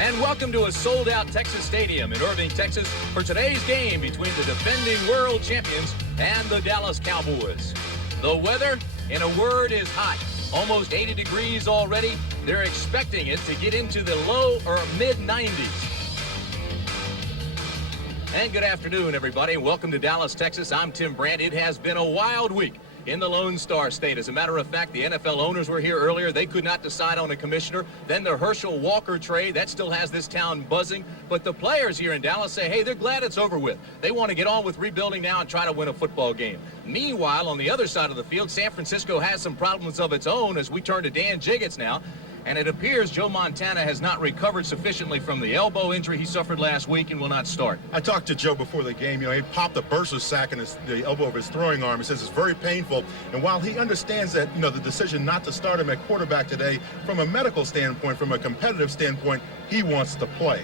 And welcome to a sold-out Texas Stadium in Irving, Texas for today's game between the defending world champions and the Dallas Cowboys. The weather, in a word, is hot. Almost 80 degrees already. They're expecting it to get into the low or mid-90s. And good afternoon, everybody. Welcome to Dallas, Texas. I'm Tim Brant. It has been a wild week in the Lone Star State. As a matter of fact, the NFL owners were here earlier. They could not decide on a commissioner. Then the Herschel Walker trade, that still has this town buzzing. But the players here in Dallas say, hey, they're glad it's over with. They want to get on with rebuilding now and try to win a football game. Meanwhile, on the other side of the field, San Francisco has some problems of its own as we turn to Dan Jiggetts now. And it appears Joe Montana has not recovered sufficiently from the elbow injury he suffered last week and will not start. I talked to Joe before the game. He popped a bursa sac in the elbow of his throwing arm. He says it's very painful. And while he understands that, the decision not to start him at quarterback today, from a medical standpoint, from a competitive standpoint, he wants to play.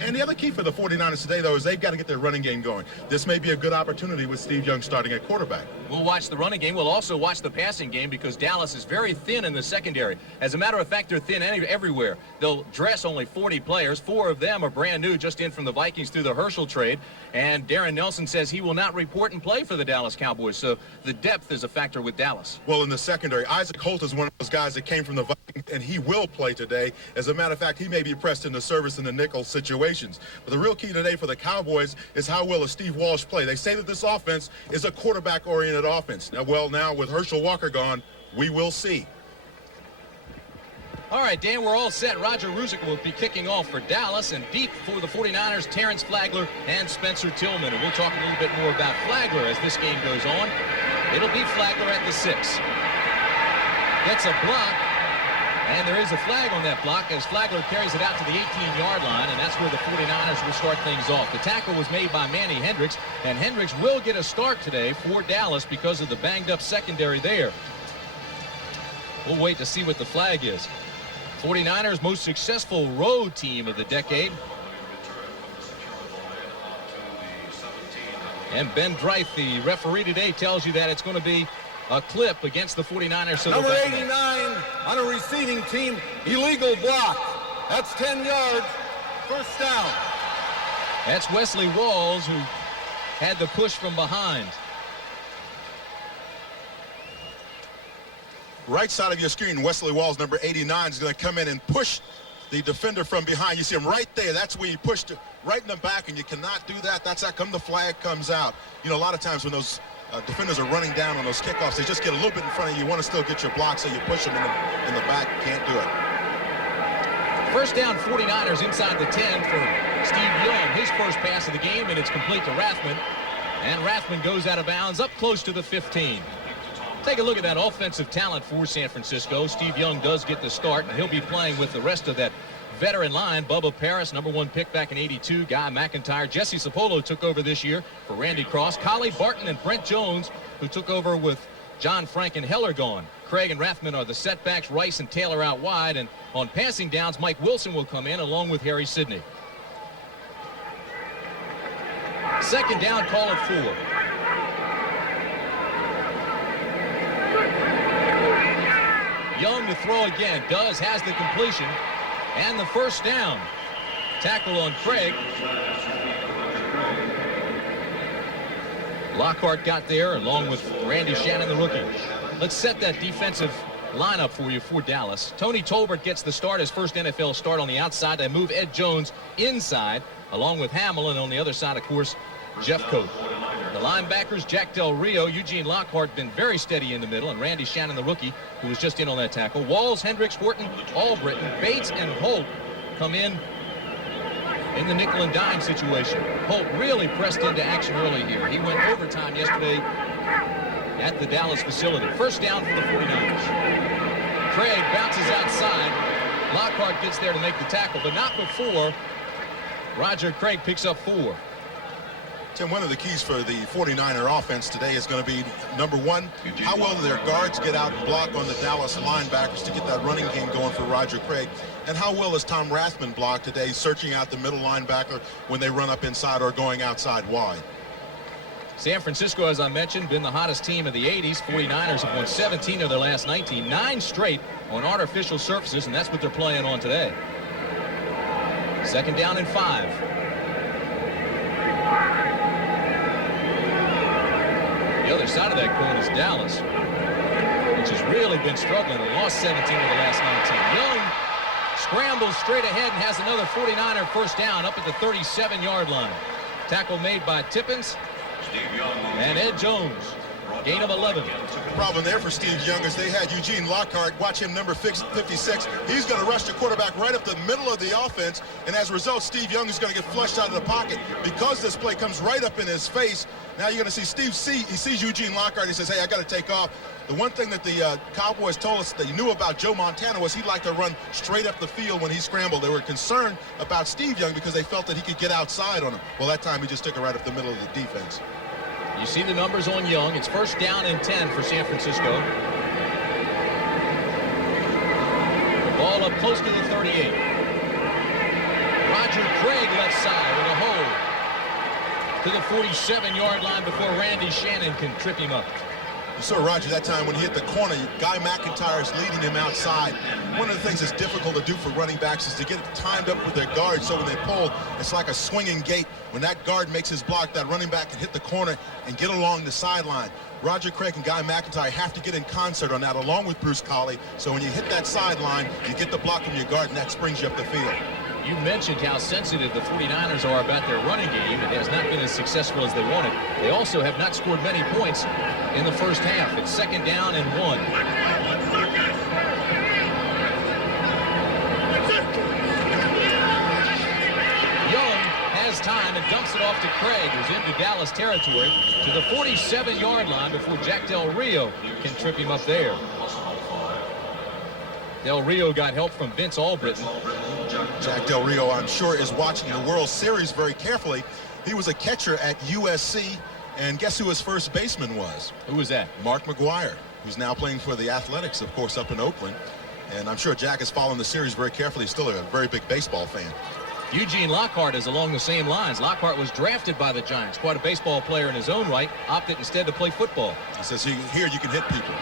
And the other key for the 49ers today, though, is they've got to get their running game going. This may be a good opportunity with Steve Young starting at quarterback. We'll watch the running game. We'll also watch the passing game because Dallas is very thin in the secondary. As a matter of fact, they're thin everywhere. They'll dress only 40 players. 4 of them are brand new, just in from the Vikings through the Herschel trade. And Darren Nelson says he will not report and play for the Dallas Cowboys. So the depth is a factor with Dallas. Well, in the secondary, Isaac Holt is one of those guys that came from the Vikings, and he will play today. As a matter of fact, he may be pressed into service in the nickel situation. But the real key today for the Cowboys is how will Steve Walsh play. They say that this offense is a quarterback-oriented offense. Now with Herschel Walker gone, we will see. All right, Dan, we're all set. Roger Ruzick will be kicking off for Dallas, and deep for the 49ers, Terrence Flagler and Spencer Tillman. And we'll talk a little bit more about Flagler as this game goes on. It'll be Flagler at the 6. Gets a block. And there is a flag on that block as Flagler carries it out to the 18-yard line, and that's where the 49ers will start things off. The tackle was made by Manny Hendricks, and Hendricks will get a start today for Dallas because of the banged-up secondary there. We'll wait to see what the flag is. 49ers' most successful road team of the decade. And Ben Dreith, the referee today, tells you that it's going to be a clip against the 49ers. So number 89 on a receiving team, illegal block. That's 10 yards, first down. That's Wesley Walls, who had the push from behind. Right side of your screen, Wesley Walls, number 89, is going to come in and push the defender from behind. You see him right there. That's where he pushed it right in the back, and you cannot do that. That's how come the flag comes out. A lot of times when those defenders are running down on those kickoffs, they just get a little bit in front of you. You want to still get your block, so you push them in the back. Can't do it. First down, 49ers inside the 10 for Steve Young. His first pass of the game, and it's complete to Rathman. And Rathman goes out of bounds up close to the 15. Take a look at that offensive talent for San Francisco. Steve Young does get the start, and he'll be playing with the rest of that veteran line. Bubba Paris, number 1 pick back in '82. Guy McIntyre. Jesse Sapolo took over this year for Randy Cross. Collie Barton and Brent Jones, who took over with John Frank and Heller gone. Craig and Rathman are the setbacks. Rice and Taylor out wide. And on passing downs, Mike Wilson will come in along with Harry Sidney. Second down, call it 4. Young to throw again. Has the completion. And the first down. Tackle on Craig. Lockhart got there along with Randy Shannon, the rookie. Let's set that defensive lineup for you for Dallas. Tony Tolbert gets the start, his first NFL start on the outside. They move Ed Jones inside along with Hamill, and on the other side, of course, Jeff Coat. The linebackers, Jack Del Rio, Eugene Lockhart, been very steady in the middle, and Randy Shannon, the rookie, who was just in on that tackle. Walls, Hendricks, Horton, Albritton, Bates, and Holt come in the nickel and dime situation. Holt really pressed into action early here. He went overtime yesterday at the Dallas facility. First down for the 49ers. Craig bounces outside. Lockhart gets there to make the tackle, but not before Roger Craig picks up 4. Tim, one of the keys for the 49er offense today is going to be, number 1, how well do their guards get out and block on the Dallas linebackers to get that running game going for Roger Craig, and how well is Tom Rathman block today, searching out the middle linebacker when they run up inside or going outside wide. San Francisco, as I mentioned, been the hottest team of the 80s. 49ers have won 17 of their last 19, 9 straight on artificial surfaces, and that's what they're playing on today. Second down and 5. The other side of that coin is Dallas, which has really been struggling. They lost 17 of the last 19. Young scrambles straight ahead and has another 49er first down up at the 37-yard line. Tackle made by Tippins and Ed Jones. Gain of 11. The problem there for Steve Young is they had Eugene Lockhart. Watch him, number 56. He's going to rush the quarterback right up the middle of the offense, and as a result, Steve Young is going to get flushed out of the pocket. Because this play comes right up in his face, now you're going to see he sees Eugene Lockhart. He says, hey, I got to take off. The one thing that the Cowboys told us they knew about Joe Montana was he liked to run straight up the field when he scrambled. They were concerned about Steve Young because they felt that he could get outside on him. Well, that time he just took it right up the middle of the defense. You see the numbers on Young. It's first down and 10 for San Francisco. The ball up close to the 38. Roger Craig left side with a hold to the 47-yard line before Randy Shannon can trip him up. You saw Roger that time when he hit the corner. Guy McIntyre is leading him outside. One of the things that's difficult to do for running backs is to get it timed up with their guard, so when they pull, it's like a swinging gate. When that guard makes his block, that running back can hit the corner and get along the sideline. Roger Craig and Guy McIntyre have to get in concert on that, along with Bruce Collie. So when you hit that sideline, you get the block from your guard, and that springs you up the field. You mentioned how sensitive the 49ers are about their running game. It has not been as successful as they wanted. They also have not scored many points in the first half. It's second down and 1. Young has time and dumps it off to Craig, who's into Dallas territory, to the 47-yard line before Jack Del Rio can trip him up there. Del Rio got help from Vince Albritton. Jack Del Rio, I'm sure, is watching the World Series very carefully. He was a catcher at USC, and guess who his first baseman was? Who was that? Mark McGuire, who's now playing for the Athletics, of course, up in Oakland. And I'm sure Jack is following the series very carefully. He's still a very big baseball fan. Eugene Lockhart is along the same lines. Lockhart was drafted by the Giants, quite a baseball player in his own right, opted instead to play football. He says, here you can hit people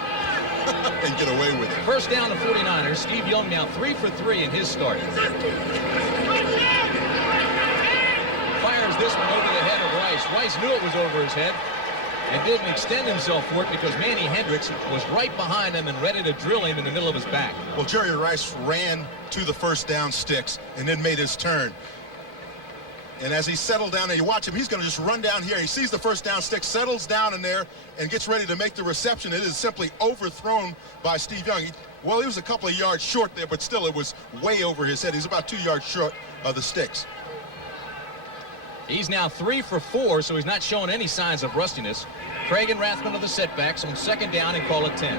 and get away with it. First down to 49ers. Steve Young now 3 for 3 in his start. Fires this one over the head of Rice. Rice knew it was over his head and didn't extend himself for it because Manny Hendricks was right behind him and ready to drill him in the middle of his back. Well, Jerry Rice ran to the first down sticks and then made his turn. And as he settled down there, you watch him, he's going to just run down here. He sees the first down stick, settles down in there, and gets ready to make the reception. It is simply overthrown by Steve Young. Well, he was a couple of yards short there, but still it was way over his head. He's about 2 yards short of the sticks. He's now 3 for 4, so he's not showing any signs of rustiness. Craig and Rathman are the setbacks on second down and call it 10.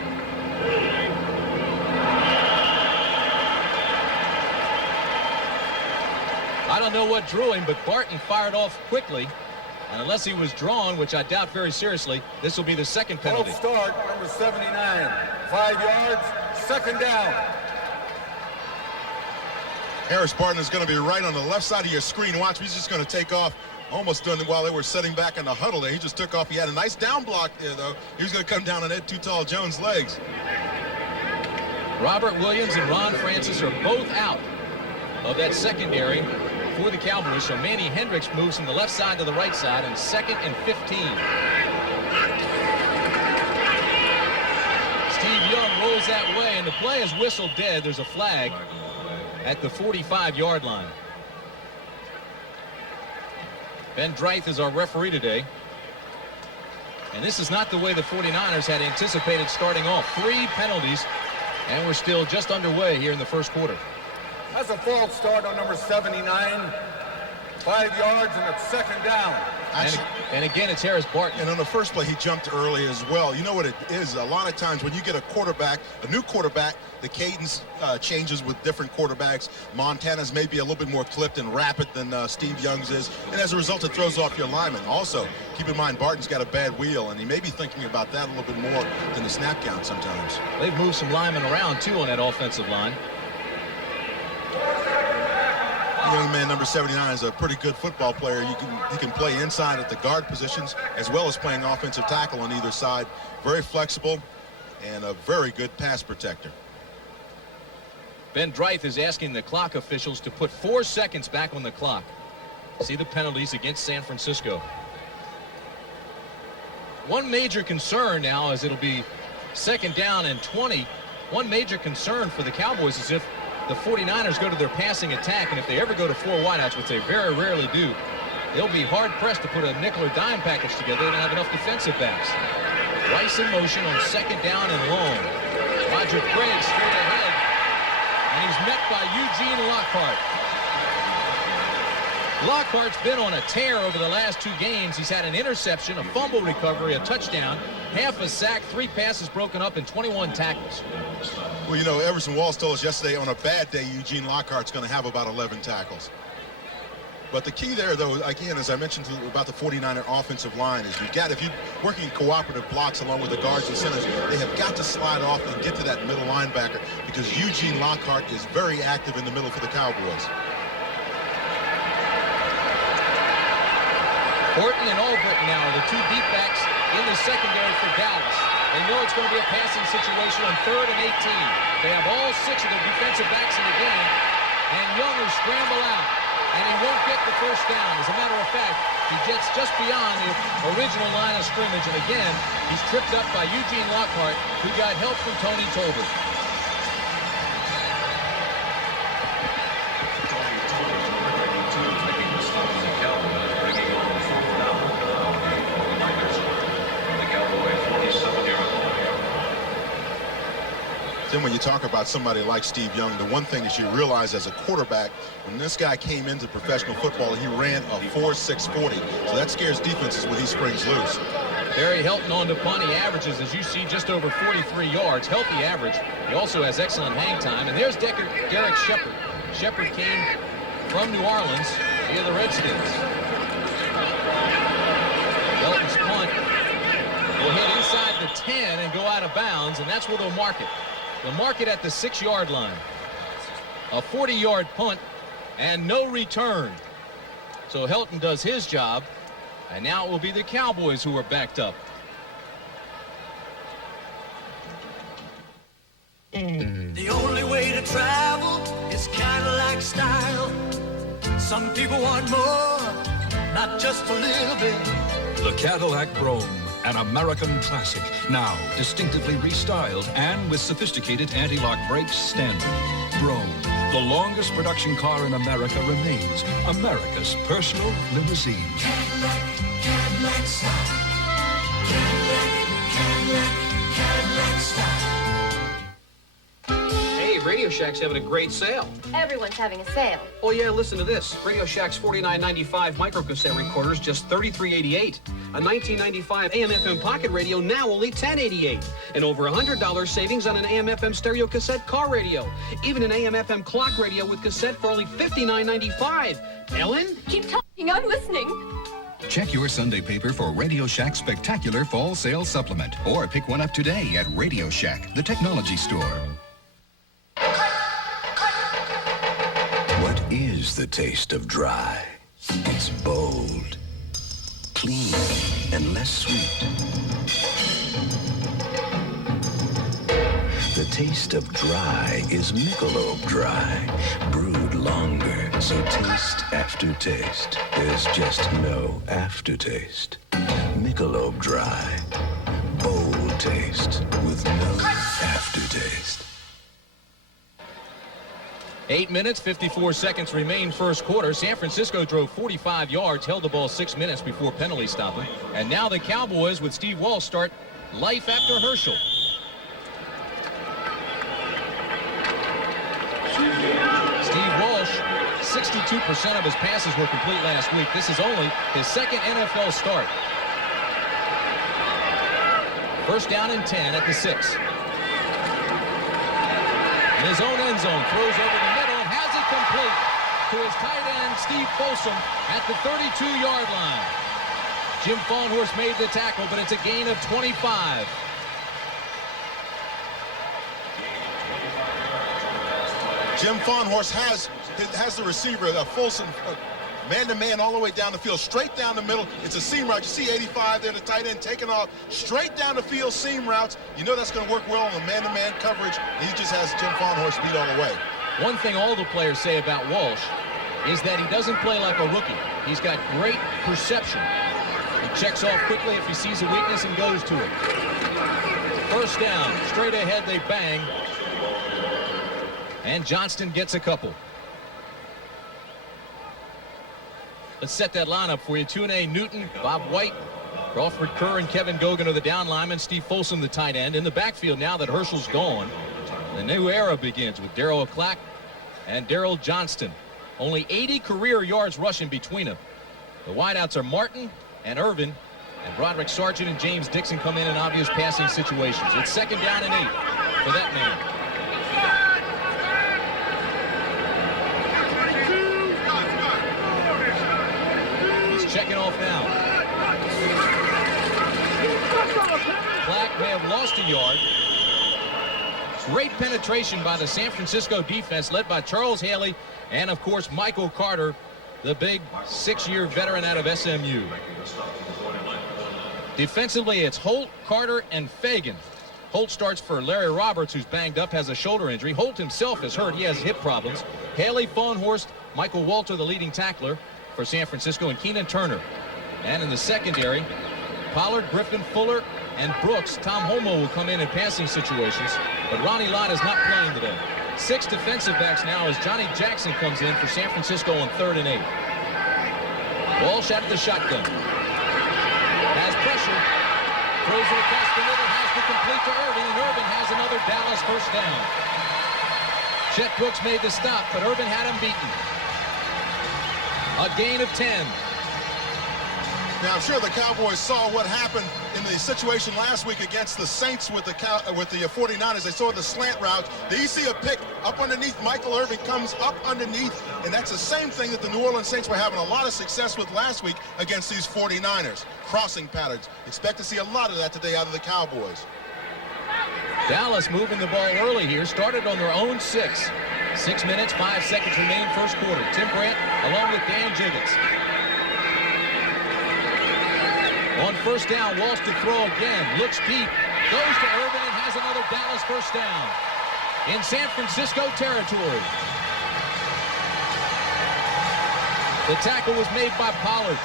I don't know what drew him, but Barton fired off quickly. And unless he was drawn, which I doubt very seriously, this will be the second penalty. Start, number 79. 5 yards, second down. Harris Barton is going to be right on the left side of your screen. Watch, he's just going to take off. Almost done while they were setting back in the huddle there. He just took off. He had a nice down block there, though. He was going to come down on Ed Too Tall Jones' legs. Robert Williams and Ron Francis are both out of that secondary for the Cowboys. So Manny Hendricks moves from the left side to the right side, and second and 15. Steve Young rolls that way, and the play is whistled dead. There's a flag at the 45-yard line. Ben Dreith is our referee today. And this is not the way the 49ers had anticipated starting off. 3 penalties, and we're still just underway here in the first quarter. That's a false start on number 79. 5 yards, and it's second down. And again, it's Harris Barton. And on the first play, he jumped early as well. You know what it is? A lot of times when you get a quarterback, a new quarterback, the cadence changes with different quarterbacks. Montana's may be a little bit more clipped and rapid than Steve Young's is. And as a result, it throws off your lineman. Also, keep in mind, Barton's got a bad wheel, and he may be thinking about that a little bit more than the snap count sometimes. They've moved some linemen around, too, on that offensive line. Young man number 79 is a pretty good football player. He can play inside at the guard positions as well as playing offensive tackle on either side. Very flexible and a very good pass protector. Ben Dreith is asking the clock officials to put 4 seconds back on the clock. See the penalties against San Francisco. One major concern now is it'll be 2nd down and 20. One major concern for the Cowboys is if the 49ers go to their passing attack, and if they ever go to 4 wideouts, which they very rarely do, they'll be hard-pressed to put a nickel or dime package together. They don't have enough defensive backs. Rice in motion on 2nd down and long. Roger Craig straight ahead, and he's met by Eugene Lockhart. Lockhart's been on a tear over the last 2 games. He's had an interception, a fumble recovery, a touchdown, half a sack, 3 passes broken up, and 21 tackles. Well, you know, Everson Walsh told us yesterday on a bad day, Eugene Lockhart's going to have about 11 tackles. But the key there, though, again, as I mentioned about the 49er offensive line, is if you're working cooperative blocks along with the guards and centers, they have got to slide off and get to that middle linebacker, because Eugene Lockhart is very active in the middle for the Cowboys. Horton and Albritton now are the 2 deep backs in the secondary for Dallas. They know it's going to be a passing situation on 3rd and 18. They have all 6 of their defensive backs in the game, and Young will scramble out, and he won't get the first down. As a matter of fact, he gets just beyond the original line of scrimmage, and again, he's tripped up by Eugene Lockhart, who got help from Tony Tolbert. Then when you talk about somebody like Steve Young, the one thing that you realize as a quarterback, when this guy came into professional football, he ran a 4.6 40. So that scares defenses when he springs loose. Barry Helton on to punt. He averages, as you see, just over 43 yards. Healthy average. He also has excellent hang time. And there's Derek Shepard. Shepard came from New Orleans via the Redskins. Helton's punt will hit inside the 10 and go out of bounds, and that's where they'll mark it. They'll mark it at the 6-yard line. A 40-yard punt and no return. So Helton does his job, and now it will be the Cowboys who are backed up. The only way to travel is Cadillac style. Some people want more, not just a little bit. The Cadillac Brougham, an American classic, now distinctively restyled and with sophisticated anti-lock brakes standard. Brougham, the longest production car in America, remains America's personal limousine. Cadillac style. Cadillac style. Hey, Radio Shack's having a great sale. Everyone's having a sale. Oh yeah, listen to this. Radio Shack's $49.95 microcassette recorders, just $33.88. A $19.95 AM/FM pocket radio, now only $10.88. And over $100 savings on an AM/FM stereo cassette car radio. Even an AM/FM clock radio with cassette for only $59.95. Ellen? Keep talking, I'm listening. Check your Sunday paper for Radio Shack's spectacular fall sale supplement, or pick one up today at Radio Shack, the technology store. What is the taste of dry? It's bold, clean, and less sweet. The taste of dry is Michelob Dry, brewed longer, so taste after taste. There's just no aftertaste. Michelob Dry, bold taste with no aftertaste. 8 minutes, 54 seconds remain first quarter. San Francisco drove 45 yards, held the ball 6 minutes before penalty stopping. And now the Cowboys with Steve Walsh start life after Herschel. Steve Walsh, 62% of his passes were complete last week. This is only his 2nd NFL start. First down and 10 at the 6. In his own end zone, throws over the middle, has it complete to his tight end, Steve Folsom, at the 32-yard line. Jim Fawnhorst made the tackle, but it's a gain of 25. Jim Fawnhorst has the receiver, Folsom, man-to-man all the way down the field, straight down the middle. It's a seam route. You see 85 there, the tight end taking off straight down the field, seam routes. You know that's going to work well on the man-to-man coverage. He just has Jim Fawnhorst beat all the way. One thing all the players say about Walsh is that he doesn't play like a rookie. He's got great perception. He checks off quickly if he sees a weakness and goes to it. First down, straight ahead they bang. And Johnston gets a couple. Let's set that lineup for you. Tune Newton, Bob White, Crawford Kerr, and Kevin Gogan are the down linemen. Steve Folsom, the tight end. In the backfield now that Herschel's gone, the new era begins with Darryl Clack and Daryl Johnston. Only 80 career yards rushing between them. The wideouts are Martin and Irvin, and Broderick Sargent and James Dixon come in obvious passing situations. It's second down and 8 for that man. He's checking off now. Clack may have lost a yard. Great penetration by the San Francisco defense led by Charles Haley and, of course, Michael Carter, the big 6-year veteran out of SMU. Defensively, it's Holt, Carter, and Fagan. Holt starts for Larry Roberts, who's banged up, has a shoulder injury. Holt himself is hurt. He has hip problems. Haley, Fawnhorst, Michael Walter, the leading tackler for San Francisco, and Keenan Turner. And in the secondary, Pollard, Griffin, Fuller, and Brooks. Tom Homo will come in passing situations, but Ronnie Lott is not playing today. 6 defensive backs now as Johnny Jackson comes in for San Francisco on 3rd and 8. Walsh out of the shotgun. Has pressure. Throws it across the middle. Has to complete to Irvin, and Irvin has another Dallas first down. Chet Brooks made the stop, but Irvin had him beaten. A gain of 10. Now, I'm sure the Cowboys saw what happened in the situation last week against the Saints with the 49ers. They saw the slant route. They see a pick up underneath. Michael Irvin comes up underneath, and that's the same thing that the New Orleans Saints were having a lot of success with last week against these 49ers. Crossing patterns. Expect to see a lot of that today out of the Cowboys. Dallas moving the ball early here. Started on their own 6. 6 minutes, 5 seconds remain first quarter. Tim Brant along with Dan Jiggetts. On first down, Walsh to throw again. Looks deep. Goes to Irvin and has another Dallas first down. In San Francisco territory. The tackle was made by Pollard.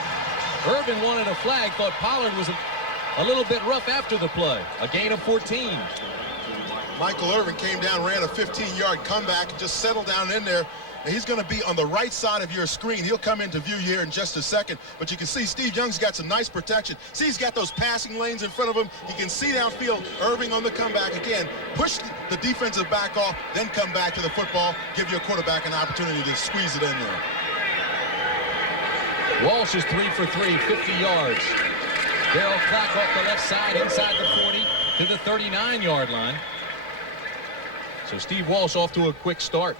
Irvin wanted a flag. Thought Pollard was a little bit rough after the play. A gain of 14. Michael Irvin came down, ran a 15-yard comeback, just settled down in there. And he's going to be on the right side of your screen. He'll come into view here in just a second. But you can see Steve Young's got some nice protection. See, he's got those passing lanes in front of him. You can see downfield Irving on the comeback again. Push the defensive back off, then come back to the football. Give your quarterback an opportunity to squeeze it in there. Walsh is 3 for 3, 50 yards. Darryl Clack off the left side, inside the 40 to the 39-yard line. So Steve Walsh off to a quick start.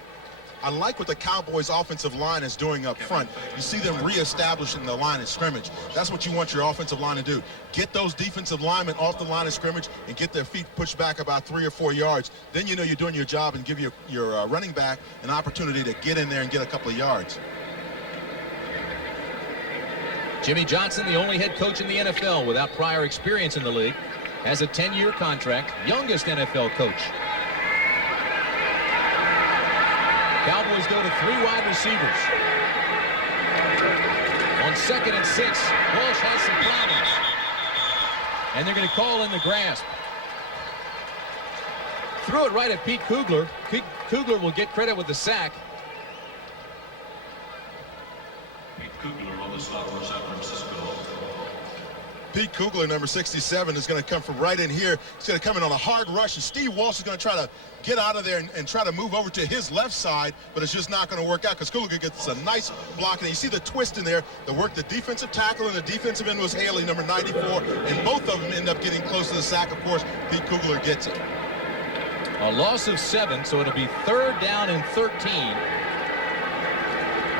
I like what the Cowboys offensive line is doing up front. You see them reestablishing the line of scrimmage. That's what you want your offensive line to do. Get those defensive linemen off the line of scrimmage and get their feet pushed back about 3 or 4 yards. Then you know you're doing your job and give your running back an opportunity to get in there and get a couple of yards. Jimmy Johnson, the only head coach in the NFL without prior experience in the league, has a 10-year contract, youngest NFL coach. Cowboys go to 3 wide receivers. On 2nd and 6, Walsh has some problems. And they're going to call in the grasp. Threw it right at Pete Kugler. Kugler will get credit with the sack. Pete Kugler on the stop for San Francisco. Pete Kugler, number 67, is going to come from right in here. He's going to come in on a hard rush, and Steve Walsh is going to try to get out of there and try to move over to his left side, but it's just not going to work out because Kugler gets a nice block. And you see the twist in there, the work the defensive tackle and the defensive end was Haley, number 94, and both of them end up getting close to the sack. Of course, Pete Kugler gets it. A loss of 7, so it'll be 3rd down and 13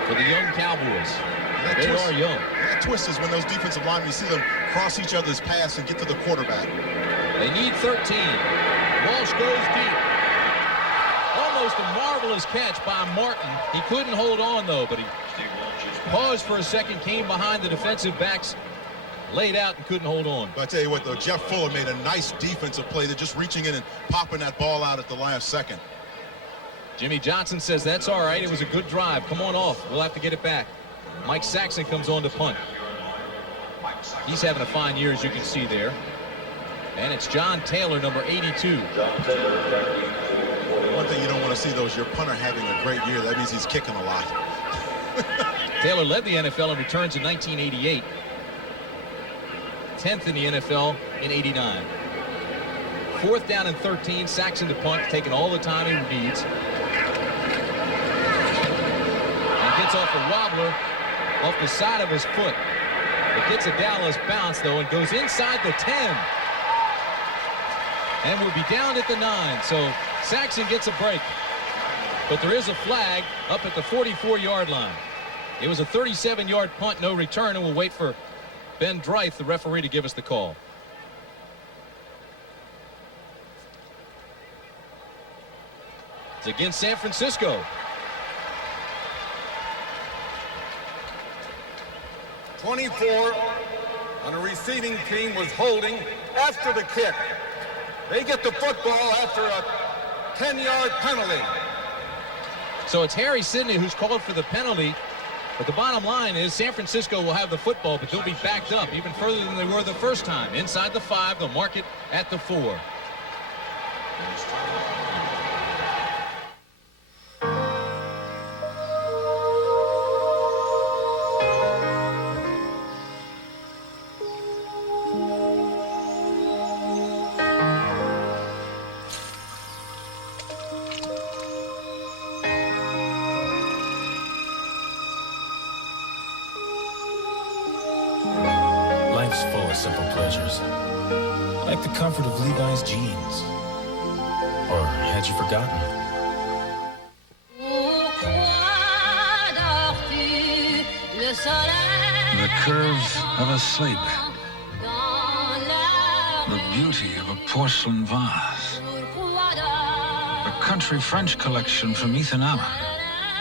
for the young Cowboys. They are young. That twist is when those defensive linemen, you see them cross each other's paths and get to the quarterback. They need 13. Walsh goes deep. Almost a marvelous catch by Martin. He couldn't hold on, though, but he paused for a second, came behind the defensive backs, laid out and couldn't hold on. But I tell you what, though, Jeff Fuller made a nice defensive play. They're just reaching in and popping that ball out at the last second. Jimmy Johnson says that's all right. It was a good drive. Come on off. We'll have to get it back. Mike Saxon comes on to punt. He's having a fine year, as you can see there. And it's John Taylor, number 82. One thing you don't want to see, though, is your punter having a great year. That means he's kicking a lot. Taylor led the NFL in returns in 1988. 10th in the NFL in 89. 4th down and 13. Saxon to punt, taking all the time he needs. And gets off a wobbler off the side of his foot. It gets a Dallas bounce, though, and goes inside the 10. And will be down at the 9. So Saxon gets a break. But there is a flag up at the 44-yard line. It was a 37-yard punt, no return, and we'll wait for Ben Dreith, the referee, to give us the call. It's against San Francisco. 24 on a receiving team was holding after the kick. They get the football after a 10-yard penalty. So it's Harry Sidney who's called for the penalty. But the bottom line is San Francisco will have the football, but they'll be backed up even further than they were the first time. Inside the 5, they'll mark it at the 4. Life's full of simple pleasures, like the comfort of Levi's jeans. Or had you forgotten? The curve of a sleigh bed. The beauty of a porcelain vase. A country French collection from Ethan Allen.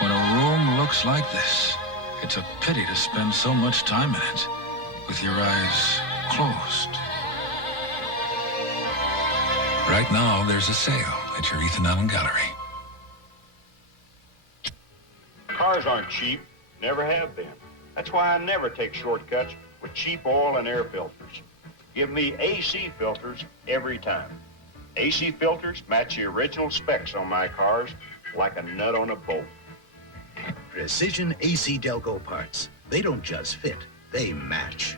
When a room looks like this, it's a pity to spend so much time in it with your eyes closed. Right now, there's a sale at your Ethan Allen Gallery. Cars aren't cheap, never have been. That's why I never take shortcuts with cheap oil and air filters. Give me AC filters every time. AC filters match the original specs on my cars like a nut on a bolt. Precision AC Delco parts. They don't just fit, they match.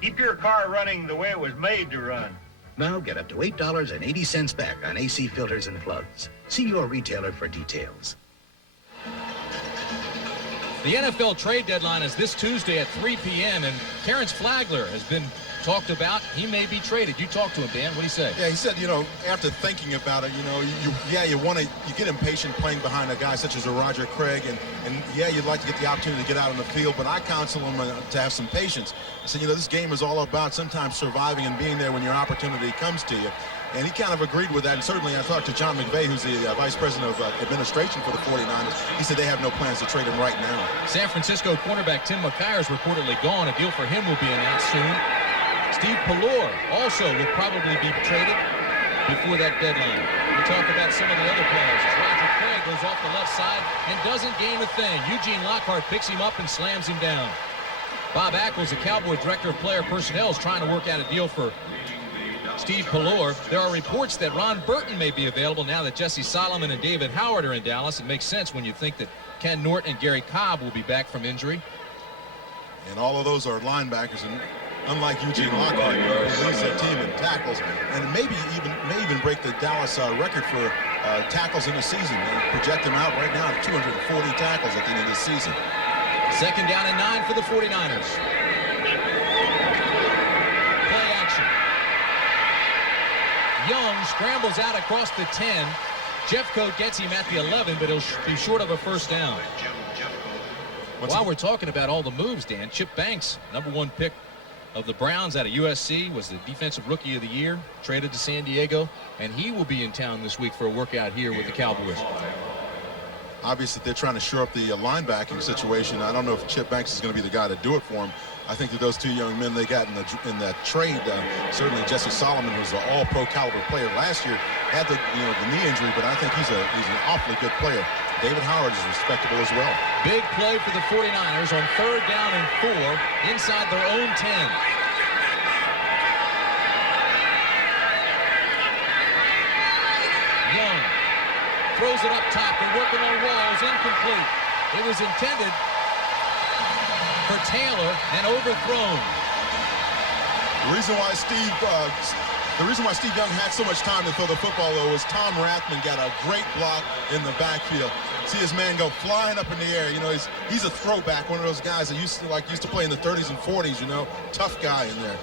Keep your car running the way it was made to run. Now get up to $8.80 back on AC filters and plugs. See your retailer for details. The NFL trade deadline is this Tuesday at 3 p.m. and Terrence Flagler has been talked about. He may be traded. You talked to him, Dan. What do you say? Yeah, he said, after thinking about it, you get impatient playing behind a guy such as a Roger Craig, and you'd like to get the opportunity to get out on the field, but I counsel him to have some patience. I said, this game is all about sometimes surviving and being there when your opportunity comes to you. And he kind of agreed with that. And certainly I talked to John McVay, who's the Vice President of Administration for the 49ers. He said they have no plans to trade him right now. San Francisco cornerback Tim McKyer is reportedly gone. A deal for him will be announced soon. Steve Pallor also will probably be traded before that deadline. We'll talk about some of the other players. As Roger Craig goes off the left side and doesn't gain a thing. Eugene Lockhart picks him up and slams him down. Bob Ackles, the Cowboy Director of Player Personnel, is trying to work out a deal for Steve Pallor. There are reports that Ron Burton may be available now that Jesse Solomon and David Howard are in Dallas. It makes sense when you think that Ken Norton and Gary Cobb will be back from injury. And all of those are linebackers, and unlike Eugene Lockhart, who leads that team in tackles, and may even break the Dallas record for tackles in the season. They project him out right now at 240 tackles at the end of the season. 2nd down and 9 for the 49ers. Play action. Young scrambles out across the 10. Jeffcoat gets him at the 11, but he'll be short of a first down. While we're talking about all the moves, Dan, Chip Banks, #1 pick of the Browns out of USC, was the Defensive Rookie of the Year, traded to San Diego, and he will be in town this week for a workout here with the Cowboys. Obviously, they're trying to shore up the linebacking situation. I don't know if Chip Banks is going to be the guy to do it for him. I think that those two young men they got in that trade, certainly Jesse Solomon was an all-pro caliber player last year, had the knee injury, but I think he's an awfully good player. David Howard is respectable as well. Big play for the 49ers on 3rd down and 4 inside their own 10. Young throws it up top. They're working on Walls. Incomplete. It was intended for Taylor and overthrown. The reason why Steve Young had so much time to throw the football, though, was Tom Rathman got a great block in the backfield. See his man go flying up in the air. He's a throwback, one of those guys that used to play in the 30s and 40s. Tough guy in there.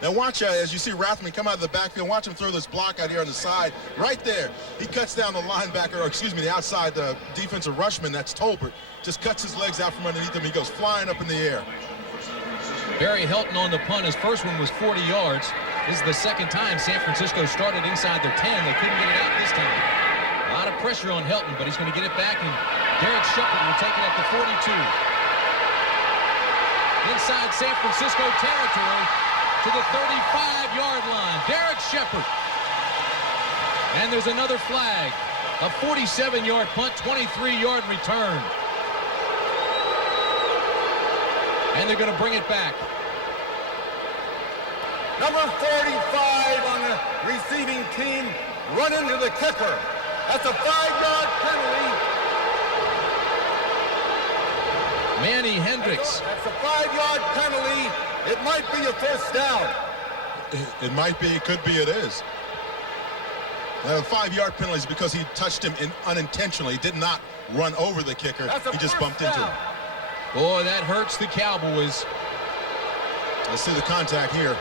Now watch as you see Rathman come out of the backfield. Watch him throw this block out here on the side. Right there, he cuts down the linebacker, or excuse me, the outside defensive rushman. That's Tolbert. Just cuts his legs out from underneath him. He goes flying up in the air. Barry Helton on the punt. His first one was 40 yards. This is the second time San Francisco started inside their 10. They couldn't get it out this time. A lot of pressure on Helton, but he's going to get it back, and Derek Shepard will take it at the 42. Inside San Francisco territory to the 35-yard line. Derek Shepard. And there's another flag. A 47-yard punt, 23-yard return. And they're going to bring it back. Number 45 on the receiving team run into the kicker. That's a 5-yard penalty. Manny Hendricks. That's a 5-yard penalty. It might be a first down. It might be. It could be. It is. The 5-yard penalty is because he touched him unintentionally. He did not run over the kicker. He just bumped into him. Boy, that hurts the Cowboys. Let's see the contact here.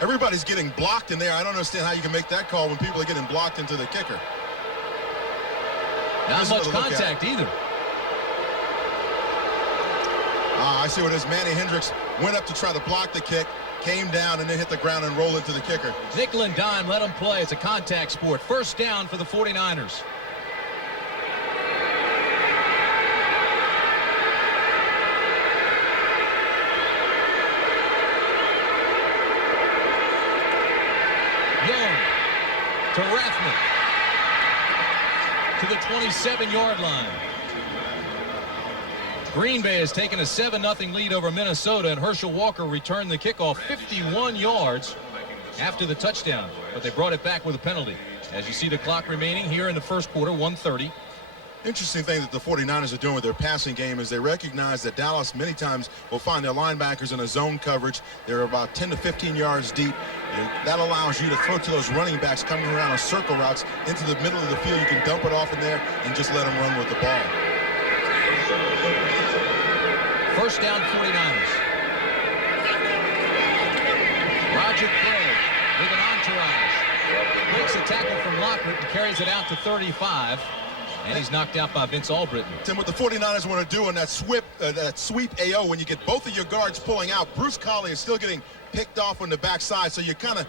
Everybody's getting blocked in there. I don't understand how you can make that call when people are getting blocked into the kicker. Not much contact either. I see what it is. Manny Hendricks went up to try to block the kick, came down, and then hit the ground and rolled into the kicker. Nickel and dime, let them play. It's a contact sport. First down for the 49ers. Young to Rathman to the 27-yard line. Green Bay has taken a 7-0 lead over Minnesota, and Herschel Walker returned the kickoff 51 yards after the touchdown, but they brought it back with a penalty. As you see the clock remaining here in the first quarter, 1:30. Interesting thing that the 49ers are doing with their passing game is they recognize that Dallas many times will find their linebackers in a zone coverage. They're about 10 to 15 yards deep. That allows you to throw to those running backs coming around on circle routes into the middle of the field. You can dump it off in there and just let them run with the ball. First down, 49ers. Roger Craig with an entourage. Breaks a tackle from Lockwood and carries it out to 35. And he's knocked out by Vince Albritton. Tim, what the 49ers want to do on that sweep AO, when you get both of your guards pulling out, Bruce Collie is still getting picked off on the backside, so you're kind of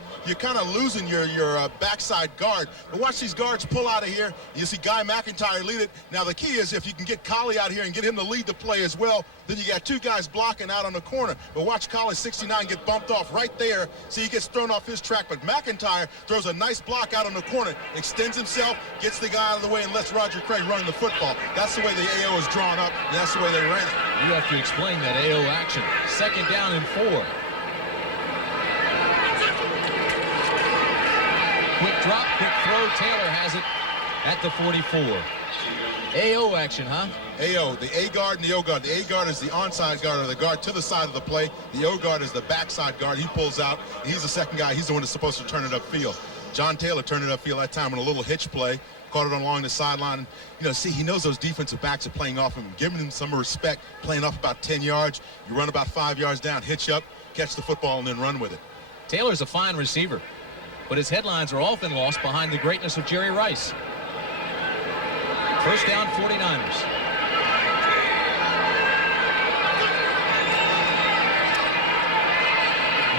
losing your backside guard. But watch these guards pull out of here. You see Guy McIntyre lead it. Now the key is if you can get Collie out here and get him to lead the play as well, then you got two guys blocking out on the corner. But watch Collie 69 get bumped off right there. See, he gets thrown off his track, but McIntyre throws a nice block out on the corner, extends himself, gets the guy out of the way, and lets Roger Craig run the football. That's the way the AO is drawn up, and that's the way they ran it. You have to explain that AO action. Second down and 4. Quick drop, quick throw. Taylor has it at the 44. AO action, huh? AO, the A guard and the O guard. The A guard is the onside guard, or the guard to the side of the play. The O guard is the backside guard. He pulls out. He's the second guy. He's the one that's supposed to turn it upfield. John Taylor turned it upfield that time on a little hitch play. Caught it along the sideline. See, he knows those defensive backs are playing off him, giving him some respect, playing off about 10 yards. You run about 5 yards down, hitch up, catch the football, and then run with it. Taylor's a fine receiver, but his headlines are often lost behind the greatness of Jerry Rice. First down, 49ers.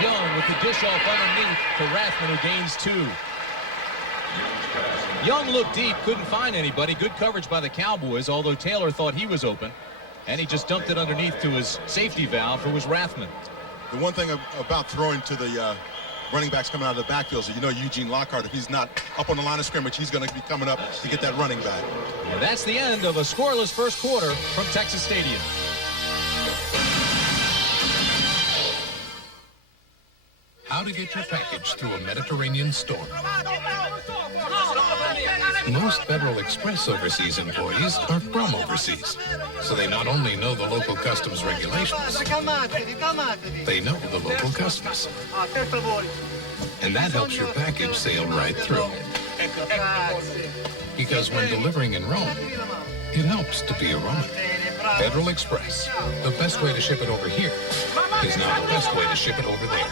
Young with the dish off underneath to Rathman, who gains 2. Young looked deep, couldn't find anybody. Good coverage by the Cowboys, although Taylor thought he was open. And he just dumped it underneath to his safety valve, who was Rathman. The one thing about throwing to the running backs coming out of the backfield, so you know Eugene Lockhart, if he's not up on the line of scrimmage, he's going to be coming up to get that running back. And that's the end of a scoreless first quarter from Texas Stadium. How to get your package through a Mediterranean storm. Most Federal Express overseas employees are from overseas, so they not only know the local customs regulations, they know the local customs. And that helps your package sail right through. Because when delivering in Rome, it helps to be a Roman. Federal Express, the best way to ship it over here is now the best way to ship it over there.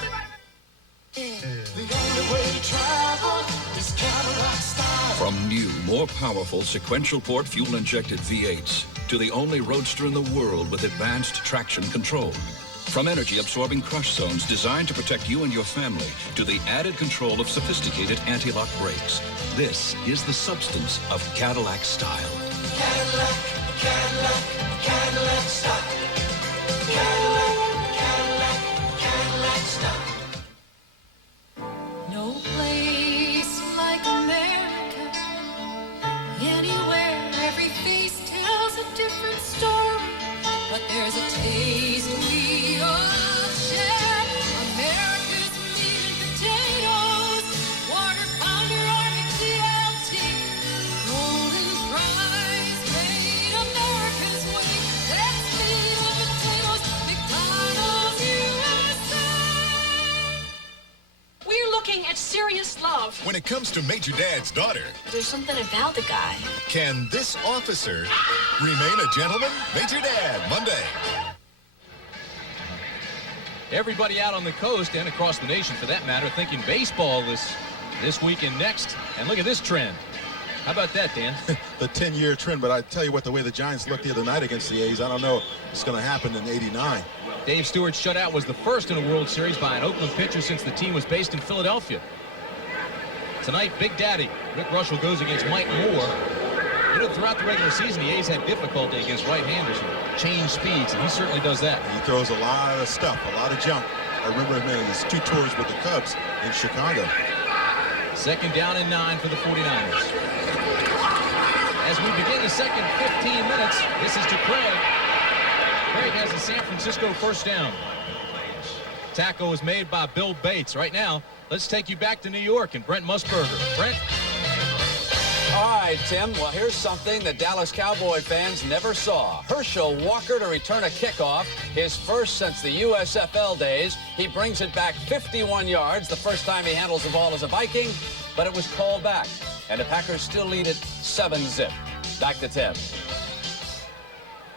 The only way to travel is Cadillac style. From new, more powerful sequential port fuel-injected V8s to the only roadster in the world with advanced traction control. From energy-absorbing crush zones designed to protect you and your family to the added control of sophisticated anti-lock brakes. This is the substance of Cadillac style. Cadillac, Cadillac, Cadillac style. Cadillac, Cadillac, Cadillac style. No place like America. Anywhere, every face tells a different story. But there's a taste we all share. America's meat and potatoes, quarter pounder or McDLT, golden fries made America's way. That's meat and potatoes, McDonald's USA. We're looking at serious love. When it comes to Major Dad's daughter, There's something about the guy. can this officer remain a gentleman? Major Dad, Monday. Everybody out on the coast and across the nation, for that matter, thinking baseball this week and next. And look at this trend. How about that, Dan? The 10-year trend, but I tell you what, the way the Giants looked the other night against the A's, I don't know if it's going to happen in '89. Dave Stewart's shutout was the first in a World Series by an Oakland pitcher since the team was based in Philadelphia. Tonight, Big Daddy Rick Russell goes against Mike Moore. You know, throughout the regular season, the A's had difficulty against right-handers who change speeds, and he certainly does that. He throws a lot of stuff, a lot of junk. I remember him in his 2 tours with the Cubs in Chicago. 2nd down and 9 for the 49ers. As we begin the second 15 minutes, this is to Craig. Craig has a San Francisco first down. Tackle was made by Bill Bates. Right now, let's take you back to New York and Brent Musburger. Brent? All right, Tim. Well, here's something the Dallas Cowboy fans never saw. Herschel Walker to return a kickoff, his first since the USFL days. He brings it back 51 yards, the first time he handles the ball as a Viking, but it was called back. And the Packers still lead it 7-zip. Back to Tim.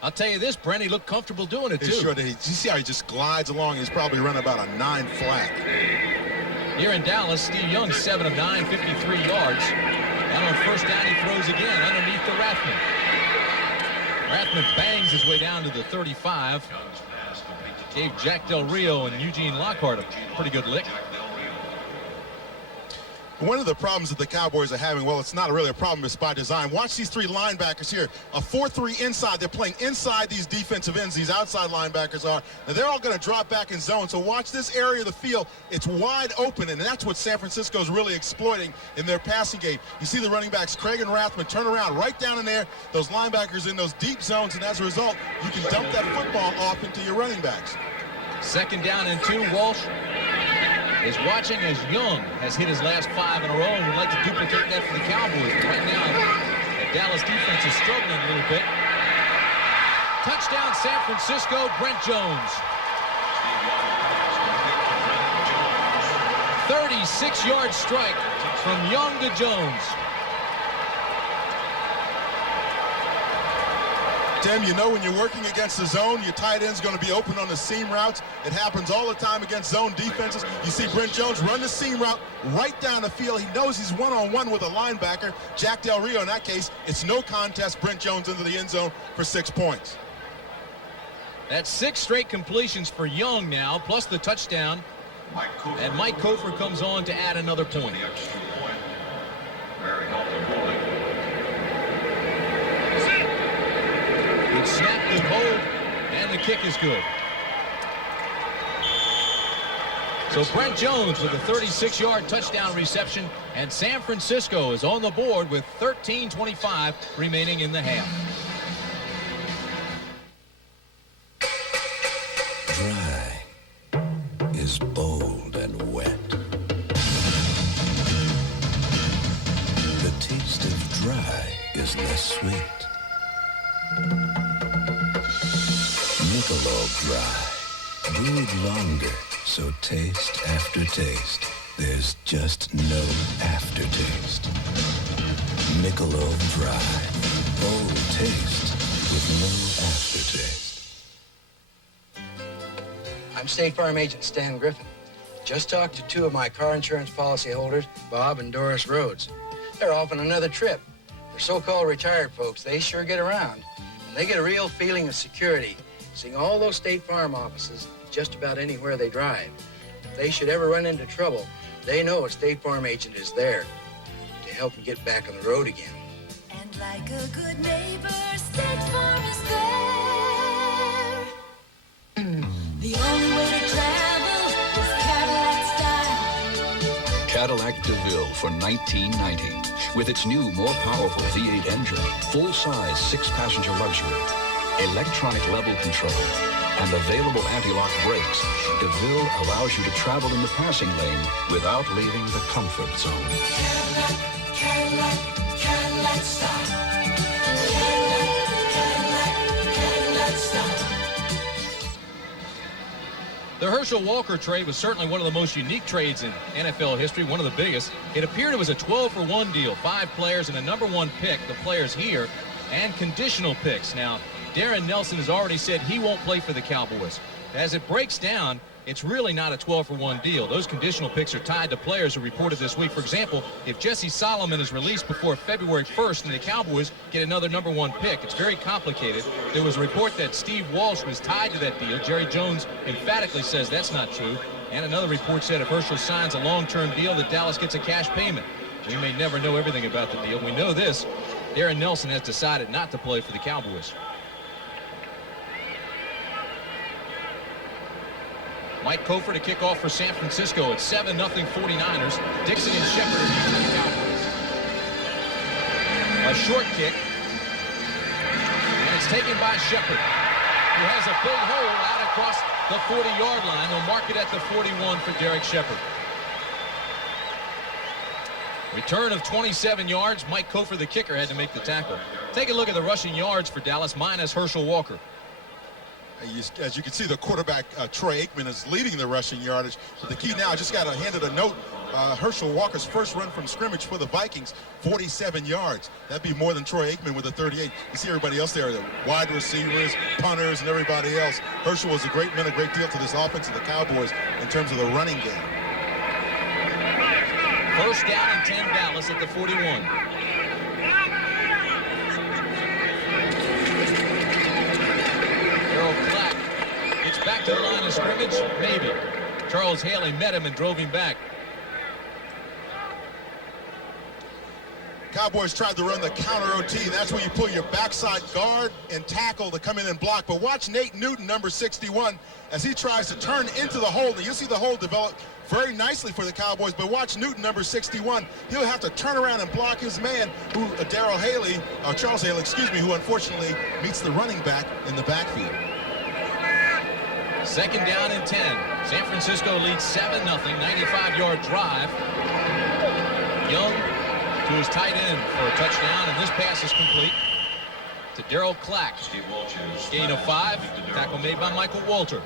I'll tell you this, Brent, he looked comfortable doing it, too. Sure did. You see how he just glides along? He's probably run about a 9 flat. Here in Dallas, Steve Young, 7 of 9, 53 yards. And on first down, he throws again underneath the Rathman. Rathman bangs his way down to the 35. Gave Jack Del Rio and Eugene Lockhart a pretty good lick. One of the problems that the Cowboys are having, well, it's not really a problem, it's by design. Watch these 3 linebackers here. A 4-3 inside. They're playing inside these defensive ends. These outside linebackers are. Now, they're all going to drop back in zone. So watch this area of the field. It's wide open, and that's what San Francisco is really exploiting in their passing game. You see the running backs, Craig and Rathman, turn around right down in there. Those linebackers in those deep zones, and as a result, you can dump that football off into your running backs. 2nd down and 2. Walsh is watching as Young has hit his last 5 in a row and would like to duplicate that for the Cowboys. But right now, the Dallas defense is struggling a little bit. Touchdown, San Francisco, Brent Jones. 36-yard strike from Young to Jones. Tim, you know when you're working against the zone, your tight end's going to be open on the seam routes. It happens all the time against zone defenses. You see Brent Jones run the seam route right down the field. He knows he's one-on-one with a linebacker. Jack Del Rio, in that case, it's no contest. Brent Jones into the end zone for 6 points. That's 6 straight completions for Young now, plus the touchdown. And Mike Kofer comes on to add another point. Good snap, good hold, and the kick is good. So Brent Jones with a 36-yard touchdown reception, and San Francisco is on the board with 13:25 remaining in the half. Dry is bold and wet. The taste of dry is less sweet. Michelob Dry, brewed longer, so taste after taste, there's just no aftertaste. Michelob Dry, bold taste with no aftertaste. I'm State Farm Agent Stan Griffin. Just talked to two of my car insurance policyholders, Bob and Doris Rhodes. They're off on another trip. For so-called retired folks, they sure get around. And they get a real feeling of security, seeing all those State Farm offices just about anywhere they drive. If they should ever run into trouble, they know a State Farm agent is there to help them get back on the road again. And like a good neighbor, State Farm is there. The only way to travel is Cadillac style. Cadillac DeVille for $19.90. With its new, more powerful V8 engine, full-size 6-passenger luxury, electronic level control, and available anti-lock brakes, DeVille allows you to travel in the passing lane without leaving the comfort zone. Cadillac, Cadillac, Cadillac style. Cadillac, Cadillac style. The Herschel Walker trade was certainly one of the most unique trades in NFL history, one of the biggest. It appeared it was a 12-for-1 deal, 5 players and a #1 pick, the players here, and conditional picks. Now, Darren Nelson has already said he won't play for the Cowboys. As it breaks down, it's really not a 12-for-1 deal. Those conditional picks are tied to players who reported this week. For example, if Jesse Solomon is released before February 1st and the Cowboys get another #1 pick, it's very complicated. There was a report that Steve Walsh was tied to that deal. Jerry Jones emphatically says that's not true. And another report said if Herschel signs a long-term deal, that Dallas gets a cash payment. We may never know everything about the deal. We know this. Darren Nelson has decided not to play for the Cowboys. Mike Kofor to kick off for San Francisco. It's 7-0 49ers. Dixon and Shepard are for the Cowboys. A short kick. And it's taken by Shepard, who has a big hole out across the 40-yard line. They'll mark it at the 41 for Derek Shepard. Return of 27 yards. Mike Kofor, the kicker, had to make the tackle. Take a look at the rushing yards for Dallas minus Herschel Walker. As you can see, the quarterback, Troy Aikman, is leading the rushing yardage. But the key now, I just got handed a note. Herschel Walker's first run from scrimmage for the Vikings, 47 yards. That'd be more than Troy Aikman with a 38. You see everybody else there, the wide receivers, punters, and everybody else. Herschel was meant a great deal to this offense of the Cowboys in terms of the running game. First down and 10, Dallas at the 41. Gets back to the line of scrimmage, maybe. Charles Haley met him and drove him back. Cowboys tried to run the counter OT. That's where you pull your backside guard and tackle to come in and block. But watch Nate Newton, number 61, as he tries to turn into the hole. And you'll see the hole develop very nicely for the Cowboys. But watch Newton, number 61. He'll have to turn around and block his man, Charles Haley, who unfortunately meets the running back in the backfield. Second down and 10. San Francisco leads 7-0, 95-yard drive. Young to his tight end for a touchdown, and this pass is complete to Darryl Clack. Gain of 5. Tackle made by Michael Walter.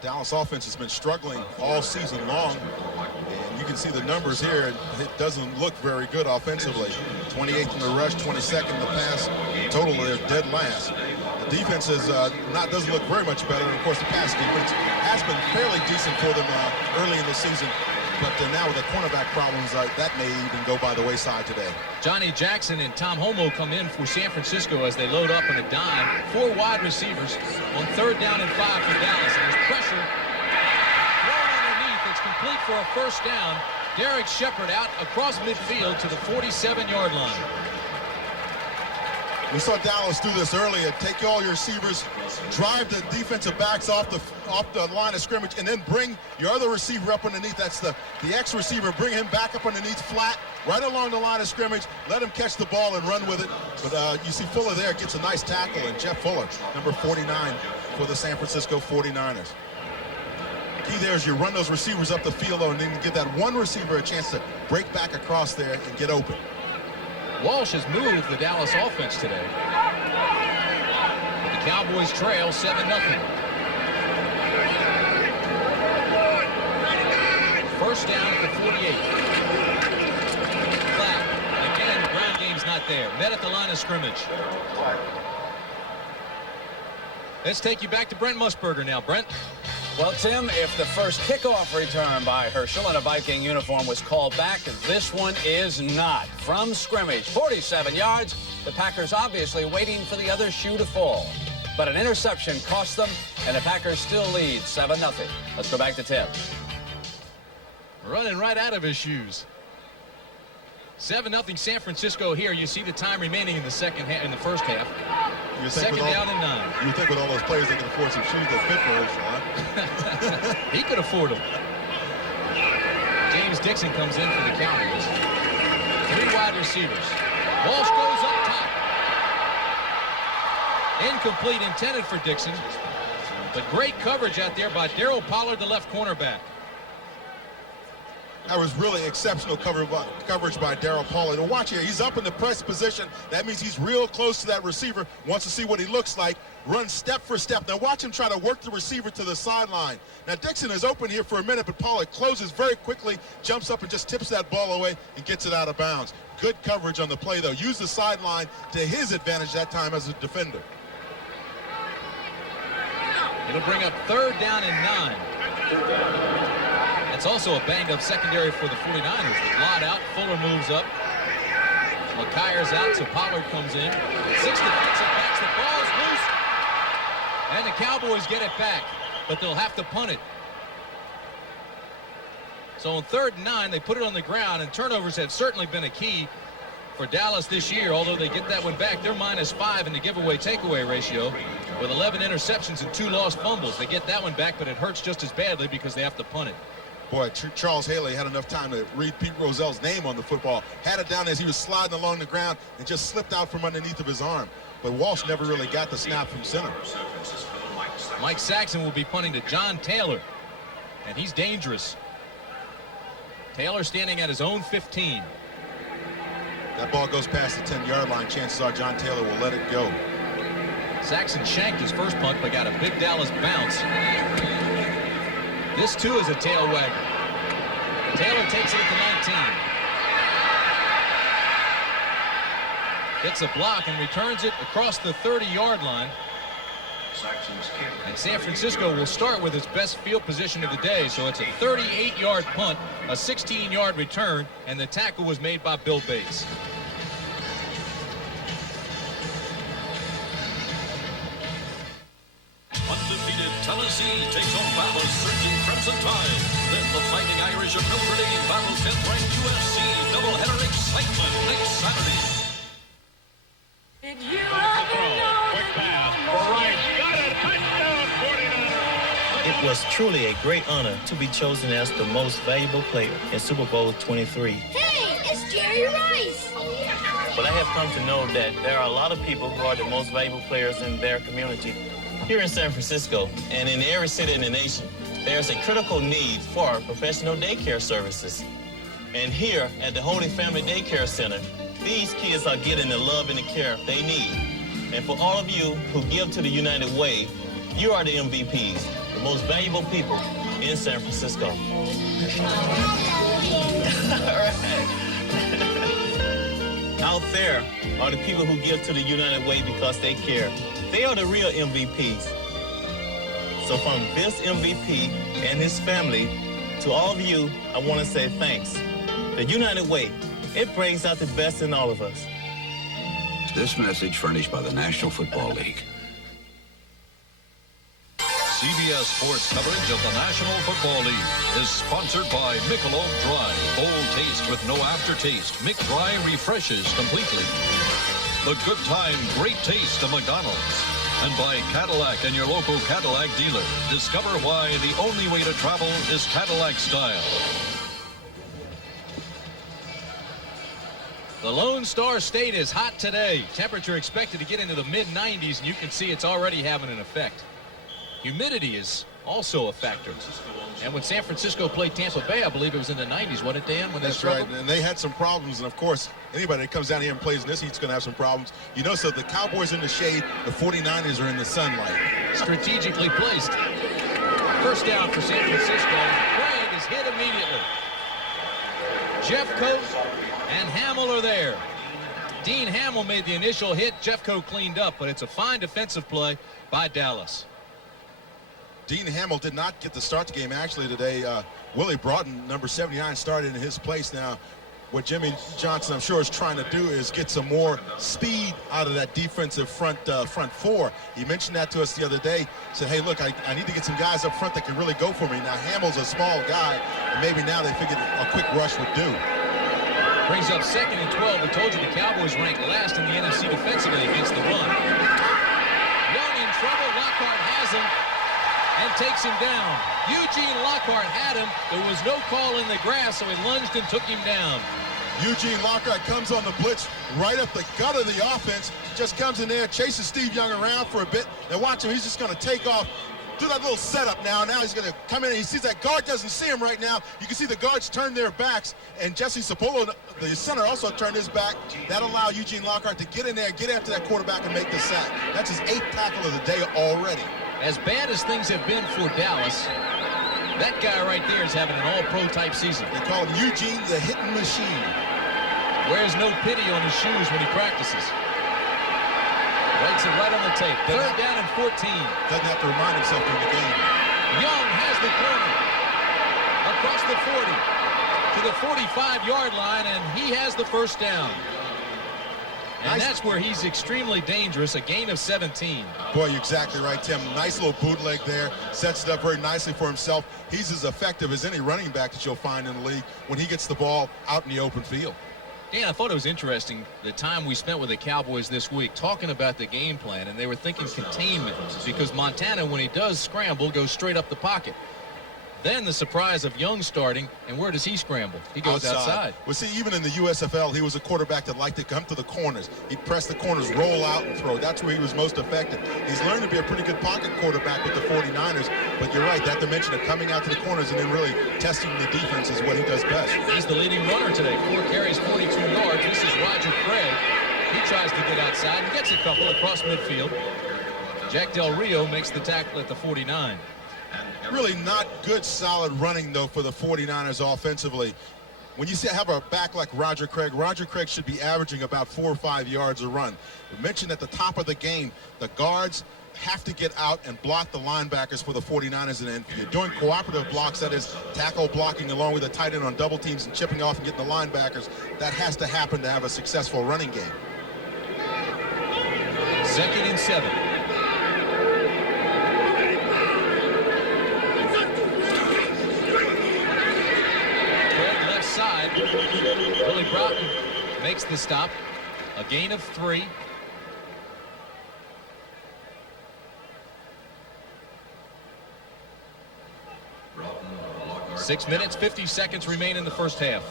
Dallas offense has been struggling all season long, and you can see the numbers here. It doesn't look very good offensively. 28th in the rush, 22nd in the pass. Total, they're dead last. The defense doesn't look very much better. And of course, the pass defense has been fairly decent for them early in the season. But now with the cornerback problems, that may even go by the wayside today. Johnny Jackson and Tom Homo come in for San Francisco as they load up on a dime. 4 wide receivers on 3rd down and 5 for Dallas. And there's pressure thrown underneath. It's complete for a first down. Derek Shepard out across midfield to the 47-yard line. We saw Dallas do this earlier. Take all your receivers, drive the defensive backs off the line of scrimmage, and then bring your other receiver up underneath. That's the ex-receiver. Bring him back up underneath flat, right along the line of scrimmage. Let him catch the ball and run with it. But you see Fuller there gets a nice tackle, and Jeff Fuller, number 49 for the San Francisco 49ers. Key there is you run those receivers up the field, though, and then give that one receiver a chance to break back across there and get open. Walsh has moved the Dallas offense today. The Cowboys trail 7-0. First down at the 48. Flat. Again, the ground game's not there. Met at the line of scrimmage. Let's take you back to Brent Musburger now. Brent? Well, Tim, if the first kickoff return by Herschel in a Viking uniform was called back, this one is not. From scrimmage, 47 yards, the Packers obviously waiting for the other shoe to fall. But an interception cost them, and the Packers still lead 7-0. Let's go back to Tim. Running right out of his shoes. 7-0 San Francisco here. You see the time remaining in the first half. Second down and 9. You think with all those players they can afford some shoes that fit for Herschel, huh? He could afford them. James Dixon comes in for the Cowboys. 3 wide receivers. Walsh goes up top. Incomplete, intended for Dixon. But great coverage out there by Darryl Pollard, the left cornerback. That was really exceptional coverage by Darryl Pollard. And watch here, he's up in the press position. That means he's real close to that receiver, wants to see what he looks like, runs step for step. Now watch him try to work the receiver to the sideline. Now Dixon is open here for a minute, but Pollard closes very quickly, jumps up and just tips that ball away and gets it out of bounds. Good coverage on the play, though. Use the sideline to his advantage that time as a defender. It'll bring up 3rd down and 9. It's also a banged-up secondary for the 49ers. The lot out, Fuller moves up. McKyer's out, so Pollard comes in. 6 defensive backs, the ball's loose. And the Cowboys get it back, but they'll have to punt it. So on 3rd and 9, they put it on the ground, and turnovers have certainly been a key for Dallas this year. Although they get that one back, they're -5 in the giveaway-takeaway ratio with 11 interceptions and 2 lost fumbles. They get that one back, but it hurts just as badly because they have to punt it. Boy, Charles Haley had enough time to read Pete Rozell's name on the football. Had it down as he was sliding along the ground and just slipped out from underneath of his arm. But Walsh never really got the snap from center. Mike Saxon will be punting to John Taylor, and he's dangerous. Taylor standing at his own 15. That ball goes past the 10-yard line. Chances are John Taylor will let it go. Saxon shanked his first punt, but got a big Dallas bounce. This, too, is a tail wagger. Taylor takes it at the 19. Gets a block and returns it across the 30-yard line. And San Francisco will start with its best field position of the day. So it's a 38-yard punt, a 16-yard return, and the tackle was made by Bill Bates. Undefeated Tennessee takes on Bama's surging Crimson Tide. Then the Fighting Irish of Notre Dame battles 10th-ranked USC. Doubleheader excitement next Saturday. Did you throw? Quick pass. Rice got it. Touchdown, 49ers. It was truly a great honor to be chosen as the most valuable player in Super Bowl 23. Hey, it's Jerry Rice. But I have come to know that there are a lot of people who are the most valuable players in their community. Here in San Francisco, and in every city in the nation, there's a critical need for professional daycare services. And here at the Holy Family Daycare Center, these kids are getting the love and the care they need. And for all of you who give to the United Way, you are the MVPs, the most valuable people in San Francisco. Out there are the people who give to the United Way because they care. They are the real MVPs. So from this MVP and his family, to all of you, I want to say thanks. The United Way, it brings out the best in all of us. This message furnished by the National Football League. CBS CBS Sports coverage of the National Football League is sponsored by Michelob Dry. Bold taste with no aftertaste. Mick Dry refreshes completely. The good time, great taste of McDonald's. And by Cadillac and your local Cadillac dealer. Discover why the only way to travel is Cadillac style. The Lone Star State is hot today. Temperature expected to get into the mid-90s, and you can see it's already having an effect. Humidity is also a factor. And when San Francisco played Tampa Bay, I believe it was in the 90s, wasn't it, Dan? When That's right, and they had some problems. And, of course, anybody that comes down here and plays in this heat's going to have some problems. You know, so the Cowboys in the shade, the 49ers are in the sunlight. Strategically placed. First down for San Francisco. Craig is hit immediately. Jeffcoat and Hamill are there. Dean Hamill made the initial hit. Jeffcoat cleaned up, but it's a fine defensive play by Dallas. Dean Hamill did not get to start the game actually today. Willie Broughton, number 79, started in his place. Now, what Jimmy Johnson, I'm sure, is trying to do is get some more speed out of that defensive front four. He mentioned that to us the other day. Said, hey, look, I need to get some guys up front that can really go for me. Now, Hamill's a small guy, and maybe now they figured a quick rush would do. Brings up 2nd and 12. We told you the Cowboys ranked last in the NFC defensively against the run. Young in trouble. Lockhart has him and takes him down. Eugene Lockhart had him. There was no call in the grass, so he lunged and took him down. Eugene Lockhart comes on the blitz right up the gut of the offense. Just comes in there, chases Steve Young around for a bit. And watch him. He's just going to take off. Do that little setup now. Now he's going to come in and he sees that guard doesn't see him right now. You can see the guards turn their backs, and Jesse Sapolo, the center, also turned his back. That allowed Eugene Lockhart to get in there, get after that quarterback, and make the sack. That's his 8th tackle of the day already. As bad as things have been for Dallas, that guy right there is having an all-pro type season. They call him Eugene the hitting machine. Wears no pity on his shoes when he practices. Writes it right on the tape. Third down and 14. Doesn't have to remind himself during the game. Young has the corner across the 40 to the 45-yard line, and he has the first down. And that's where he's extremely dangerous, a gain of 17. Boy, you're exactly right, Tim. Nice little bootleg there. Sets it up very nicely for himself. He's as effective as any running back that you'll find in the league when he gets the ball out in the open field. Dan, I thought it was interesting the time we spent with the Cowboys this week talking about the game plan, and they were thinking containment because Montana, when he does scramble, goes straight up the pocket. Then the surprise of Young starting, and where does he scramble? He goes outside. Well, see, even in the USFL, he was a quarterback that liked to come to the corners. He'd press the corners, roll out, and throw. That's where he was most effective. He's learned to be a pretty good pocket quarterback with the 49ers, but you're right, that dimension of coming out to the corners and then really testing the defense is what he does best. He's the leading runner today. 4 carries, 42 yards. This is Roger Craig. He tries to get outside and gets a couple across midfield. Jack Del Rio makes the tackle at the 49. Really not good, solid running, though, for the 49ers offensively. When you have a back like Roger Craig should be averaging about 4 or 5 yards a run. We mentioned at the top of the game, the guards have to get out and block the linebackers for the 49ers. And if you're doing cooperative blocks, that is tackle blocking along with the tight end on double teams and chipping off and getting the linebackers, that has to happen to have a successful running game. 2nd and 7. Side. Willie Broughton makes the stop. A gain of 3. Six minutes, 50 seconds remain in the first half.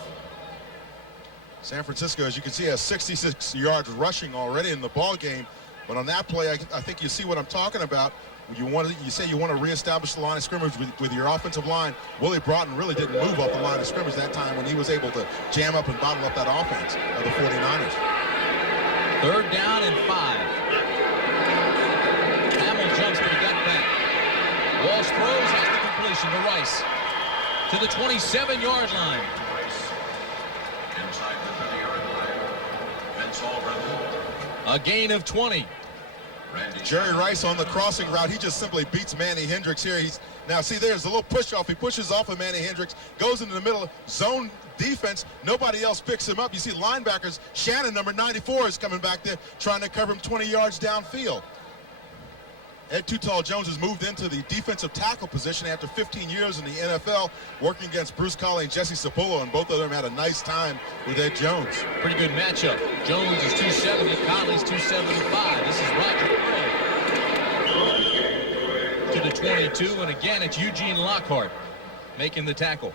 San Francisco, as you can see, has 66 yards rushing already in the ball game. But on that play, I think you see what I'm talking about. You say you want to reestablish the line of scrimmage with your offensive line. Willie Broughton really didn't move off the line of scrimmage that time when he was able to jam up and bottle up that offense of the 49ers. 3rd down and 5. Hamill jumps, but he got back. Walsh throws, has the completion to Rice to the 27-yard line. A gain of 20. Jerry Rice on the crossing route. He just simply beats Manny Hendricks here. Now see, there's a little push off. He pushes off of Manny Hendricks, goes into the middle zone defense. Nobody else picks him up. You see linebackers. Shannon, number 94, is coming back there trying to cover him 20 yards downfield. Ed Too Tall Jones has moved into the defensive tackle position after 15 years in the NFL, working against Bruce Colley and Jesse Sapullo, and both of them had a nice time with Ed Jones. Pretty good matchup. Jones is 270, Colley's 275. This is Roger Craig to the 22, and again it's Eugene Lockhart making the tackle.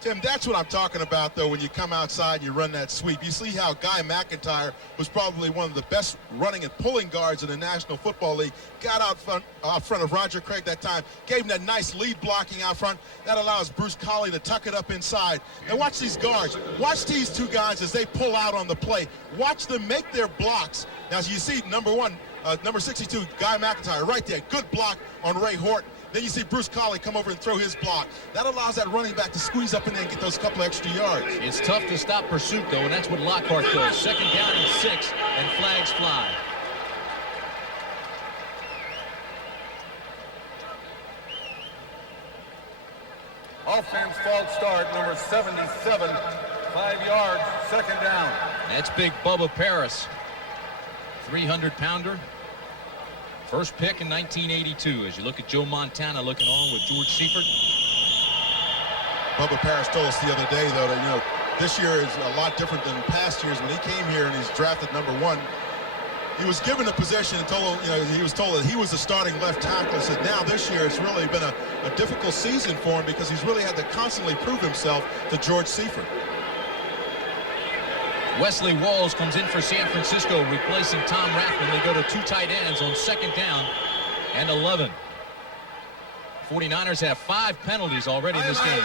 Tim, that's what I'm talking about, though, when you come outside and you run that sweep. You see how Guy McIntyre was probably one of the best running and pulling guards in the National Football League, got out front of Roger Craig that time, gave him that nice lead blocking out front. That allows Bruce Colley to tuck it up inside. And watch these guards. Watch these two guys as they pull out on the play. Watch them make their blocks. Now, as you see, number 62, Guy McIntyre, right there. Good block on Ray Horton. Then you see Bruce Colley come over and throw his block. That allows that running back to squeeze up in there and get those couple extra yards. It's tough to stop pursuit, though, and that's what Lockhart does. Second down and 6, and flags fly. Offense false start, number 77, 5 yards, second down. That's big Bubba Paris, 300-pounder. First pick in 1982. As you look at Joe Montana looking on with George Seifert. Bubba Paris told us the other day, though, that this year is a lot different than past years. When he came here and he's drafted number 1, he was given a position and told, he was told that he was the starting left tackle. He said now this year it's really been a difficult season for him because he's really had to constantly prove himself to George Seifert. Wesley Walsh comes in for San Francisco, replacing Tom Rathman. They go to 2 tight ends on second down and 11. 49ers have 5 penalties already in this game.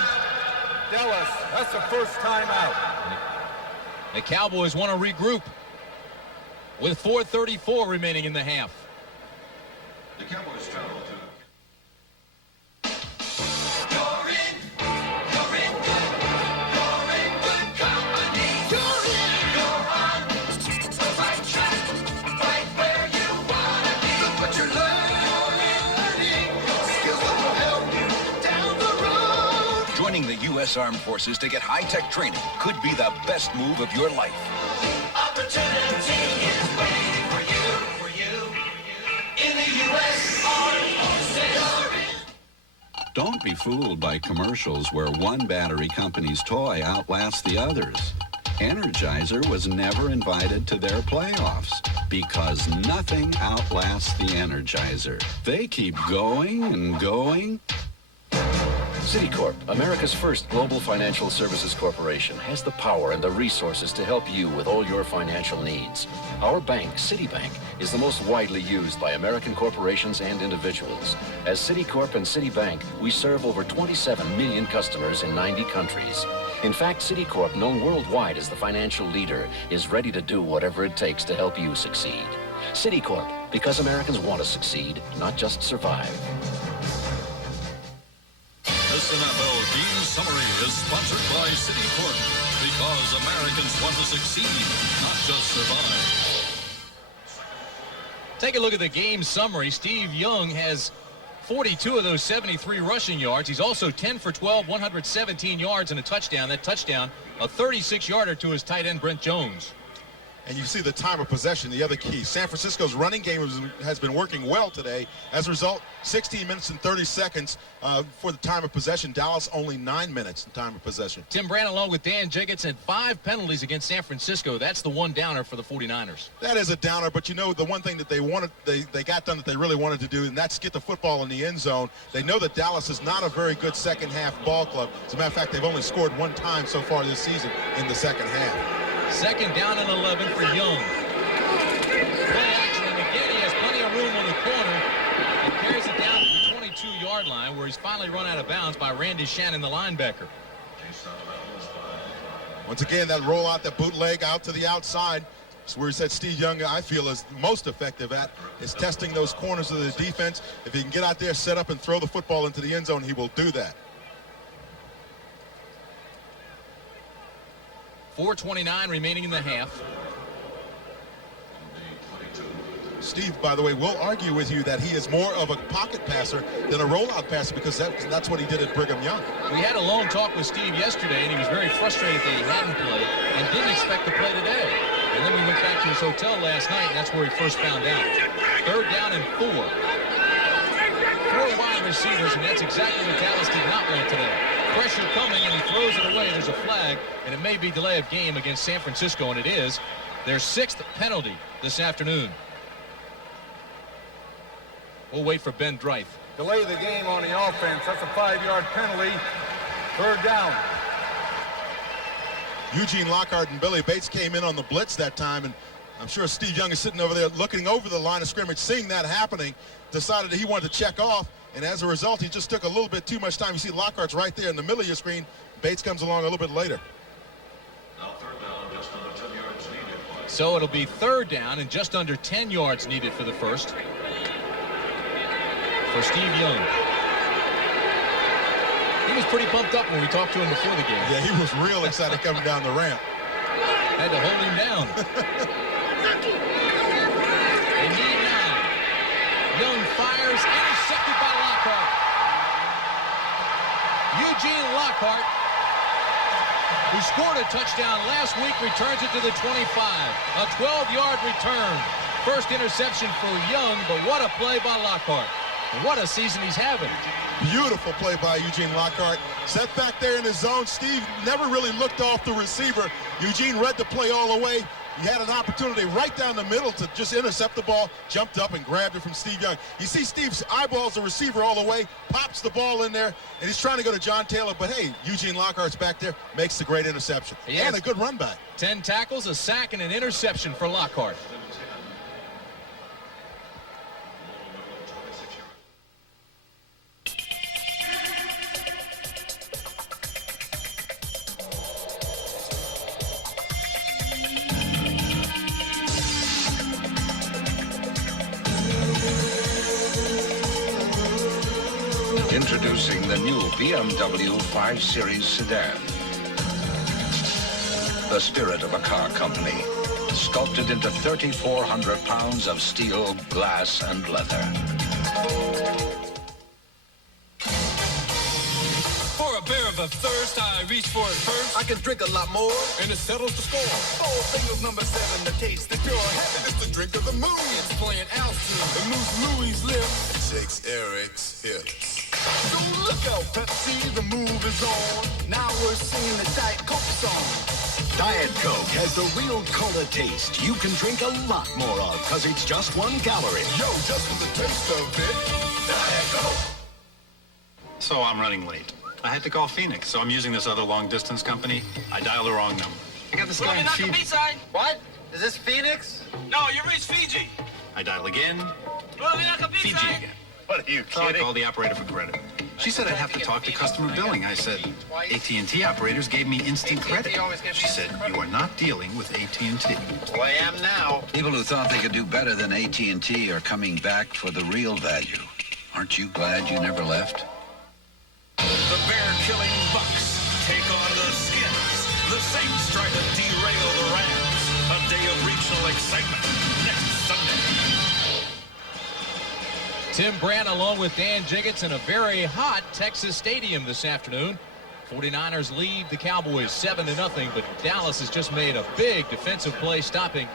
Dallas, that's the first time out. The Cowboys want to regroup with 4:34 remaining in the half. The Cowboys travel to... Joining the U.S. Armed Forces to get high-tech training could be the best move of your life. Opportunity is waiting for you, in the U.S. Armed Forces. Don't be fooled by commercials where one battery company's toy outlasts the others. Energizer was never invited to their playoffs because nothing outlasts the Energizer. They keep going and going. Citicorp, America's first global financial services corporation, has the power and the resources to help you with all your financial needs. Our bank, Citibank, is the most widely used by American corporations and individuals. As Citicorp and Citibank, we serve over 27 million customers in 90 countries. In fact, Citicorp, known worldwide as the financial leader, is ready to do whatever it takes to help you succeed. Citicorp, because Americans want to succeed, not just survive. This NFL game summary is sponsored by Citicorp, because Americans want to succeed, not just survive. Take a look at the game summary. Steve Young has 42 of those 73 rushing yards. He's also 10 for 12, 117 yards and a touchdown. That touchdown, a 36-yarder to his tight end, Brent Jones. And you see the time of possession, the other key. San Francisco's running game has been working well today. As a result, 16 minutes and 30 seconds for the time of possession. Dallas only 9 minutes in time of possession. Tim Brant along with Dan Jiggetts had 5 penalties against San Francisco. That's the one downer for the 49ers. That is a downer, but the one thing that they wanted, they got done that they really wanted to do, and that's get the football in the end zone. They know that Dallas is not a very good second half ball club. As a matter of fact, they've only scored 1 time so far this season in the second half. Second down and 11 for Young. Play action, and again he has plenty of room on the corner. He carries it down to the 22-yard line where he's finally run out of bounds by Randy Shannon, the linebacker. Once again, that rollout, that bootleg out to the outside. It's where he said Steve Young, I feel, is most effective at, is testing those corners of the defense. If he can get out there, set up, and throw the football into the end zone, he will do that. 4:29 remaining in the half. Steve, by the way, will argue with you that he is more of a pocket passer than a rollout passer because that's what he did at Brigham Young. We had a long talk with Steve yesterday, and he was very frustrated that he hadn't played and didn't expect to play today. And then we went back to his hotel last night, and that's where he first found out. Third down and 4. 4 wide receivers, and that's exactly what Dallas did not want today. Pressure coming, and he throws it away. There's a flag, and it may be delay of game against San Francisco, and it is their 6th penalty this afternoon. We'll wait for Ben Dreith. Delay the game on the offense. That's a 5-yard penalty. 3rd down. Eugene Lockhart and Billy Bates came in on the blitz that time, and I'm sure Steve Young is sitting over there looking over the line of scrimmage, seeing that happening, decided that he wanted to check off, and as a result, he just took a little bit too much time. You see Lockhart's right there in the middle of your screen. Bates comes along a little bit later. So it'll be 3rd down and just under 10 yards needed for the first. For Steve Young. He was pretty pumped up when we talked to him before the game. Yeah, he was real excited coming down the ramp. Had to hold him down. They need 9. Young fires, intercepted by Lockhart. Eugene Lockhart, who scored a touchdown last week, returns it to the 25. A 12-yard return. First interception for Young, but what a play by Lockhart. And what a season he's having. Beautiful play by Eugene Lockhart. Set back there in his zone. Steve never really looked off the receiver. Eugene read the play all the way. He had an opportunity right down the middle to just intercept the ball, jumped up and grabbed it from Steve Young. You see Steve's eyeballs the receiver all the way, pops the ball in there, and he's trying to go to John Taylor, but hey, Eugene Lockhart's back there, makes the great interception. And a good run back. 10 tackles, a sack, and an interception for Lockhart. Introducing the new BMW 5 Series sedan. The spirit of a car company, sculpted into 3,400 pounds of steel, glass, and leather. For a beer of a thirst, I reach for it first. I can drink a lot more, and it settles the score. Oh, singles number 7, the taste is pure heaven. It's the drink of the moon. It's playing Alston, the Moose Louis' lips. It shakes Eric's hips. So look out, Pepsi, the move is on. Now we're singing the Diet Coke song. Diet Coke has the real cola taste you can drink a lot more of because it's just 1 calorie. Yo, just for the taste of it, Diet Coke. So I'm running late. I had to call Phoenix, so I'm using this other long-distance company. I dialed the wrong number. I got this guy in Fiji. What? Is this Phoenix? No, you reached Fiji. I dial again. Fiji again. What are you So I kidding? called the operator for credit. She said I'd have to talk to customer billing. I said, AT&T operators gave me instant credit. She said, you are not dealing with AT&T. Well, I am now. People who thought they could do better than AT&T are coming back for the real value. Aren't you glad you never left? The bear-killing Bucks take on the Skins. The Saints try to derail the Rams. A day of regional excitement next Sunday. Tim Brant along with Dan Jiggetts in a very hot Texas stadium this afternoon. 49ers lead the Cowboys 7-0, but Dallas has just made a big defensive play stopping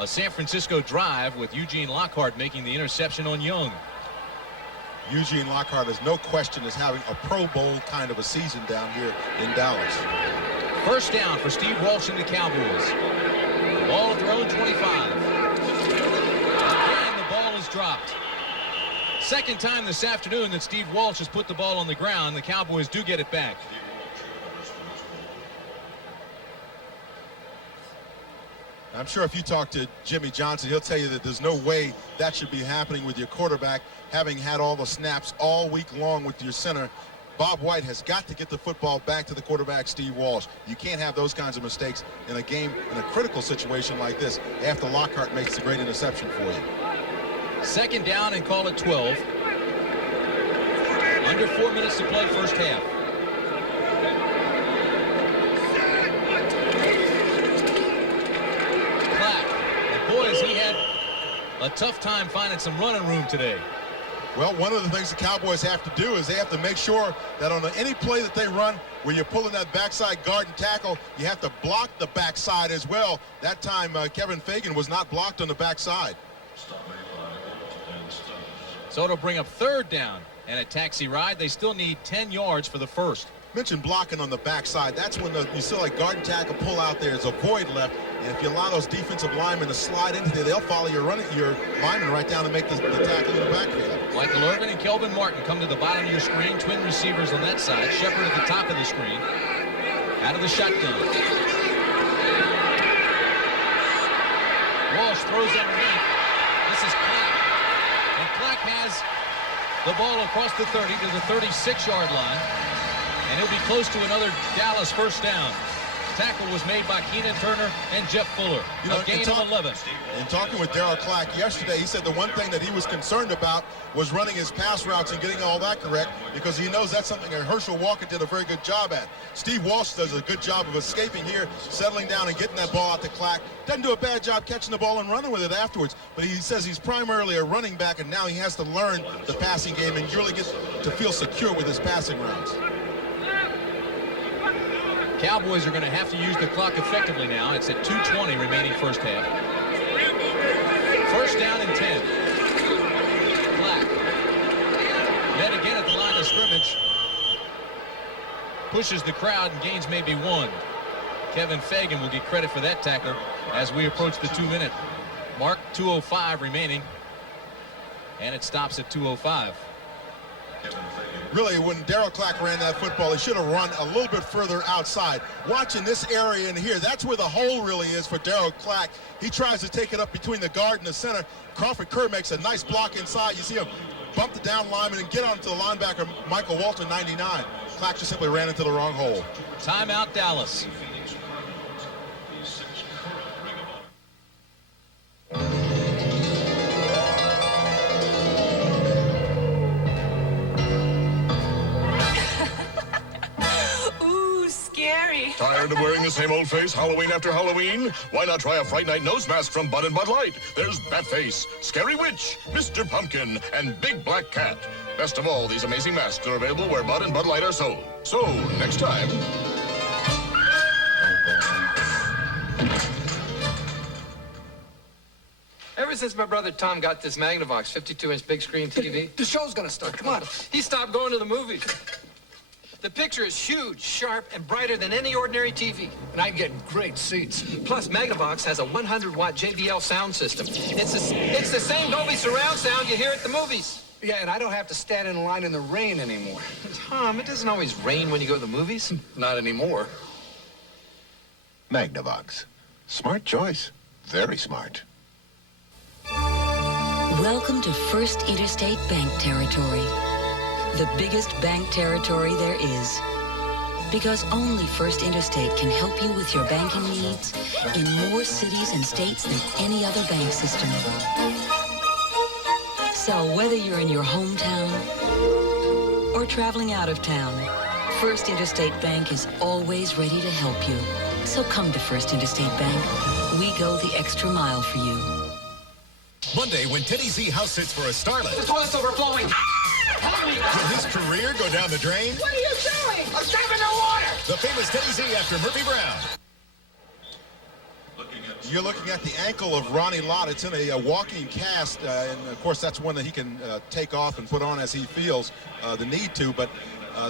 a San Francisco drive with Eugene Lockhart making the interception on Young. Eugene Lockhart, there's no question, is having a Pro Bowl kind of a season down here in Dallas. First down for Steve Walsh and the Cowboys. The ball at their own 25. Again, the ball is dropped. Second time this afternoon that Steve Walsh has put the ball on the ground. The Cowboys do get it back. I'm sure if you talk to Jimmy Johnson, he'll tell you that there's no way that should be happening with your quarterback, having had all the snaps all week long with your center. Bob White has got to get the football back to the quarterback, Steve Walsh. You can't have those kinds of mistakes in a game, in a critical situation like this, after Lockhart makes the great interception for you. Second down and call it 12. Under 4 minutes to play first half. Boys, he had a tough time finding some running room today. Well, one of the things the Cowboys have to do is they have to make sure that on any play that they run where you're pulling that backside guard and tackle, you have to block the backside as well. That time, Kevin Fagan was not blocked on the backside. So it'll bring up 3rd down and a taxi ride. They still need 10 yards for the first. Mentioned blocking on the backside. That's when you see like guard and tackle pull out there. There's a void left. And if you allow those defensive linemen to slide into there, they'll follow your lineman right down and make the tackle in the backfield. Michael Irvin and Kelvin Martin come to the bottom of your screen. Twin receivers on that side. Shepard at the top of the screen. Out of the shotgun. Walsh throws underneath. This is Clack. And Clack has the ball across the 30 to the 36-yard line. And he'll be close to another Dallas first down. Tackle was made by Keenan Turner and Jeff Fuller. A gain of 11. In talking with Darryl Clack yesterday, he said the one thing that he was concerned about was running his pass routes and getting all that correct, because he knows that's something that Herschel Walker did a very good job at. Steve Walsh does a good job of escaping here, settling down and getting that ball out to Clack. Doesn't do a bad job catching the ball and running with it afterwards, but he says he's primarily a running back, and now he has to learn the passing game and really get to feel secure with his passing routes. Cowboys are going to have to use the clock effectively now. It's at 2:20 remaining first half. First down and 10. Black. Met again at the line of scrimmage. Pushes the crowd and gains maybe 1. Kevin Fagan will get credit for that tackler as we approach the 2-minute mark. 2:05 remaining. And it stops at 2:05. Really, when Darryl Clack ran that football, he should have run a little bit further outside. Watching this area in here, that's where the hole really is for Darryl Clack. He tries to take it up between the guard and the center. Crawford Kerr makes a nice block inside. You see him bump the down lineman and get onto the linebacker, Michael Walter, 99. Clack just simply ran into the wrong hole. Timeout, Dallas. Tired of wearing the same old face Halloween after Halloween? Why not try a Fright Night nose mask from Bud and Bud Light? There's Batface, Scary Witch, Mr. Pumpkin, and Big Black Cat. Best of all, these amazing masks are available where Bud and Bud Light are sold. So, next time... Ever since my brother Tom got this Magnavox 52-inch big screen TV, the show's gonna start. Come on. He stopped going to the movies. The picture is huge, sharp, and brighter than any ordinary TV. And I get great seats. Plus, Magnavox has a 100-watt JBL sound system. It's the same Dolby surround sound you hear at the movies. Yeah, and I don't have to stand in line in the rain anymore. Tom, it doesn't always rain when you go to the movies. Not anymore. Magnavox. Smart choice. Very smart. Welcome to First Interstate Bank territory. The biggest bank territory there is. Because only First Interstate can help you with your banking needs in more cities and states than any other bank system. So whether you're in your hometown or traveling out of town, First Interstate Bank is always ready to help you. So come to First Interstate Bank. We go the extra mile for you. Monday, when Teddy Z house sits for a starlet. The toilet's overflowing. Help me! Will his career go down the drain? What are you doing? I'm tapping the water! The famous Teddy Z after Murphy Brown. You're looking at the ankle of Ronnie Lott. It's in a walking cast, and of course that's one that he can take off and put on as he feels the need to, but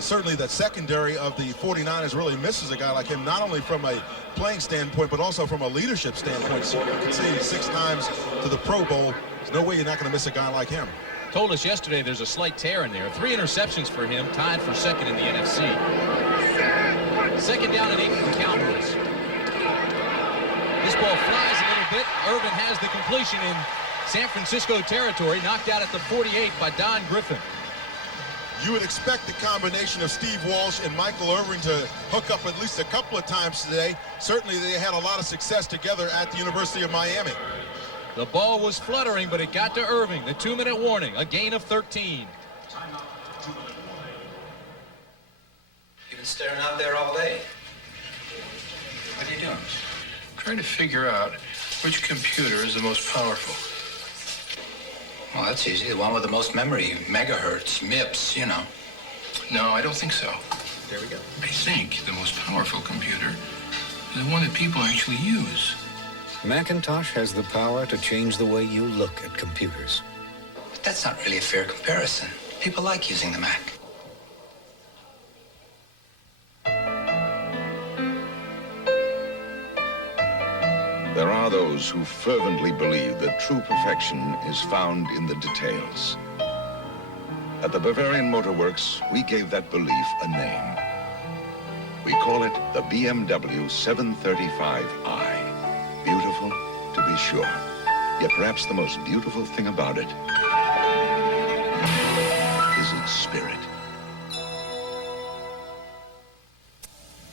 certainly that secondary of the 49ers really misses a guy like him, not only from a playing standpoint, but also from a leadership standpoint. So you can see 6 times to the Pro Bowl. There's no way you're not going to miss a guy like him. Told us yesterday there's a slight tear in there. 3 interceptions for him, tied for second in the NFC. Second down and 8 for the Cowboys. This ball flies a little bit. Irvin has the completion in San Francisco territory, knocked out at the 48 by Don Griffin. You would expect the combination of Steve Walsh and Michael Irvin to hook up at least a couple of times today. Certainly they had a lot of success together at the University of Miami. The ball was fluttering, but it got to Irving. The 2-minute warning, a gain of 13. You've been staring out there all day. What are you doing? Trying to figure out which computer is the most powerful. Well, that's easy. The one with the most memory, megahertz, MIPS, you know. No, I don't think so. There we go. I think the most powerful computer is the one that people actually use. Macintosh has the power to change the way you look at computers. But That's not really a fair comparison. People like using the Mac. There are those who fervently believe that true perfection is found in the details. At the Bavarian Motor Works, we gave that belief a name. We call it the BMW 735i. Beautiful, to be sure. Yet perhaps the most beautiful thing about it is its spirit.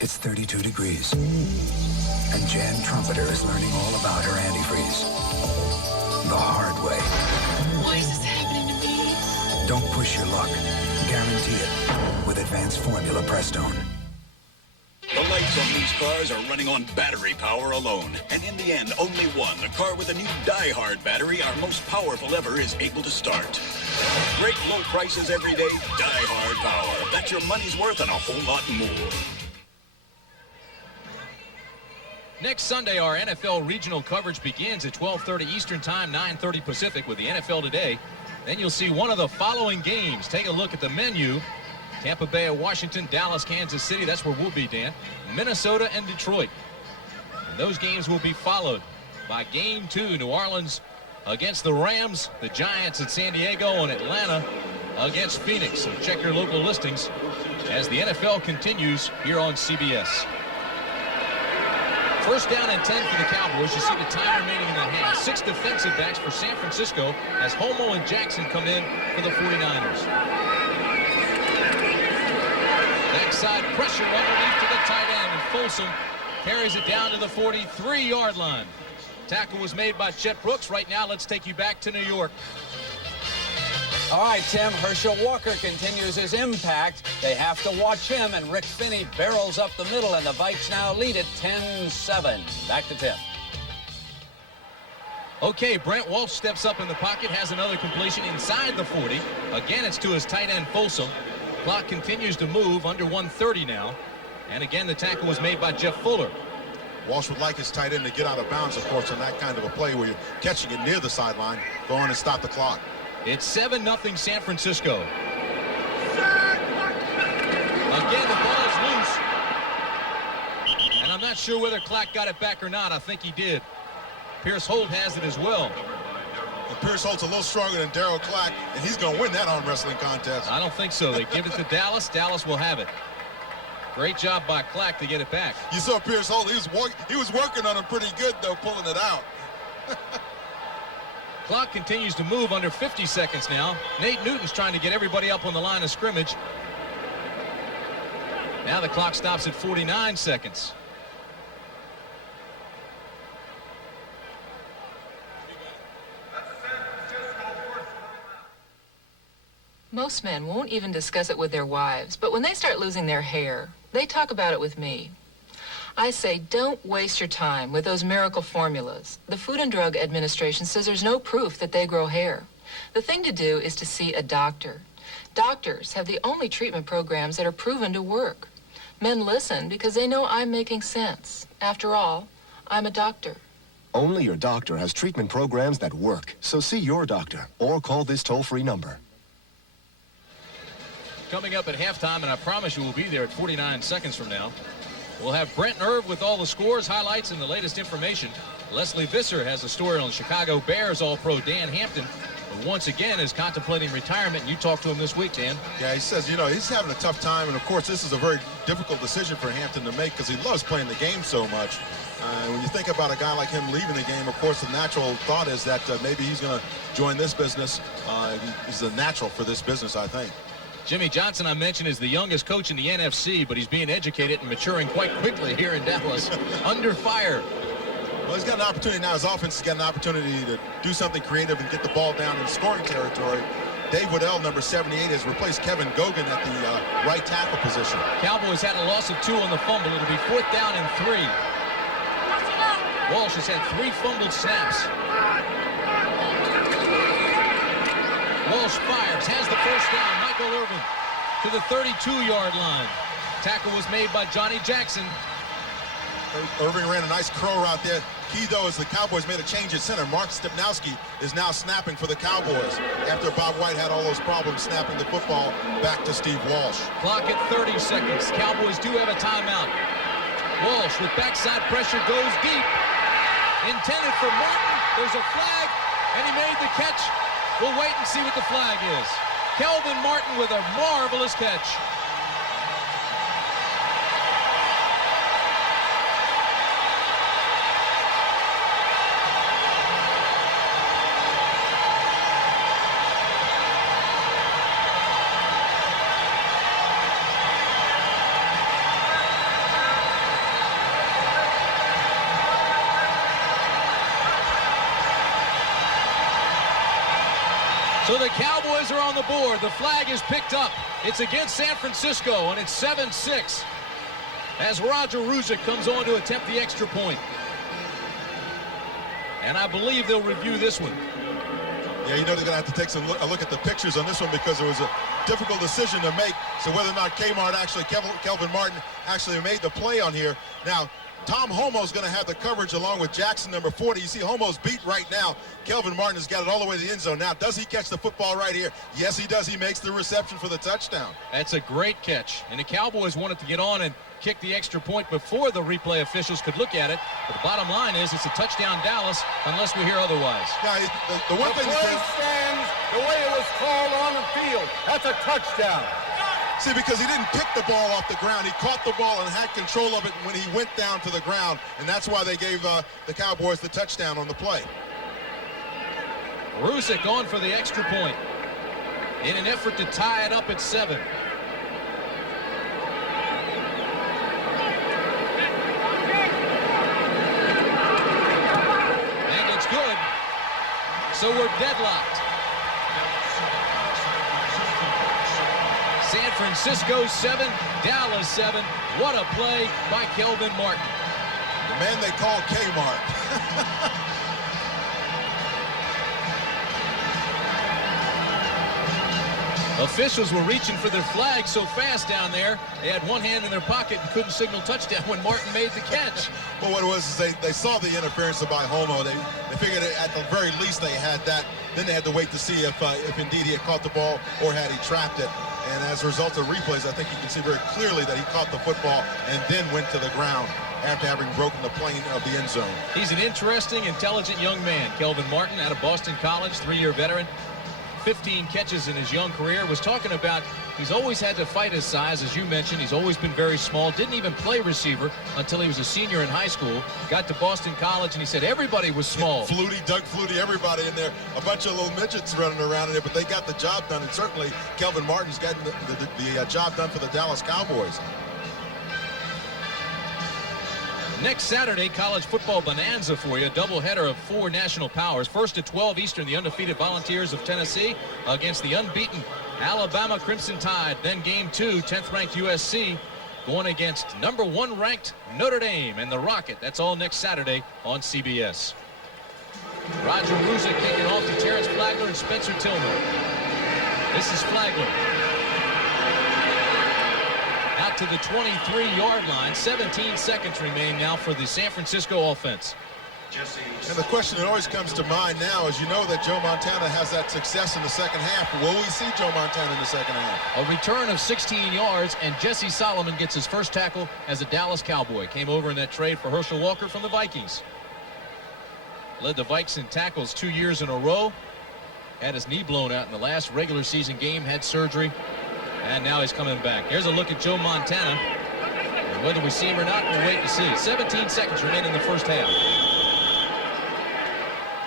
It's 32 degrees. And Jan Trumpeter is learning all about her antifreeze. The hard way. Why is this happening to me? Don't push your luck. Guarantee it with Advanced Formula Prestone. The lights on these cars are running on battery power alone. And in the end, only one, the car with a new Die-Hard battery, our most powerful ever, is able to start. Great low prices every day, Die-Hard power. That's your money's worth and a whole lot more. Next Sunday, our NFL regional coverage begins at 12:30 Eastern Time, 9:30 Pacific with the NFL Today. Then you'll see one of the following games. Take a look at the menu. Tampa Bay at Washington, Dallas, Kansas City. That's where we'll be, Dan. Minnesota and Detroit. And those games will be followed by Game 2, New Orleans against the Rams, the Giants at San Diego, and Atlanta against Phoenix. So check your local listings as the NFL continues here on CBS. First down and 10 for the Cowboys. You see the time remaining in the half. 6 defensive backs for San Francisco as Homo and Jackson come in for the 49ers. Backside pressure underneath to the tight end, and Folsom carries it down to the 43-yard line. Tackle was made by Chet Brooks. Right now, let's take you back to New York. All right, Tim, Herschel Walker continues his impact. They have to watch him, and Rick Finney barrels up the middle, and the Vikes now lead it 10-7. Back to Tim. Okay, Brant Walsh steps up in the pocket, has another completion inside the 40. Again, it's to his tight end, Folsom. Clock continues to move, under 1:30 now. And again, the tackle was made by Jeff Fuller. Walsh would like his tight end to get out of bounds, of course, on that kind of a play where you're catching it near the sideline. Go on and stop the clock. It's 7-0 San Francisco. Again, the ball's loose. And I'm not sure whether Clack got it back or not. I think he did. Pierce Holt has it as well. And Pierce Holt's a little stronger than Darryl Clack, and he's going to win that arm wrestling contest. I don't think so. They give it to Dallas. Dallas will have it. Great job by Clack to get it back. You saw Pierce Holt. He was working on him pretty good, though, pulling it out. Clock continues to move, under 50 seconds now. Nate Newton's trying to get everybody up on the line of scrimmage. Now the clock stops at 49 seconds. Most men won't even discuss it with their wives, but when they start losing their hair, they talk about it with me. I say, don't waste your time with those miracle formulas. The Food and Drug Administration says there's no proof that they grow hair. The thing to do is to see a doctor. Doctors have the only treatment programs that are proven to work. Men listen because they know I'm making sense. After all, I'm a doctor. Only your doctor has treatment programs that work. So see your doctor or call this toll-free number. Coming up at halftime, and I promise you we'll be there at 49 seconds from now. We'll have Brent Nerve with all the scores, highlights, and the latest information. Leslie Visser has a story on Chicago Bears All-Pro Dan Hampton, who once again is contemplating retirement. And you talked to him this week, Dan. Yeah, he says, you know, he's having a tough time. And, of course, this is a very difficult decision for Hampton to make because he loves playing the game so much. When you think about a guy like him leaving the game, of course, the natural thought is that maybe he's going to join this business. He's a natural for this business, I think. Jimmy Johnson, I mentioned, is the youngest coach in the NFC, but he's being educated and maturing quite quickly here in Dallas. Under fire. Well, he's got an opportunity now. His offense has got an opportunity to do something creative and get the ball down in scoring territory. Dave Waddell, number 78, has replaced Kevin Gogan at the right tackle position. Cowboys had a loss of 2 on the fumble. It'll be 4th down and 3. Walsh has had 3 fumbled snaps. Walsh fires, has the first down. Michael Irvin to the 32-yard line. Tackle was made by Johnny Jackson. Irving ran a nice curl route there. Key, though, is the Cowboys made a change at center. Mark Stepnowski is now snapping for the Cowboys after Bob White had all those problems snapping the football back to Steve Walsh. Clock at 30 seconds. Cowboys do have a timeout. Walsh with backside pressure goes deep. Intended for Martin. There's a flag, and he made the catch. We'll wait and see what the flag is. Kelvin Martin with a marvelous catch. So the Cowboys are on the board. The flag is picked up. It's against San Francisco, and it's 7-6 as Roger Ruzick comes on to attempt the extra point. And I believe they'll review this one. Yeah, you know they're going to have to take a look at the pictures on this one because it was a difficult decision to make. So whether or not Kelvin Martin actually made the play on here. Now, Tom Homo's going to have the coverage along with Jackson, number 40. You see Homo's beat right now. Kelvin Martin has got it all the way to the end zone. Now, does he catch the football right here? Yes, he does. He makes the reception for the touchdown. That's a great catch. And the Cowboys wanted to get on and kick the extra point before the replay officials could look at it. But the bottom line is it's a touchdown Dallas unless we hear otherwise. Now, the one thing play stands the way it was called on the field. That's a touchdown. See, because he didn't pick the ball off the ground. He caught the ball and had control of it when he went down to the ground. And that's why they gave the Cowboys the touchdown on the play. Ruzick on for the extra point in an effort to tie it up at 7. And it's good. So we're deadlocked. San Francisco 7, Dallas 7. What a play by Kelvin Martin. The man they call Kmart. Officials were reaching for their flag so fast down there. They had one hand in their pocket and couldn't signal touchdown when Martin made the catch. Well, what it was is they saw the interference by Homo. They figured at the very least they had that. Then they had to wait to see if indeed he had caught the ball or had he trapped it. And as a result of replays, I think you can see very clearly that he caught the football and then went to the ground after having broken the plane of the end zone. He's an interesting, intelligent young man. Kelvin Martin, out of Boston College, 3-year veteran. 15 catches in his young career. Was talking about he's always had to fight his size, as you mentioned. He's always been very small. Didn't even play receiver until he was a senior in high school. Got to Boston College, and he said everybody was small. Flutie, Doug Flutie, everybody in there. A bunch of little midgets running around in there, but they got the job done. And certainly Kelvin Martin's gotten the job done for the Dallas Cowboys. Next Saturday, college football bonanza for you. Doubleheader of 4 national powers. First at 12 Eastern, the undefeated Volunteers of Tennessee against the unbeaten Alabama Crimson Tide. Then game 2, 10th ranked USC going against number 1 ranked Notre Dame and the Rocket. That's all next Saturday on CBS. Roger Ruzick kicking off to Terrence Flagler and Spencer Tillman. This is Flagler. Out to the 23-yard line. 17 seconds remain now for the San Francisco offense. And the question that always comes to mind now is, you know that Joe Montana has that success in the second half. Will we see Joe Montana in the second half? A return of 16 yards, and Jesse Solomon gets his first tackle as a Dallas Cowboy. Came over in that trade for Herschel Walker from the Vikings. Led the Vikes in tackles 2 years in a row. Had his knee blown out in the last regular season game, had surgery. And now he's coming back. Here's a look at Joe Montana. And whether we see him or not, we'll wait to see. 17 seconds remain in the first half.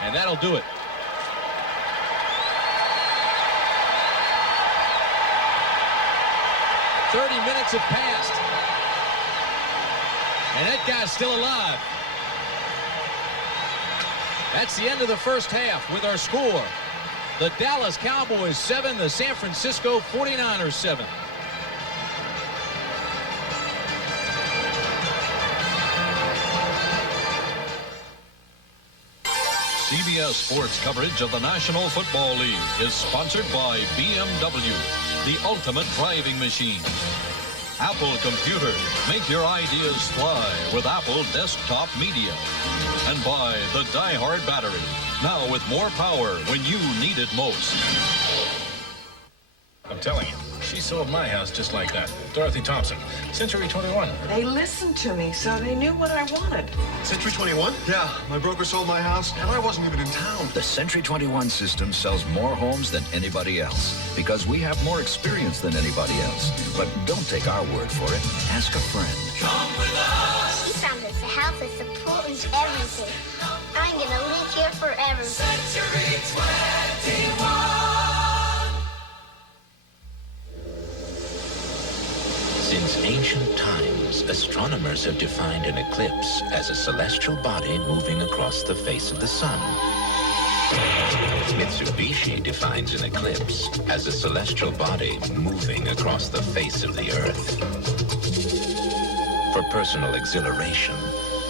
And that'll do it. "30 minutes have passed. And that guy's still alive. That's the end of the first half with our score. The Dallas Cowboys 7, the San Francisco 49ers 7. CBS Sports coverage of the National Football League is sponsored by BMW, the ultimate driving machine. Apple computers. Make your ideas fly with Apple Desktop Media. And buy the Die-Hard battery. Now with more power when you need it most. I'm telling you, she sold my house just like that. Dorothy Thompson, Century 21. They listened to me, so they knew what I wanted. Century 21? Yeah, my broker sold my house, and I wasn't even in town. The Century 21 system sells more homes than anybody else because we have more experience than anybody else. But don't take our word for it. Ask a friend. Come with us. We found us a house with a pool and everything. I'm going to live here forever. Century 21. Since ancient times, astronomers have defined an eclipse as a celestial body moving across the face of the sun. Mitsubishi defines an eclipse as a celestial body moving across the face of the Earth. For personal exhilaration,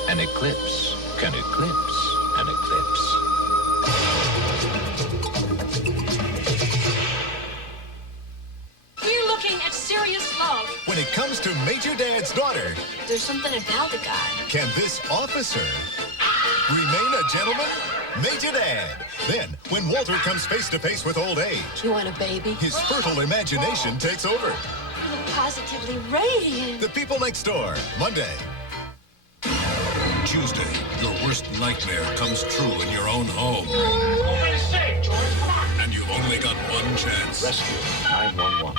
an eclipse can eclipse an eclipse. We're looking at serious love. When it comes to Major Dad's daughter, There's something about the guy. can this officer remain a gentleman? Major Dad. Then, when Walter comes face to face with old age, You want a baby? his fertile imagination takes over. You look positively radiant. The People Next Door, Monday. Tuesday, your worst nightmare comes true in your own home. And you've only got one chance. Rescue 911.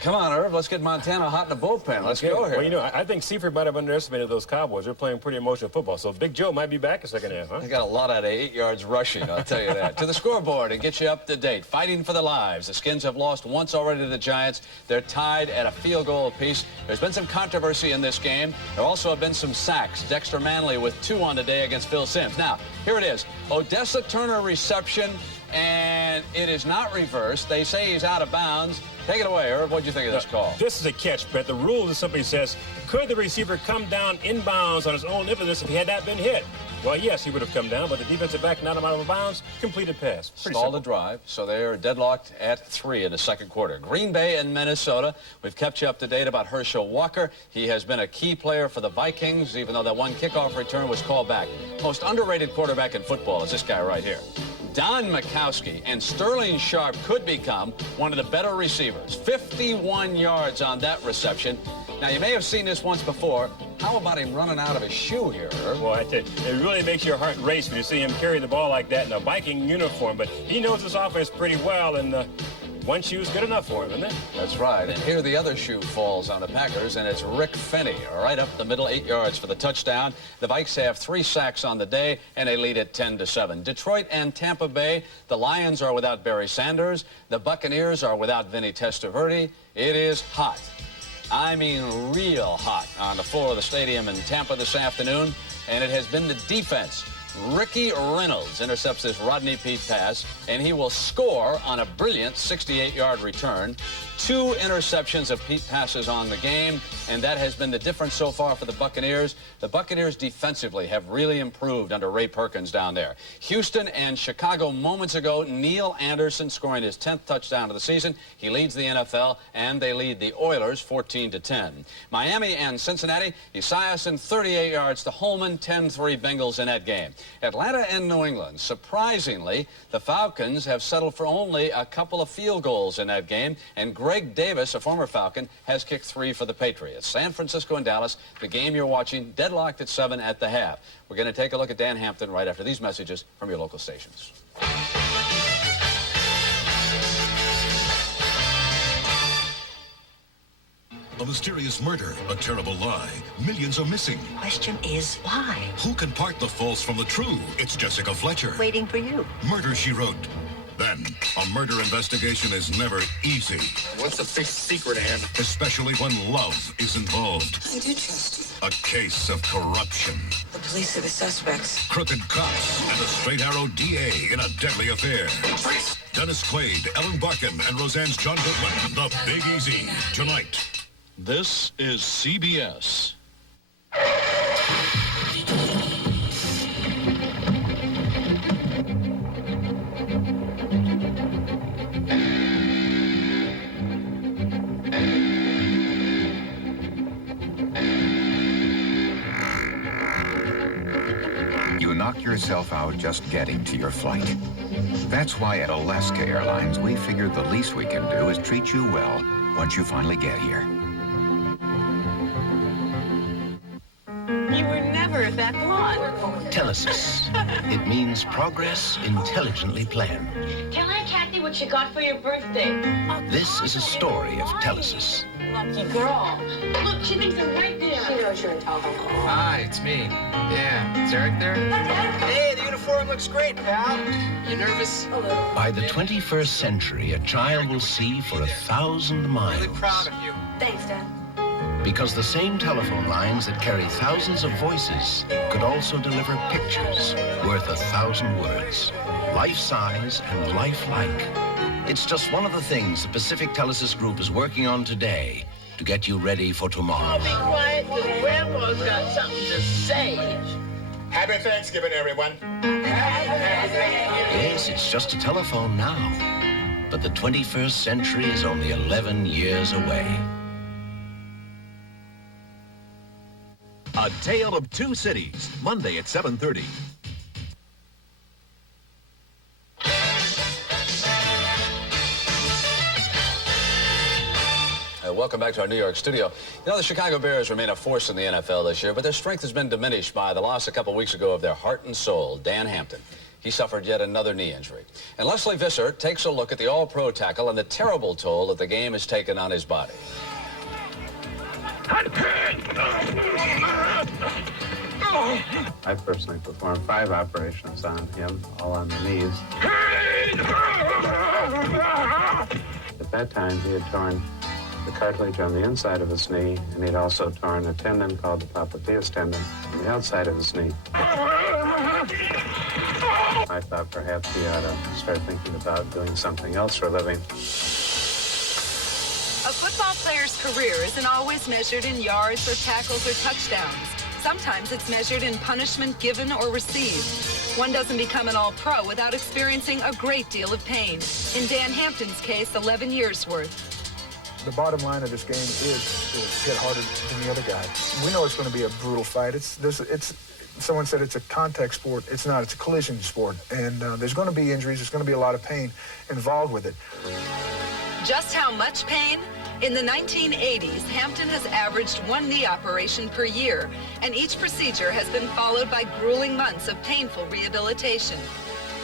Come on, Irv. Let's get Montana hot in the bullpen. Let's go here. Well, you know, I think Seifert might have underestimated those Cowboys. They're playing pretty emotional football. So Big Joe might be back in second half, huh? They got a lot out of 8 yards rushing, I'll tell you that. To the scoreboard and get you up to date. Fighting for their lives. The Skins have lost once already to the Giants. They're tied at a field goal apiece. There's been some controversy in this game. There also have been some sacks. Dexter Manley with 2 on today against Phil Simms. Now, here it is. Odessa Turner reception, and it is not reversed. They say he's out of bounds. Take it away, Irv. What'd you think of this call? This is a catch, but the rule simply says, could the receiver come down inbounds on his own impetus if he had not been hit? Well, yes, he would have come down, but the defensive back not out of bounds, completed pass. Stalled the drive, so they're deadlocked at 3 in the second quarter. Green Bay and Minnesota. We've kept you up to date about Herschel Walker. He has been a key player for the Vikings, even though that one kickoff return was called back. Most underrated quarterback in football is this guy right here. Don Majkowski and Sterling Sharp could become one of the better receivers. 51 yards on that reception. Now, you may have seen this once before. How about him running out of his shoe here, Irv? Well, I tell you, it really makes your heart race when you see him carry the ball like that in a Viking uniform. But he knows his offense pretty well, and one shoe's good enough for him, isn't it? That's right. And here the other shoe falls on the Packers, and it's Rick Finney, right up the middle, 8 yards for the touchdown. The Vikes have 3 sacks on the day, and they lead at 10-7. Detroit and Tampa Bay, the Lions are without Barry Sanders. The Buccaneers are without Vinny Testaverde. It is hot. I mean real hot on the floor of the stadium in Tampa this afternoon, and it has been the defense. Ricky Reynolds intercepts this Rodney Peete pass, and he will score on a brilliant 68-yard return. 2 interceptions of Peete passes on the game, and that has been the difference so far for the Buccaneers. The Buccaneers defensively have really improved under Ray Perkins down there. Houston and Chicago moments ago, Neil Anderson scoring his 10th touchdown of the season. He leads the NFL, and they lead the Oilers 14-10. Miami and Cincinnati, Esiason 38 yards to Holman, 10-3 Bengals in that game. Atlanta and New England, surprisingly, the Falcons have settled for only a couple of field goals in that game, and Greg Davis, a former Falcon, has kicked 3 for the Patriots. San Francisco and Dallas, the game you're watching, deadlocked at 7 at the half. We're going to take a look at Dan Hampton right after these messages from your local stations. A mysterious murder, a terrible lie. Millions are missing. Question is, why? Who can part the false from the true? It's Jessica Fletcher. Waiting for you. Murder, She Wrote. Then, a murder investigation is never easy. What's the big secret, Ann? Especially when love is involved. I do trust you. A case of corruption. The police are the suspects. Crooked cops and a straight-arrow DA in a deadly affair. Dennis Quaid, Ellen Barkin, and Roseanne's John Goodman. The Big Easy. Tonight. This is CBS. yourself out just getting to your flight. That's why at Alaska Airlines, we figured the least we can do is treat you well once you finally get here. You were never that blonde. Telesis. It means progress intelligently planned. Tell Aunt Kathy what you got for your birthday. This is a story of Telesis. Lucky girl. Look, she thinks I'm right there. She knows you're in telephone. Hi, it's me. Yeah, is Eric there? Hey, the uniform looks great, pal. You nervous? A little. By the 21st century, a child will see for 1,000 miles. Really proud of you. Thanks, Dad. Because the same telephone lines that carry thousands of voices could also deliver pictures worth 1,000 words, life-size and lifelike. It's just one of the things the Pacific Telesis Group is working on today to get you ready for tomorrow. Oh, be quiet, because Grandpa's got something to say. Happy Thanksgiving, everyone. Yes, it's just a telephone now, but the 21st century is only 11 years away. A Tale of Two Cities, Monday at 7:30. Welcome back to our New York studio. You know, the Chicago Bears remain a force in the NFL this year, but their strength has been diminished by the loss a couple weeks ago of their heart and soul, Dan Hampton. He suffered yet another knee injury. And Leslie Visser takes a look at the all-pro tackle and the terrible toll that the game has taken on his body. I personally performed 5 operations on him, all on the knees. At that time, he had torn the cartilage on the inside of his knee, and he'd also torn a tendon called the popliteus tendon on the outside of his knee. I thought perhaps he ought to start thinking about doing something else for a living. A football player's career isn't always measured in yards or tackles or touchdowns. Sometimes it's measured in punishment given or received. One doesn't become an all-pro without experiencing a great deal of pain. In Dan Hampton's case, 11 years worth. The bottom line of this game is to hit harder than the other guy. We know it's going to be a brutal fight. Someone said it's a contact sport. It's not. It's a collision sport. And there's going to be injuries. There's going to be a lot of pain involved with it. Just how much pain? In the 1980s, Hampton has averaged 1 knee operation per year, and each procedure has been followed by grueling months of painful rehabilitation.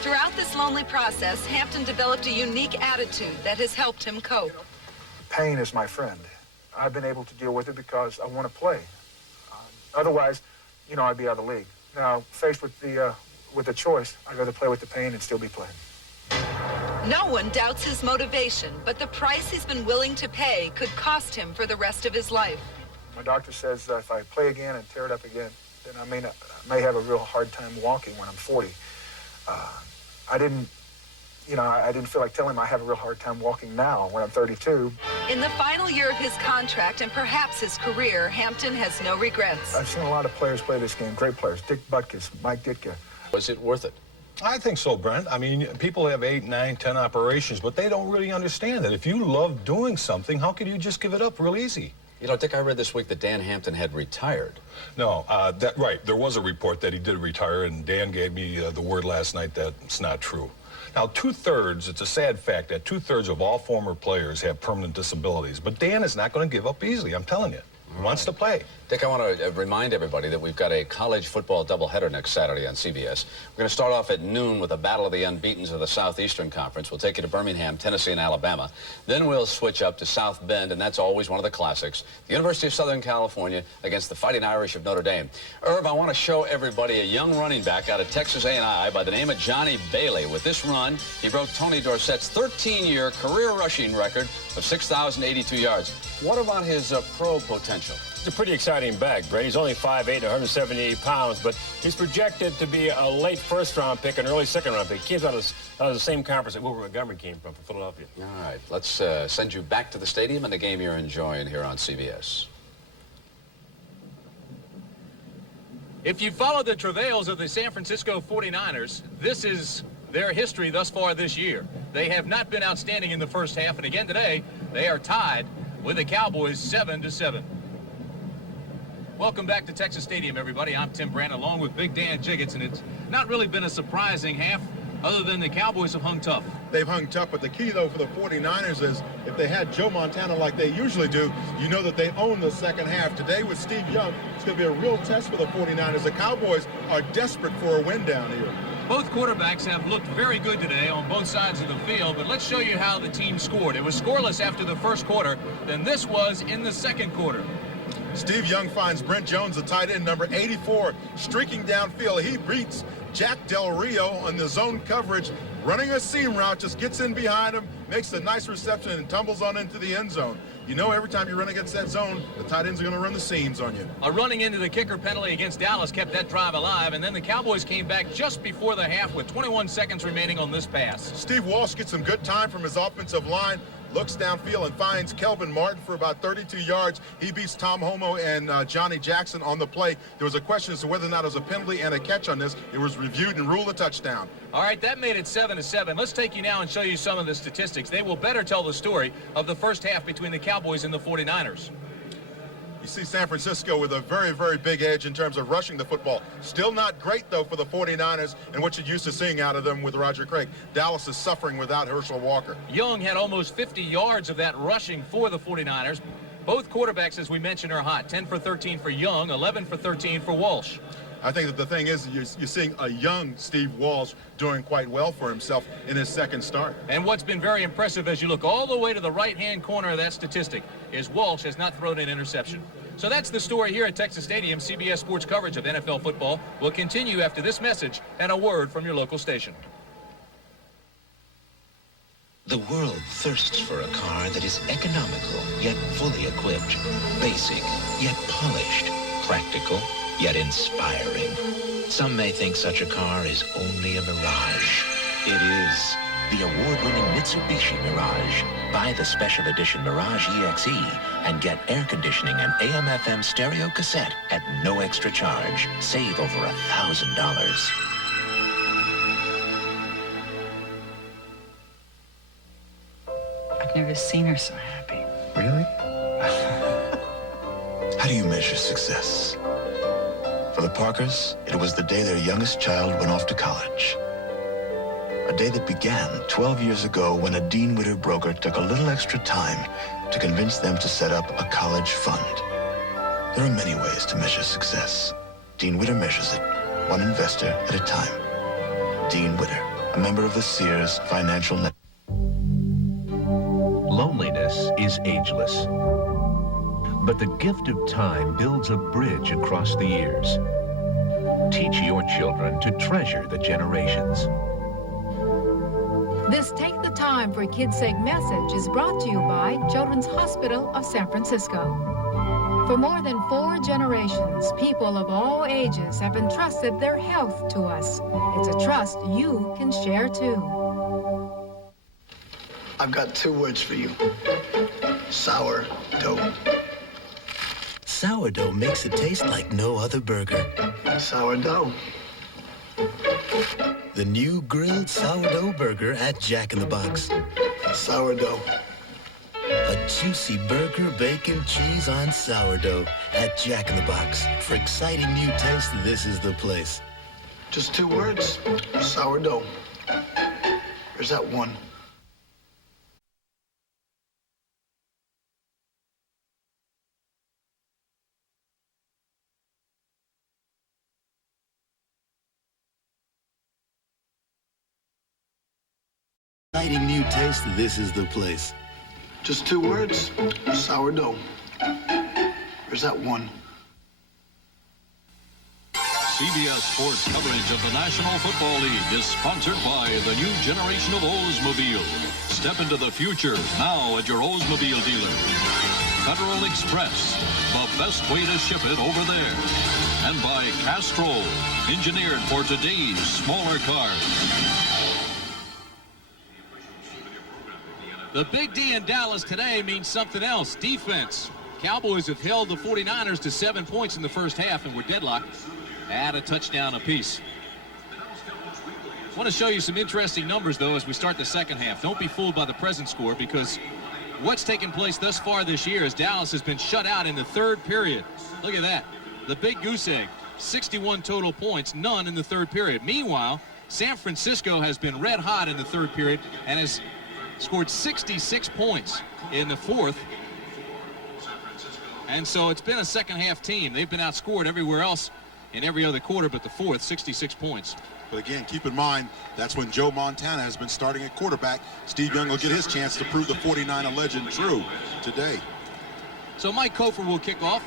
Throughout this lonely process, Hampton developed a unique attitude that has helped him cope. Pain is my friend. I've been able to deal with it because I want to play. Otherwise, you know, I'd be out of the league. Now, faced with the choice, I'd rather play with the pain and still be playing. No one doubts his motivation, but the price he's been willing to pay could cost him for the rest of his life. My doctor says that if I play again and tear it up again, then I may have a real hard time walking when I'm 40. I didn't feel like telling him I have a real hard time walking now when I'm 32. In the final year of his contract and perhaps his career, Hampton has no regrets. I've seen a lot of players play this game, great players. Dick Butkus, Mike Ditka. Was it worth it? I think so, Brent. I mean, people have 8, 9, 10 operations, but they don't really understand that. If you love doing something, how could you just give it up real easy? You know, Dick, I read this week that Dan Hampton had retired. No, right. There was a report that he did retire, and Dan gave me the word last night that it's not true. Now, 2/3, it's a sad fact that 2/3 of all former players have permanent disabilities, but Dan is not going to give up easily, I'm telling you. He wants to play. Dick, I want to remind everybody that we've got a college football doubleheader next Saturday on CBS. We're going to start off at noon with a battle of the unbeatens of the Southeastern Conference. We'll take you to Birmingham, Tennessee, and Alabama. Then we'll switch up to South Bend, and that's always one of the classics. The University of Southern California against the Fighting Irish of Notre Dame. Irv, I want to show everybody a young running back out of Texas A&I by the name of Johnny Bailey. With this run, he broke Tony Dorsett's 13-year career rushing record of 6,082 yards. What about his pro potential? It's a pretty exciting back, Brent. He's only 5'8", 178 pounds, but he's projected to be a late first-round pick, an early second-round pick. He came out of the same conference that Wilbur Montgomery came from Philadelphia. All right, let's send you back to the stadium and the game you're enjoying here on CBS. If you follow the travails of the San Francisco 49ers, this is their history thus far this year. They have not been outstanding in the first half, and again today, they are tied with the Cowboys 7-7. Welcome back to Texas Stadium, everybody. I'm Tim Brant along with Big Dan Jiggetts, and it's not really been a surprising half other than the Cowboys have hung tough. They've hung tough, but the key, though, for the 49ers is if they had Joe Montana like they usually do, you know that they own the second half. Today with Steve Young, it's going to be a real test for the 49ers. The Cowboys are desperate for a win down here. Both quarterbacks have looked very good today on both sides of the field, but let's show you how the team scored. It was scoreless after the first quarter, then this was in the second quarter. Steve Young finds Brent Jones, the tight end, number 84, streaking downfield. He beats Jack Del Rio on the zone coverage, running a seam route, just gets in behind him, makes a nice reception, and tumbles on into the end zone. You know, every time you run against that zone, the tight ends are going to run the seams on you. A running into the kicker penalty against Dallas kept that drive alive, and then the Cowboys came back just before the half with 21 seconds remaining on this pass. Steve Walsh gets some good time from his offensive line, looks downfield and finds Kelvin Martin for about 32 yards. He beats Tom Homo and Johnny Jackson on the play. There was a question as to whether or not it was a penalty and a catch on this. It was reviewed and ruled a touchdown. All right, that made it 7-7. Let's take you now and show you some of the statistics. They will better tell the story of the first half between the Cowboys and the 49ers. You see San Francisco with a very, very big edge in terms of rushing the football. Still not great, though, for the 49ers and what you're used to seeing out of them with Roger Craig. Dallas is suffering without Herschel Walker. Young had almost 50 yards of that rushing for the 49ers. Both quarterbacks, as we mentioned, are hot. 10 for 13 for Young, 11 for 13 for Walsh. I think that the thing is you're seeing a young Steve Walsh doing quite well for himself in his second start. And what's been very impressive as you look all the way to the right-hand corner of that statistic is Walsh has not thrown an interception. So that's the story here at Texas Stadium. CBS Sports coverage of NFL football will continue after this message and a word from your local station. The world thirsts for a car that is economical, yet fully equipped, basic, yet polished, practical, yet inspiring. Some may think such a car is only a mirage. It is. The award-winning Mitsubishi Mirage. Buy the special edition Mirage EXE and get air conditioning and AM/FM stereo cassette at no extra charge. Save over $1,000. I've never seen her so happy. Really? How do you measure success? For the Parkers, it was the day their youngest child went off to college. A day that began 12 years ago when a Dean Witter broker took a little extra time to convince them to set up a college fund. There are many ways to measure success. Dean Witter measures it, one investor at a time. Dean Witter, a member of the Sears Financial Network. Loneliness is ageless. But the gift of time builds a bridge across the years. Teach your children to treasure the generations. This Take the Time for Kids' Sake message is brought to you by Children's Hospital of San Francisco. For more than 4 generations, people of all ages have entrusted their health to us. It's a trust you can share too. I've got 2 words for you. Sourdough. Sourdough makes it taste like no other burger. Sourdough. The new grilled sourdough burger at Jack in the Box. Sourdough. A juicy burger, bacon, cheese on sourdough at Jack in the Box. For exciting new taste, this is the place. Just 2 words. Sourdough. Or is that 1? Exciting new taste, this is the place. Just 2 words. Sourdough. Or is that 1? CBS Sports coverage of the National Football League is sponsored by the new generation of Oldsmobile. Step into the future now at your Oldsmobile dealer. Federal Express, the best way to ship it over there. And by Castrol, engineered for today's smaller cars. The Big D in Dallas today means something else, defense. Cowboys have held the 49ers to 7 points in the first half and were deadlocked at a touchdown apiece. I want to show you some interesting numbers, though, as we start the second half. Don't be fooled by the present score, because what's taken place thus far this year is Dallas has been shut out in the third period. Look at that. the big goose egg. 61 total points, none in the third period. Meanwhile, San Francisco has been red hot in the third period and has scored 66 points in the fourth. And so it's been a second half team. They've been outscored everywhere else in every other quarter but the fourth, 66 points. But again, keep in mind, that's when Joe Montana has been starting at quarterback. Steve Young will get his chance to prove the 49er legend true today. So Mike Kofer will kick off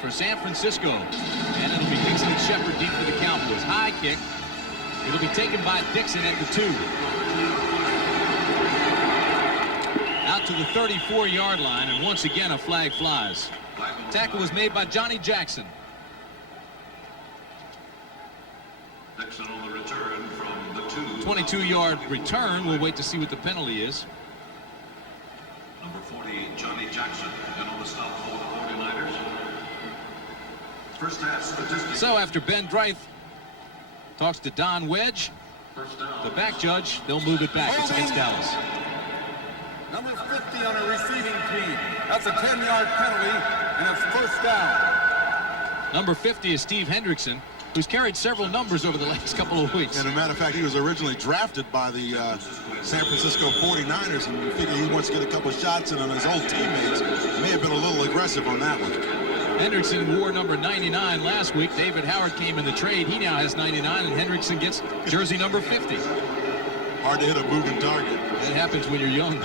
for San Francisco. And it'll be Dixon and Shepard deep for the Cowboys. High kick. It'll be taken by Dixon at the 2. Out to the 34-yard line, and once again a flag flies. Tackle was made by Johnny Jackson. Dixon on the return from the 2. 22-yard return. We'll wait to see what the penalty is. Number 40, Johnny Jackson, and on the stop for the 49ers. First half statistics. So after Ben Dreith talks to Don Wedge, the back judge, they'll move it back. It's against Dallas. Number 50 on a receiving team. That's a 10-yard penalty, and it's first down. Number 50 is Steve Hendrickson, who's carried several numbers over the last couple of weeks. And as a matter of fact, he was originally drafted by the San Francisco 49ers, and you figure he wants to get a couple shots in on his old teammates. He may have been a little aggressive on that one. Hendrickson wore number 99 last week. David Howard came in the trade. He now has 99, and Hendrickson gets jersey number 50. Hard to hit a moving target. That happens when you're young.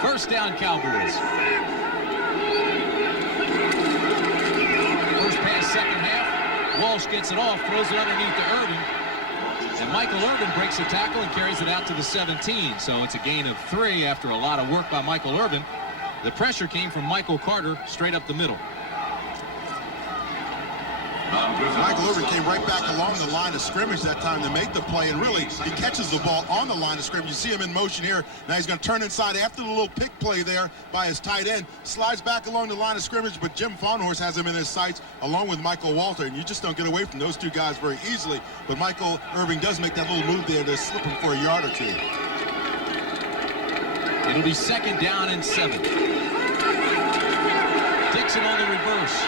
First down, Cowboys. First pass, second half. Walsh gets it off, throws it underneath to Irvin. And Michael Irvin breaks the tackle and carries it out to the 17. So it's a gain of 3 after a lot of work by Michael Irvin. The pressure came from Michael Carter straight up the middle. Michael Irvin came right back along the line of scrimmage that time to make the play, and really he catches the ball on the line of scrimmage. You see him in motion here. Now he's going to turn inside after the little pick play there by his tight end, slides back along the line of scrimmage, but Jim Fawnhorse has him in his sights along with Michael Walter, and you just don't get away from those two guys very easily. But Michael Irvin does make that little move there to slip him for a yard or two. It'll be second down and 7. Dixon on the reverse.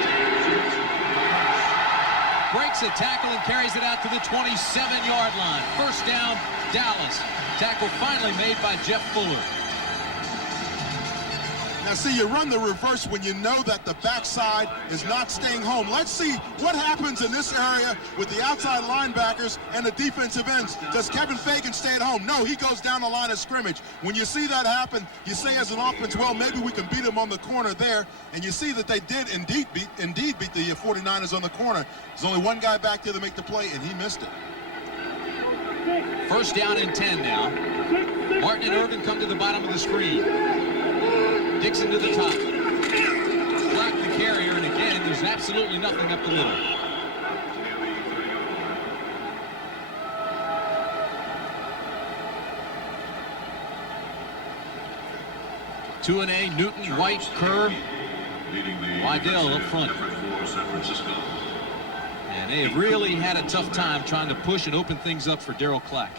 Breaks a tackle and carries it out to the 27-yard line. First down, Dallas. Tackle finally made by Jeff Fuller. Now see, you run the reverse when you know that the backside is not staying home. Let's see what happens in this area with the outside linebackers and the defensive ends. Does Kevin Fagan stay at home? No, he goes down the line of scrimmage. When you see that happen, you say as an offense, well, maybe we can beat them on the corner there. And you see that they did indeed beat the 49ers on the corner. There's only one guy back there to make the play, and he missed it. First down and 10 now. Martin and Irvin come to the bottom of the screen. Dixon to the top. Block the carrier, and again, there's absolutely nothing up the middle. Tuanay, Newton, White, Kerr, Wydell up front. And they've really had a tough time trying to push and open things up for Darryl Clack.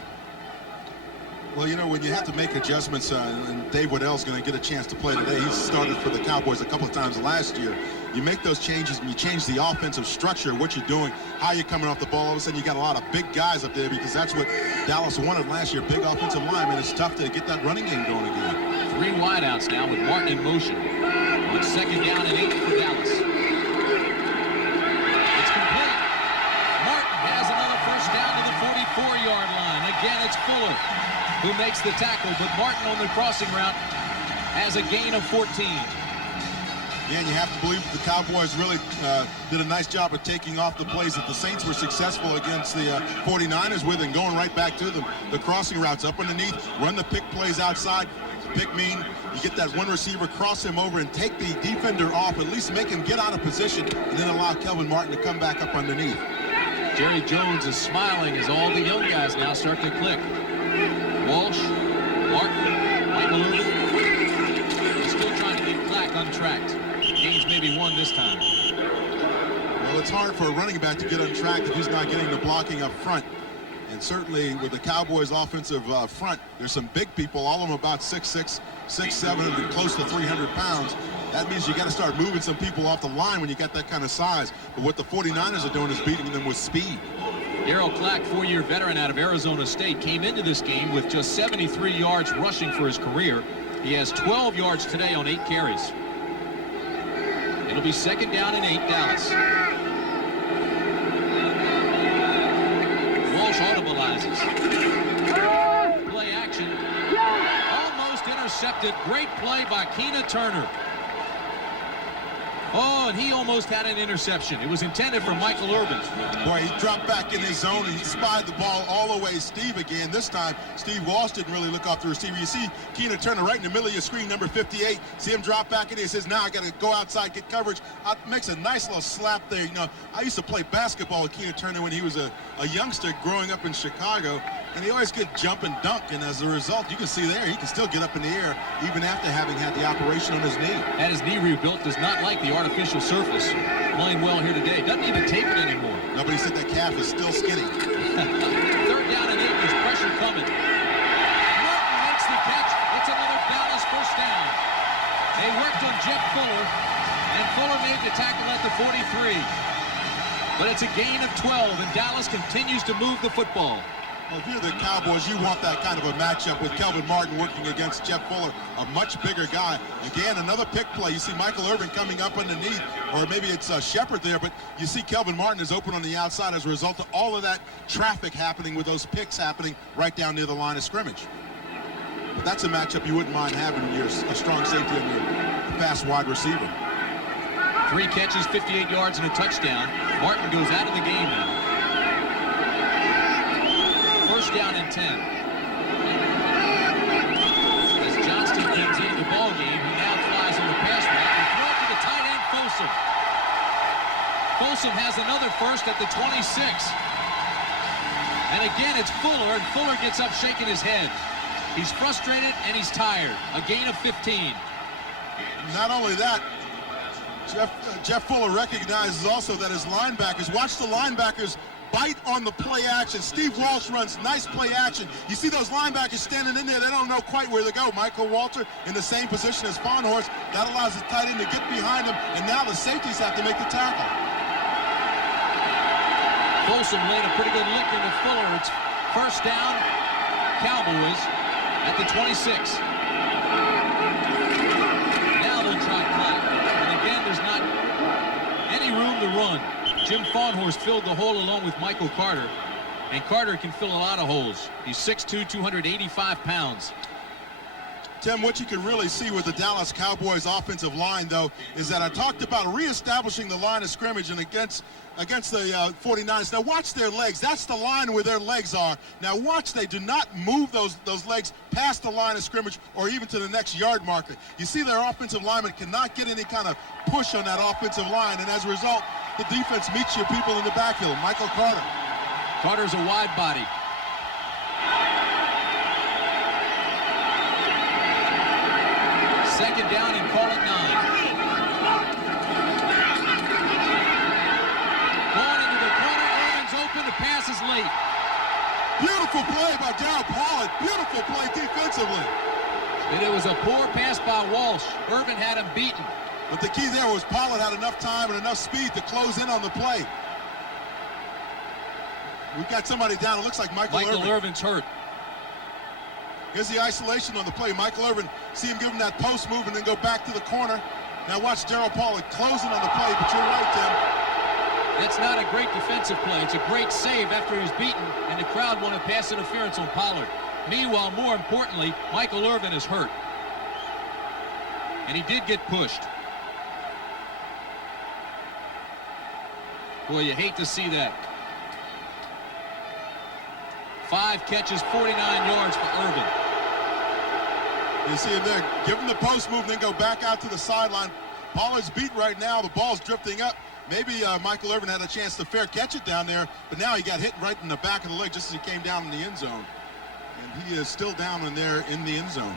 Well, you know, when you have to make adjustments, and Dave Waddell's going to get a chance to play today. He started for the Cowboys a couple of times last year. You make those changes and you change the offensive structure, what you're doing, how you're coming off the ball. All of a sudden, you got a lot of big guys up there because that's what Dallas wanted last year, big offensive linemen. It's tough to get that running game going again. 3 wideouts now with Martin in motion. On second down and 8 for Dallas. It's complete. Martin has another first down to the 44-yard line. Again, it's Fuller who makes the tackle, but Martin on the crossing route has a gain of 14. Yeah, and you have to believe the Cowboys really did a nice job of taking off the plays that the Saints were successful against the 49ers with and going right back to them. The crossing routes up underneath, run the pick plays outside. Pick mean you get that one receiver, cross him over, and take the defender off, at least make him get out of position, and then allow Kelvin Martin to come back up underneath. Jerry Jones is smiling as all the young guys now start to click. Walsh, Martin, Michael Irvin. Still trying to get Clack untracked. Gains maybe 1 this time. Well, it's hard for a running back to get untracked if he's not getting the blocking up front. And certainly with the Cowboys offensive front, there's some big people, all of them about 6'6", 6'7", and close to 300 pounds. That means you got to start moving some people off the line when you got that kind of size. But what the 49ers are doing is beating them with speed. Darryl Clack, 4-year veteran out of Arizona State, came into this game with just 73 yards rushing for his career. He has 12 yards today on 8 carries. It'll be 2nd down and 8, Dallas. Walsh audibilizes. Play action. Almost intercepted. Great play by Keena Turner. Oh, and he almost had an interception. It was intended for Michael Irvin. Boy, he dropped back in his zone and he spied the ball all the way Steve again. This time, Steve Walsh didn't really look off the receiver. You see Keena Turner right in the middle of your screen, number 58. See him drop back in. He says, now I got to go outside, get coverage. Makes a nice little slap there. You know, I used to play basketball with Keena Turner when he was a youngster growing up in Chicago. And he always could jump and dunk, and as a result, you can see there, he can still get up in the air even after having had the operation on his knee. Had his knee rebuilt, does not like the artificial surface. Playing well here today. Doesn't even tape it anymore. Nobody said that calf is still skinny. 3rd down and 8, there's pressure coming. Martin makes the catch. It's another Dallas 1st down. They worked on Jeff Fuller, and Fuller made the tackle at the 43. But it's a gain of 12, and Dallas continues to move the football. Well, if you're the Cowboys, you want that kind of a matchup with Kelvin Martin working against Jeff Fuller, a much bigger guy. Again, another pick play. You see Michael Irvin coming up underneath, or maybe it's Shepard there, but you see Kelvin Martin is open on the outside as a result of all of that traffic happening with those picks happening right down near the line of scrimmage. But that's a matchup you wouldn't mind having when you're a strong safety and you're a fast wide receiver. 3 catches, 58 yards, and a touchdown. Martin goes out of the game now. 1st down and 10. As Johnston comes into the ball game, he now flies on the pass route and throw to the tight end, Folsom. Folsom has another first at the 26. And again, it's Fuller, and Fuller gets up shaking his head. He's frustrated and he's tired. A gain of 15. Not only that, Jeff Fuller recognizes also that his linebackers, watch the linebackers bite on the play action. Steve Walsh runs nice play action. You see those linebackers standing in there, they don't know quite where to go. Michael Walter in the same position as Farnhorst. That allows the tight end to get behind him, and now the safeties have to make the tackle. Folsom laid a pretty good lick into Fuller. It's 1st down, Cowboys at the 26. Now they'll try Clack. And again, there's not any room to run. Jim Farnhorst filled the hole along with Michael Carter. And Carter can fill a lot of holes. He's 6'2", 285 pounds. Tim, what you can really see with the Dallas Cowboys offensive line, though, is that I talked about reestablishing the line of scrimmage and against the 49ers. Now watch their legs. That's the line where their legs are. Now watch, they do not move those legs past the line of scrimmage or even to the next yard marker. You see their offensive linemen cannot get any kind of push on that offensive line, and as a result, the defense meets your people in the backfield. Michael Carter. Carter's a wide body. Second down and call it 9. Going into the corner, Irvin's open, the pass is late. Beautiful play by Darryl Pollard. Beautiful play defensively. And it was a poor pass by Walsh. Irvin had him beaten. But the key there was Pollard had enough time and enough speed to close in on the play. We've got somebody down. It looks like Michael Irvin's hurt. Here's the isolation on the play. Michael Irvin, see him give him that post move and then go back to the corner. Now watch Darryl Pollard closing on the play, but you're right, Tim. It's not a great defensive play. It's a great save after he was beaten, and the crowd wanted pass interference on Pollard. Meanwhile, more importantly, Michael Irvin is hurt. And he did get pushed. Boy, you hate to see that. 5 catches, 49 yards for Irvin. You see him there, give him the post move, then go back out to the sideline. Pollard's beat right now. The ball's drifting up. Maybe Michael Irvin had a chance to fair catch it down there, but now he got hit right in the back of the leg just as he came down in the end zone. And he is still down in there in the end zone.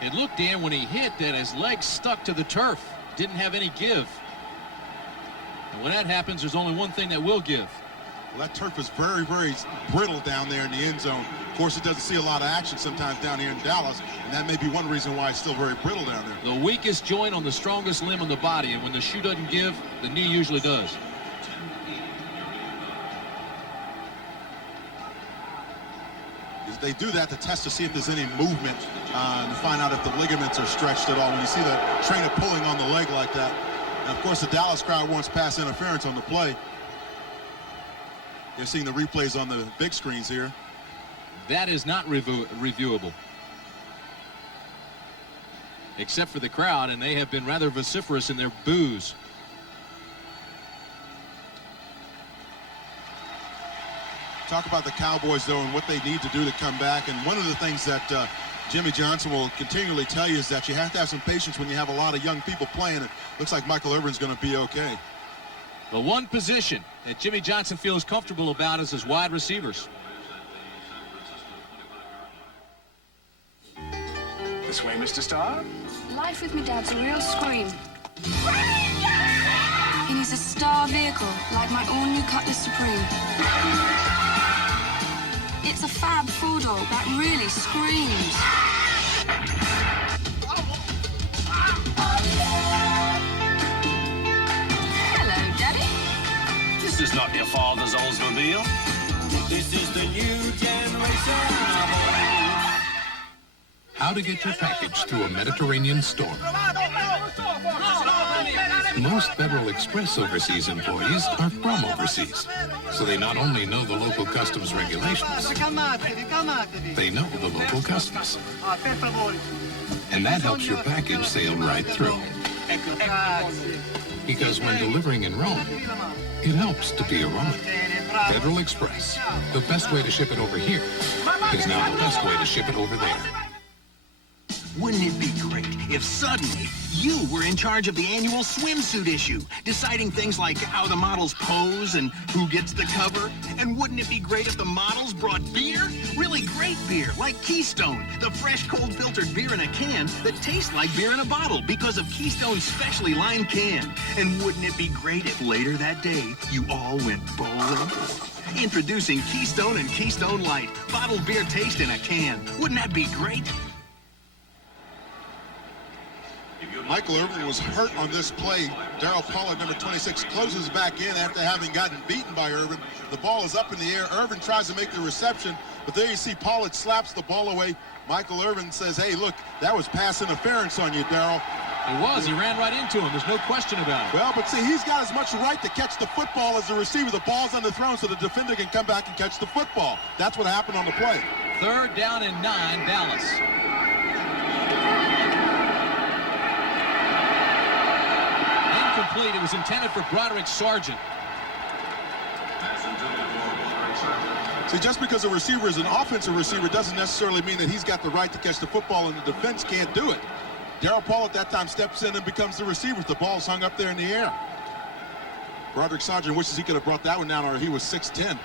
It looked, Dan, when he hit that his leg stuck to the turf. Didn't have any give. And when that happens, there's only one thing that will give. Well, that turf is very, very brittle down there in the end zone. Of course, it doesn't see a lot of action sometimes down here in Dallas, and that may be one reason why it's still very brittle down there. The weakest joint on the strongest limb on the body, and when the shoe doesn't give, the knee usually does. They do that to test to see if there's any movement and to find out if the ligaments are stretched at all. When you see the trainer pulling on the leg like that, and of course the Dallas crowd wants pass interference on the play. You're seeing the replays on the big screens here. That is not reviewable. Except for the crowd, and they have been rather vociferous in their boos. Talk about the Cowboys, though, and what they need to do to come back. And one of the things that Jimmy Johnson will continually tell you is that you have to have some patience when you have a lot of young people playing. It looks like Michael Irvin's going to be okay. The one position that Jimmy Johnson feels comfortable about is his wide receivers. This way, Mr. Starr. Life with me dad's a real scream. He needs a star vehicle, like my all-new Cutlass Supreme. It's a fab four-door that really screams. Hello, Daddy. This is not your father's Oldsmobile. This is the new generation. How to get your package through a Mediterranean storm. Most Federal Express overseas employees are from overseas, so they not only know the local customs regulations, they know the local customs. And that helps your package sail right through. Because when delivering in Rome, it helps to be a Roman. Federal Express, the best way to ship it over here is now the best way to ship it over there. Wouldn't it be great if suddenly you were in charge of the annual swimsuit issue, deciding things like how the models pose and who gets the cover? And wouldn't it be great if the models brought beer? Really great beer, like Keystone, the fresh, cold filtered beer in a can that tastes like beer in a bottle because of Keystone's specially lined can. And wouldn't it be great if later that day you all went bowling? Introducing Keystone and Keystone Light, bottled beer taste in a can. Wouldn't that be great? Michael Irvin was hurt on this play. Darryl Pollard, number 26, closes back in after having gotten beaten by Irvin. The ball is up in the air. Irvin tries to make the reception, but there you see Pollard slaps the ball away. Michael Irvin says, hey, look, that was pass interference on you, Darryl. It was. He ran right into him. There's no question about it. Well, but see, he's got as much right to catch the football as the receiver. The ball's underthrown so the defender can come back and catch the football. That's what happened on the play. 3rd down and 9, Dallas. Incomplete. It was intended for Broderick Sargent. See, just because a receiver is an offensive receiver doesn't necessarily mean that he's got the right to catch the football and the defense can't do it. Darryl Paul at that time steps in and becomes the receiver. The ball's hung up there in the air. Broderick Sargent wishes he could have brought that one down, or he was 6'10".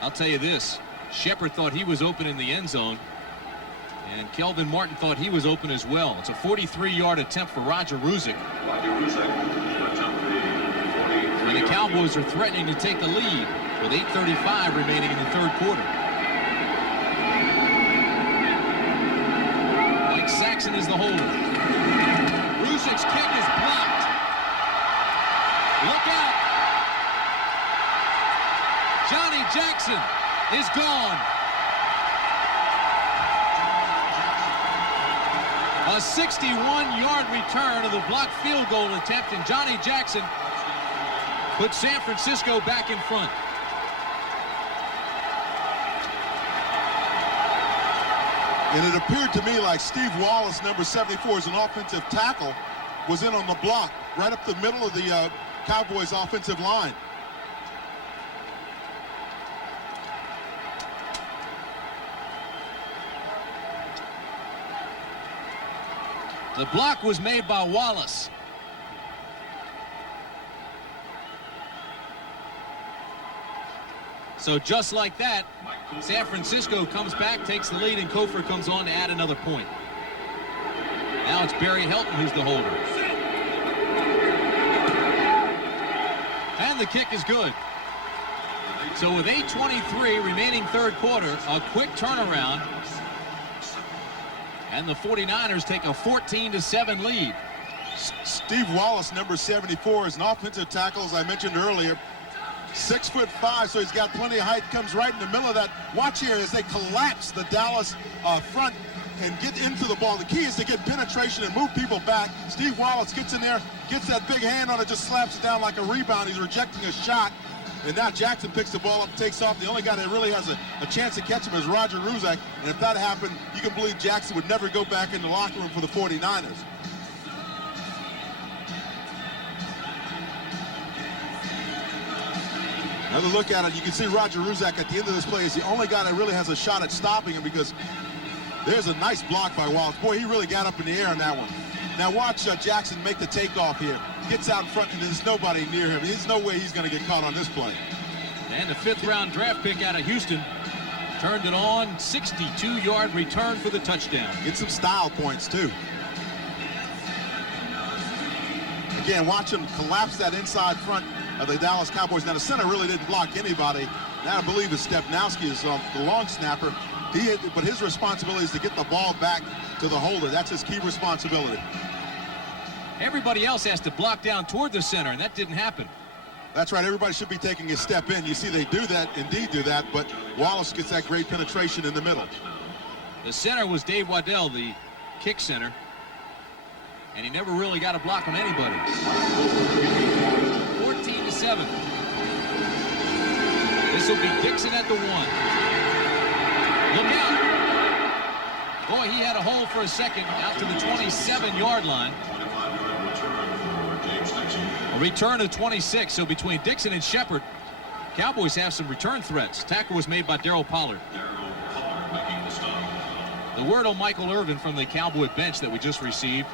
I'll tell you this. Shepard thought he was open in the end zone, and Kelvin Martin thought he was open as well. It's a 43-yard attempt for Roger Ruzick. And the Cowboys are threatening to take the lead with 8:35 remaining in the 3rd quarter. Mike Saxon is the holder. Ruzick's kick is blocked. Look out. Johnny Jackson is gone. A 61-yard return of the blocked field goal attempt, and Johnny Jackson put San Francisco back in front. And it appeared to me like Steve Wallace, number 74, as an offensive tackle, was in on the block right up the middle of the Cowboys offensive line. The block was made by Wallace. So just like that, San Francisco comes back, takes the lead, and Kofor comes on to add another point. Now it's Barry Helton who's the holder. And the kick is good. So with 8:23 remaining third quarter, a quick turnaround, and the 49ers take a 14-7 lead. Steve Wallace, number 74, is an offensive tackle, as I mentioned earlier. 6'5", so he's got plenty of height. Comes right in the middle of that. Watch here as they collapse the Dallas front and get into the ball. The key is to get penetration and move people back. Steve Wallace gets in there, gets that big hand on it, just slaps it down like a rebound. He's rejecting a shot. And now Jackson picks the ball up, takes off. The only guy that really has a chance to catch him is Roger Ruzak. And if that happened, you can believe Jackson would never go back in the locker room for the 49ers. Another look at it, you can see Roger Ruzak at the end of this play is the only guy that really has a shot at stopping him, because there's a nice block by Walsh. Boy, he really got up in the air on that one. Now watch Jackson make the takeoff here. Gets out in front, and there's nobody near him. There's no way he's going to get caught on this play. And the 5th-round draft pick out of Houston turned it on. 62-yard return for the touchdown. Get some style points, too. Again, watch him collapse that inside front of the Dallas Cowboys. Now, the center really didn't block anybody. Now, I believe it's Stepnowski is the long snapper. But his responsibility is to get the ball back to the holder. That's his key responsibility. Everybody else has to block down toward the center, and that didn't happen. That's right. Everybody should be taking a step in. You see they do that, indeed do that, but Wallace gets that great penetration in the middle. The center was Dave Waddell, the kick center, and he never really got a block on anybody. 14-7. This will be Dixon at the 1. Look out. Boy, he had a hole for a second out to the 27-yard line. A return of 26, so between Dixon and Shepard, Cowboys have some return threats. Tackle was made by Darryl Pollard. The word on Michael Irvin from the Cowboy bench that we just received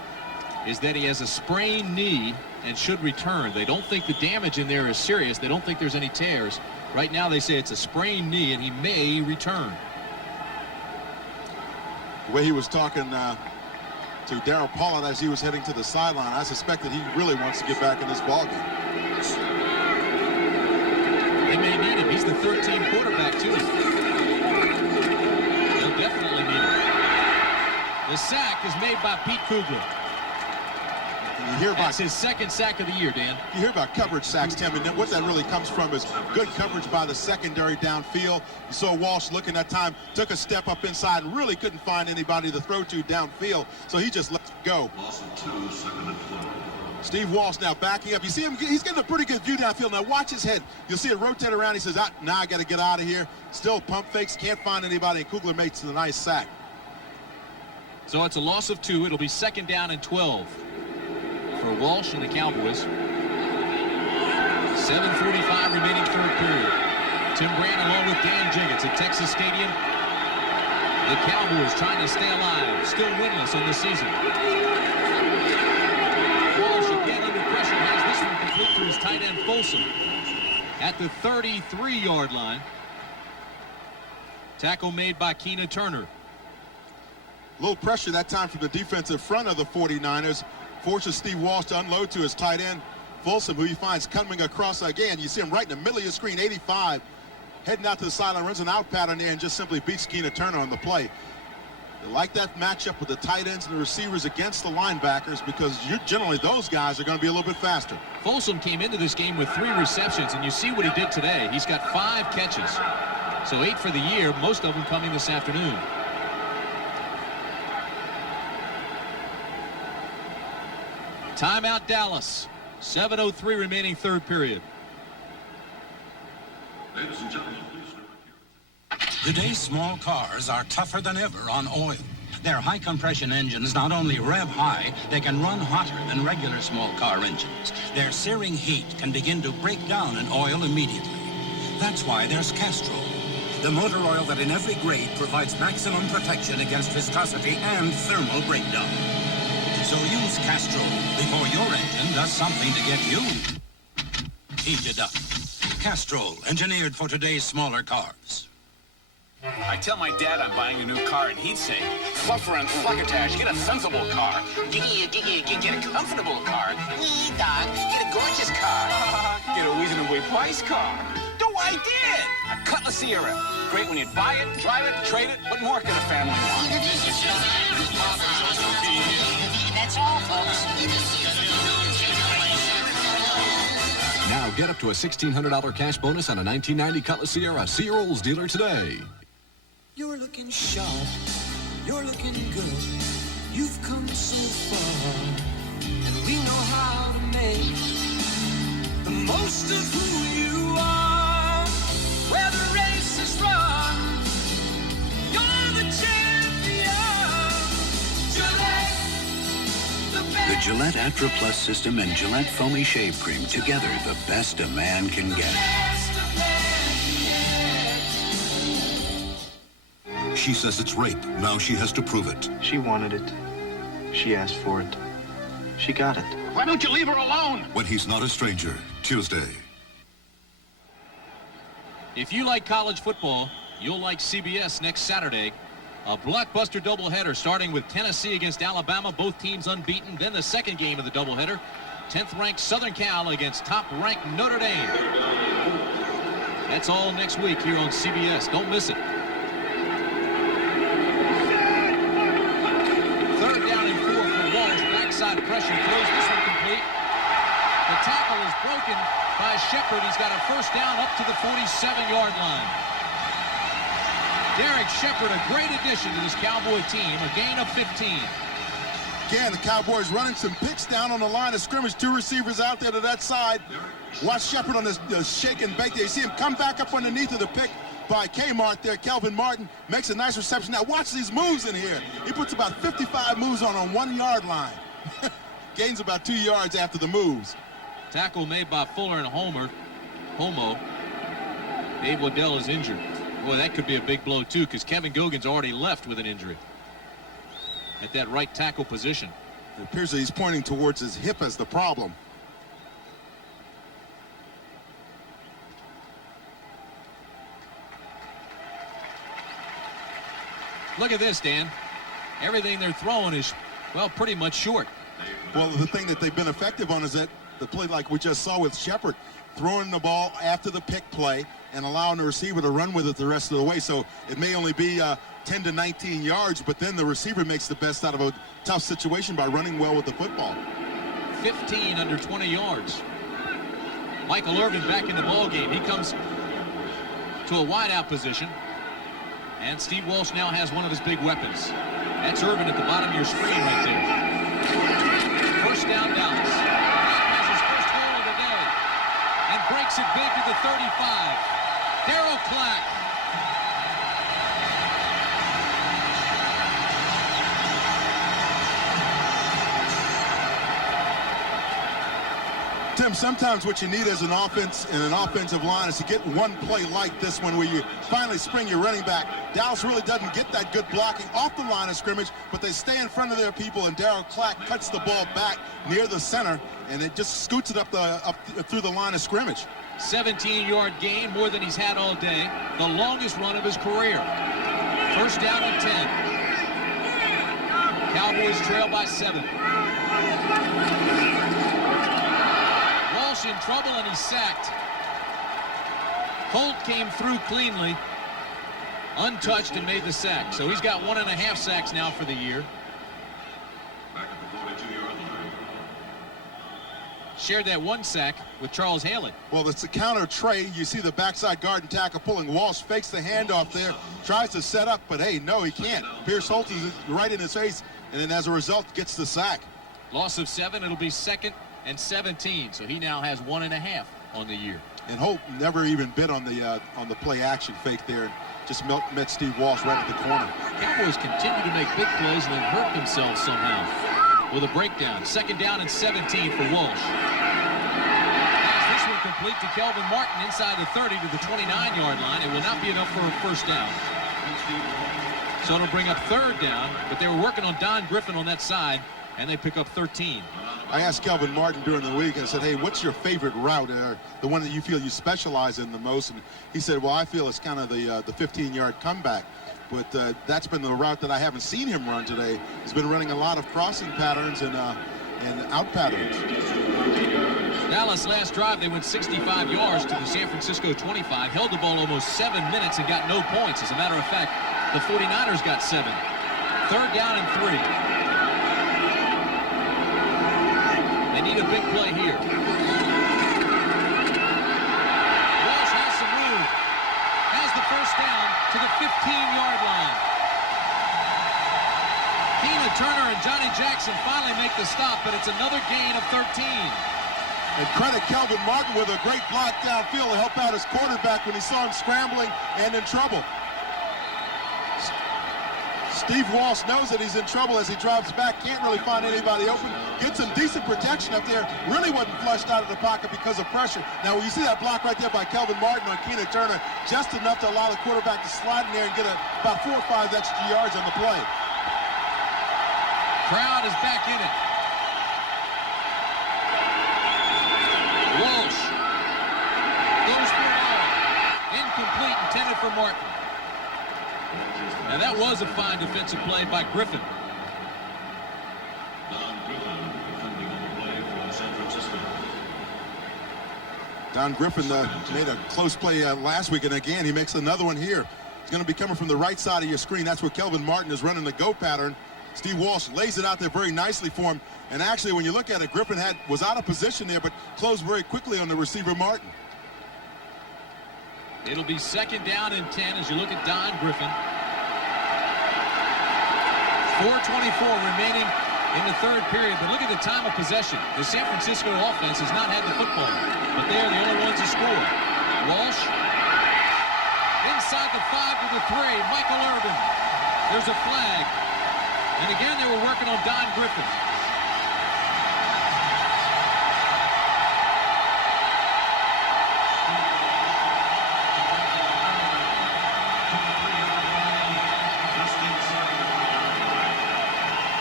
is that he has a sprained knee and should return. They don't think the damage in there is serious. They don't think there's any tears. Right now they say it's a sprained knee and he may return. The way he was talking to Darryl Pollard as he was heading to the sideline, I suspect that he really wants to get back in this ballgame. They may need him. He's the 13 quarterback, too. They'll definitely need him. The sack is made by Pete Kugler. You hear about That's his second sack of the year, Dan. You hear about coverage sacks, Tim, and what that really comes from is good coverage by the secondary downfield. You saw Walsh looking that time, took a step up inside and really couldn't find anybody to throw to downfield, so he just let it go. Steve Walsh now backing up. You see him, he's getting a pretty good view downfield. Now watch his head. You'll see it rotate around. He says, now I got to get out of here. Still pump fakes, can't find anybody, and Kugler makes the nice sack. So it's a loss of 2. It'll be 2nd down and 12. For Walsh and the Cowboys. 7:45 remaining third period. Tim Brant along with Dan Jiggetts at Texas Stadium. The Cowboys trying to stay alive, still winless on the season. Walsh again under pressure, has this one complete to his tight end Folsom at the 33-yard line. Tackle made by Keena Turner. A little pressure that time from the defensive front of the 49ers. Forces Steve Walsh to unload to his tight end, Folsom, who he finds coming across again. You see him right in the middle of your screen, 85, heading out to the sideline, runs an out pattern there and just simply beats Keena Turner on the play. They like that matchup with the tight ends and the receivers against the linebackers because generally those guys are going to be a little bit faster. Folsom came into this game with 3 receptions, and you see what he did today. He's got 5 catches. So 8 for the year, most of them coming this afternoon. Timeout Dallas. 7:03 remaining third period. Ladies and gentlemen, today's small cars are tougher than ever on oil. Their high compression engines not only rev high, they can run hotter than regular small car engines. Their searing heat can begin to break down an oil immediately. That's why there's Castrol, the motor oil that in every grade provides maximum protection against viscosity and thermal breakdown. So use Castrol before your engine does something to get you heated up. Castrol, engineered for today's smaller cars. I tell my dad I'm buying a new car, and he'd say, "Fluffer and Fluckertash, get a sensible car. Get a comfortable car. Wee, Doc, get a gorgeous car. Get a reasonably priced car. Do what I did. A Cutlass Sierra. Great when you buy it, drive it, trade it. What more could a family want? That's all, folks. Now get up to a $1,600 cash bonus on a 1990 Cutlass Sierra. See your Olds dealer today. You're looking sharp. You're looking good. You've come so far. And we know how to make the most of who you are. Where the race is run, you're the champion. Gillette, the Gillette Atra Plus system and Gillette Foamy Shave Cream, together the best a man can get. She says it's rape. Now she has to prove it. She wanted it. She asked for it. She got it. Why don't you leave her alone? When He's Not a Stranger, Tuesday. If you like college football, you'll like CBS next Saturday. A blockbuster doubleheader starting with Tennessee against Alabama, both teams unbeaten. Then the second game of the doubleheader, 10th-ranked Southern Cal against top-ranked Notre Dame. That's all next week here on CBS. Don't miss it. Third down and 4 for Walsh. Backside pressure, throws this one complete. The tackle is broken by Shepard. He's got a first down up to the 47-yard line. Derek Shepard, a great addition to this Cowboy team, a gain of 15. Again, the Cowboys running some picks down on the line of scrimmage. Two receivers out there to that side. Watch Shepard on this shake and bake there. You see him come back up underneath of the pick by Kmart there. Kelvin Martin makes a nice reception. Now watch these moves in here. He puts about 55 moves on a 1-yard line. Gains about 2 yards after the moves. Tackle made by Fuller and Homo. Dave Waddell is injured. Boy, that could be a big blow, too, because Kevin Gogan's already left with an injury at that right tackle position. It appears that he's pointing towards his hip as the problem. Look at this, Dan. Everything they're throwing is, well, pretty much short. Well, the thing that they've been effective on is that the play like we just saw with Shepard, throwing the ball after the pick play and allowing the receiver to run with it the rest of the way. So it may only be 10 to 19 yards, but then the receiver makes the best out of a tough situation by running well with the football. 15 under 20 yards. Michael Irvin back in the ball game. He comes to a wideout position, and Steve Walsh now has one of his big weapons. That's Irvin at the bottom of your screen right there. First down, Dallas. Has his first goal of the day and breaks it big to the 35. Darryl Clack. Tim, sometimes what you need as an offense and an offensive line is to get one play like this one where you finally spring your running back. Dallas really doesn't get that good blocking off the line of scrimmage, but they stay in front of their people, and Darryl Clack cuts the ball back near the center, and it just scoots it up through the line of scrimmage. 17-yard gain, more than he's had all day. The longest run of his career. First down and 10. Cowboys trail by 7. Walsh in trouble, and he's sacked. Holt came through cleanly, untouched, and made the sack. So he's got 1.5 sacks now for the year. Shared that 1 sack with Charles Haley. Well, it's a counter trey. You see the backside guard and tackle pulling. Walsh fakes the handoff there, tries to set up, but hey, no, he can't. Pierce Holt is right in his face, and then as a result, gets the sack. Loss of 7. It'll be 2nd and 17. So he now has 1.5 on the year. And Holt never even bit on the play action fake there. Just met Steve Walsh right at the corner. Cowboys continue to make big plays and then hurt themselves somehow with a breakdown. 2nd down and 17 for Walsh. Pass this one complete to Kelvin Martin inside the 30 to the 29-yard line. It will not be enough for a first down. So it'll bring up 3rd down, but they were working on Don Griffin on that side, and they pick up 13. I asked Kelvin Martin during the week, and I said, hey, what's your favorite route, the one that you feel you specialize in the most? And he said, well, I feel it's kind of the 15-yard comeback. But that's been the route that I haven't seen him run today. He's been running a lot of crossing patterns and out patterns. Dallas last drive, they went 65 yards to the San Francisco 25, held the ball almost 7 minutes and got no points. As a matter of fact, the 49ers got 7. 3rd down and 3. They need a big play here. Walsh has some room. Has the first down to the 15-yard line. Keena Turner and Johnny Jackson finally make the stop, but it's another gain of 13. And credit Kelvin Martin with a great block downfield to help out his quarterback when he saw him scrambling and in trouble. Steve Walsh knows that he's in trouble as he drops back, can't really find anybody open, gets some decent protection up there, really wasn't flushed out of the pocket because of pressure. Now, when you see that block right there by Kelvin Martin on Keena Turner, just enough to allow the quarterback to slide in there and get about 4 or 5 extra yards on the play. Crowd is back in it. Walsh goes for it all. Incomplete, intended for Martin. Now that was a fine defensive play by Griffin. Don Griffin made a close play last week, and again, he makes another one here. He's going to be coming from the right side of your screen. That's where Kelvin Martin is running the go pattern. Steve Walsh lays it out there very nicely for him. And actually, when you look at it, Griffin was out of position there, but closed very quickly on the receiver, Martin. It'll be 2nd down and 10 as you look at Don Griffin. 4:24 remaining in the 3rd period, but look at the time of possession. The San Francisco offense has not had the football, but they are the only ones to score. Walsh inside the 5 to the 3. Michael Irvin. There's a flag. And again, they were working on Don Griffin.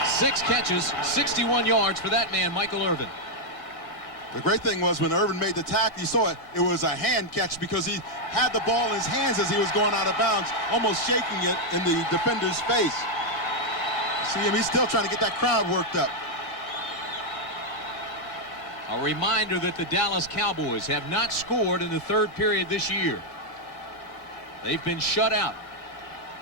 Six catches, 61 yards for that man, Michael Irvin. The great thing was when Irvin made the tackle, you saw it was a hand catch because he had the ball in his hands as he was going out of bounds, almost shaking it in the defender's face. See him, he's still trying to get that crowd worked up. A reminder that the Dallas Cowboys have not scored in the 3rd period this year. They've been shut out.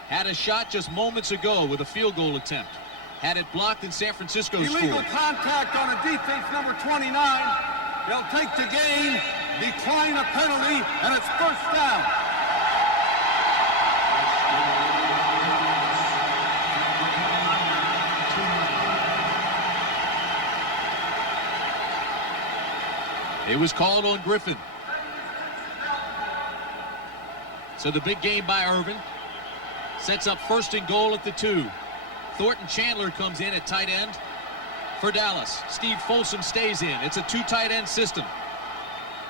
Had a shot just moments ago with a field goal attempt. Had it blocked and San Francisco scored. Illegal contact on a defense number 29. They'll take the gain, decline a penalty, and it's 1st down. It was called on Griffin. So the big game by Irvin sets up 1st and goal at the 2. Thornton Chandler comes in at tight end for Dallas. Steve Folsom stays in. It's a 2 tight end system.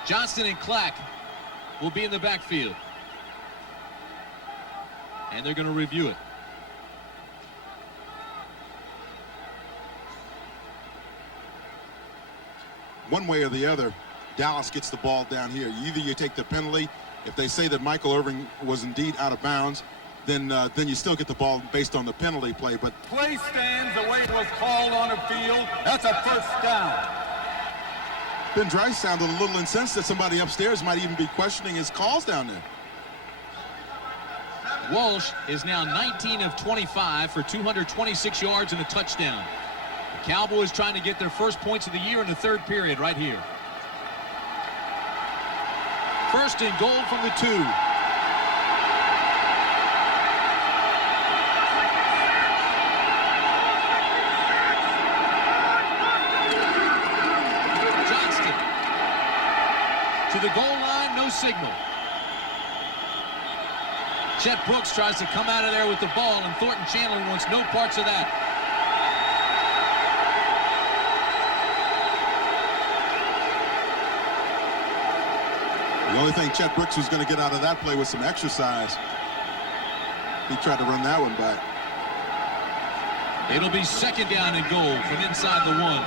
Johnston and Clack will be in the backfield. And they're going to review it. One way or the other, Dallas gets the ball down here. Either you take the penalty. If they say that Michael Irvin was indeed out of bounds, then you still get the ball based on the penalty play. But play stands the way it was called on the field. That's a 1st down. Ben Dreiss sounded a little incensed that somebody upstairs might even be questioning his calls down there. Walsh is now 19 of 25 for 226 yards and a touchdown. The Cowboys trying to get their first points of the year in the 3rd period right here. 1st and goal from the 2. To the goal line, no signal. Chet Brooks tries to come out of there with the ball, and Thornton Chandler wants no parts of that. The only thing Chet Brooks was going to get out of that play was some exercise. He tried to run that one back. It'll be 2nd down and goal from inside the 1.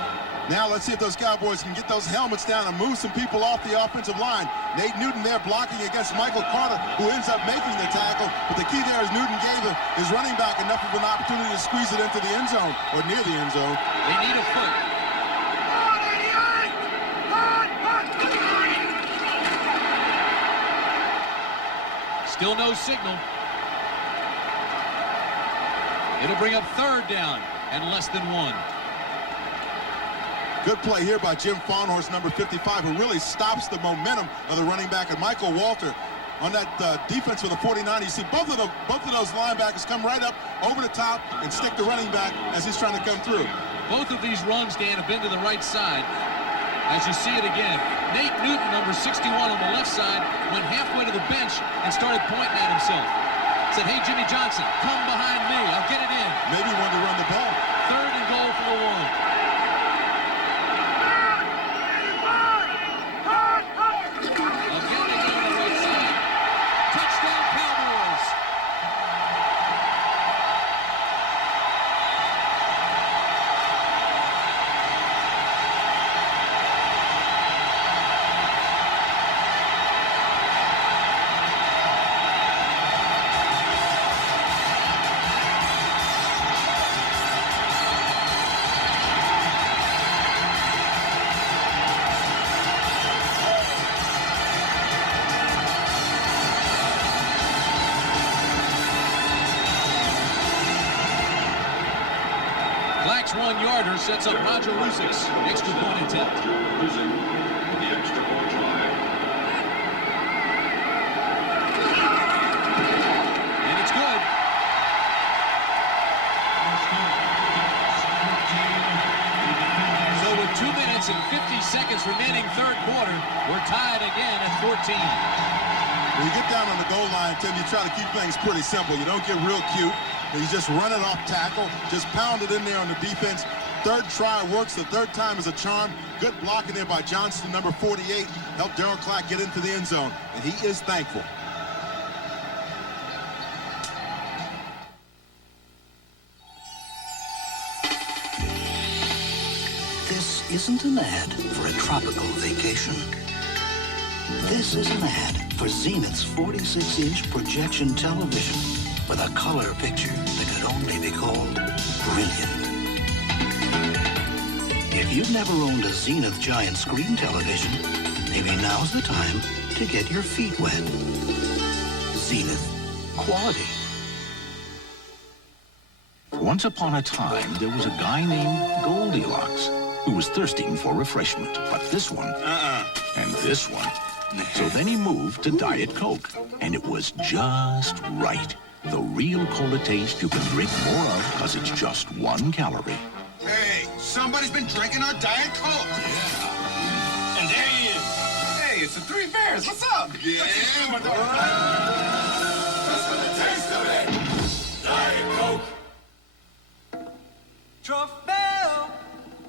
Now let's see if those Cowboys can get those helmets down and move some people off the offensive line. Nate Newton there blocking against Michael Carter, who ends up making the tackle. But the key there is Newton gave his running back enough of an opportunity to squeeze it into the end zone, or near the end zone. They need a foot. Still no signal. It'll bring up third down and less than 1. Good play here by Jim Fawnhorse, number 55, who really stops the momentum of the running back. And Michael Walter on that defense for the 49. You see both of those linebackers come right up over the top and stick the running back as he's trying to come through. Both of these runs, Dan, have been to the right side. As you see it again, Nate Newton, number 61 on the left side, went halfway to the bench and started pointing at himself. Said, hey, Jimmy Johnson, come behind me. I'll get it in. Maybe he wanted to run the ball. 3rd and goal for the 1. Black's 1-yarder sets up Roger Lusik's extra point attempt. Losing the extra point drive. And it's good. So with 2 minutes and 50 seconds remaining 3rd quarter, we're tied again at 14. When you get down on the goal line, Tim, you try to keep things pretty simple. You don't get real cute. You just run it off tackle, just pound it in there on the defense. 3rd try works. The 3rd time is a charm. Good blocking there by Johnston, number 48. Helped Darryl Clack get into the end zone, and he is thankful. This isn't an ad for a tropical vacation. This is an ad for Zenith's 46-inch projection television with a color picture that could only be called brilliant. If you've never owned a Zenith giant screen television, maybe now's the time to get your feet wet. Zenith. Quality. Once upon a time, there was a guy named Goldilocks who was thirsting for refreshment. But this one, and this one. So then he moved to Diet Coke, and it was just right. The real cola taste you can drink more of because it's just 1 calorie. Hey, somebody's been drinking our Diet Coke. Yeah. And there he is. Hey, it's the 3 Bears. What's up? Yeah. Just for the taste of it. Diet Coke. Trofeo,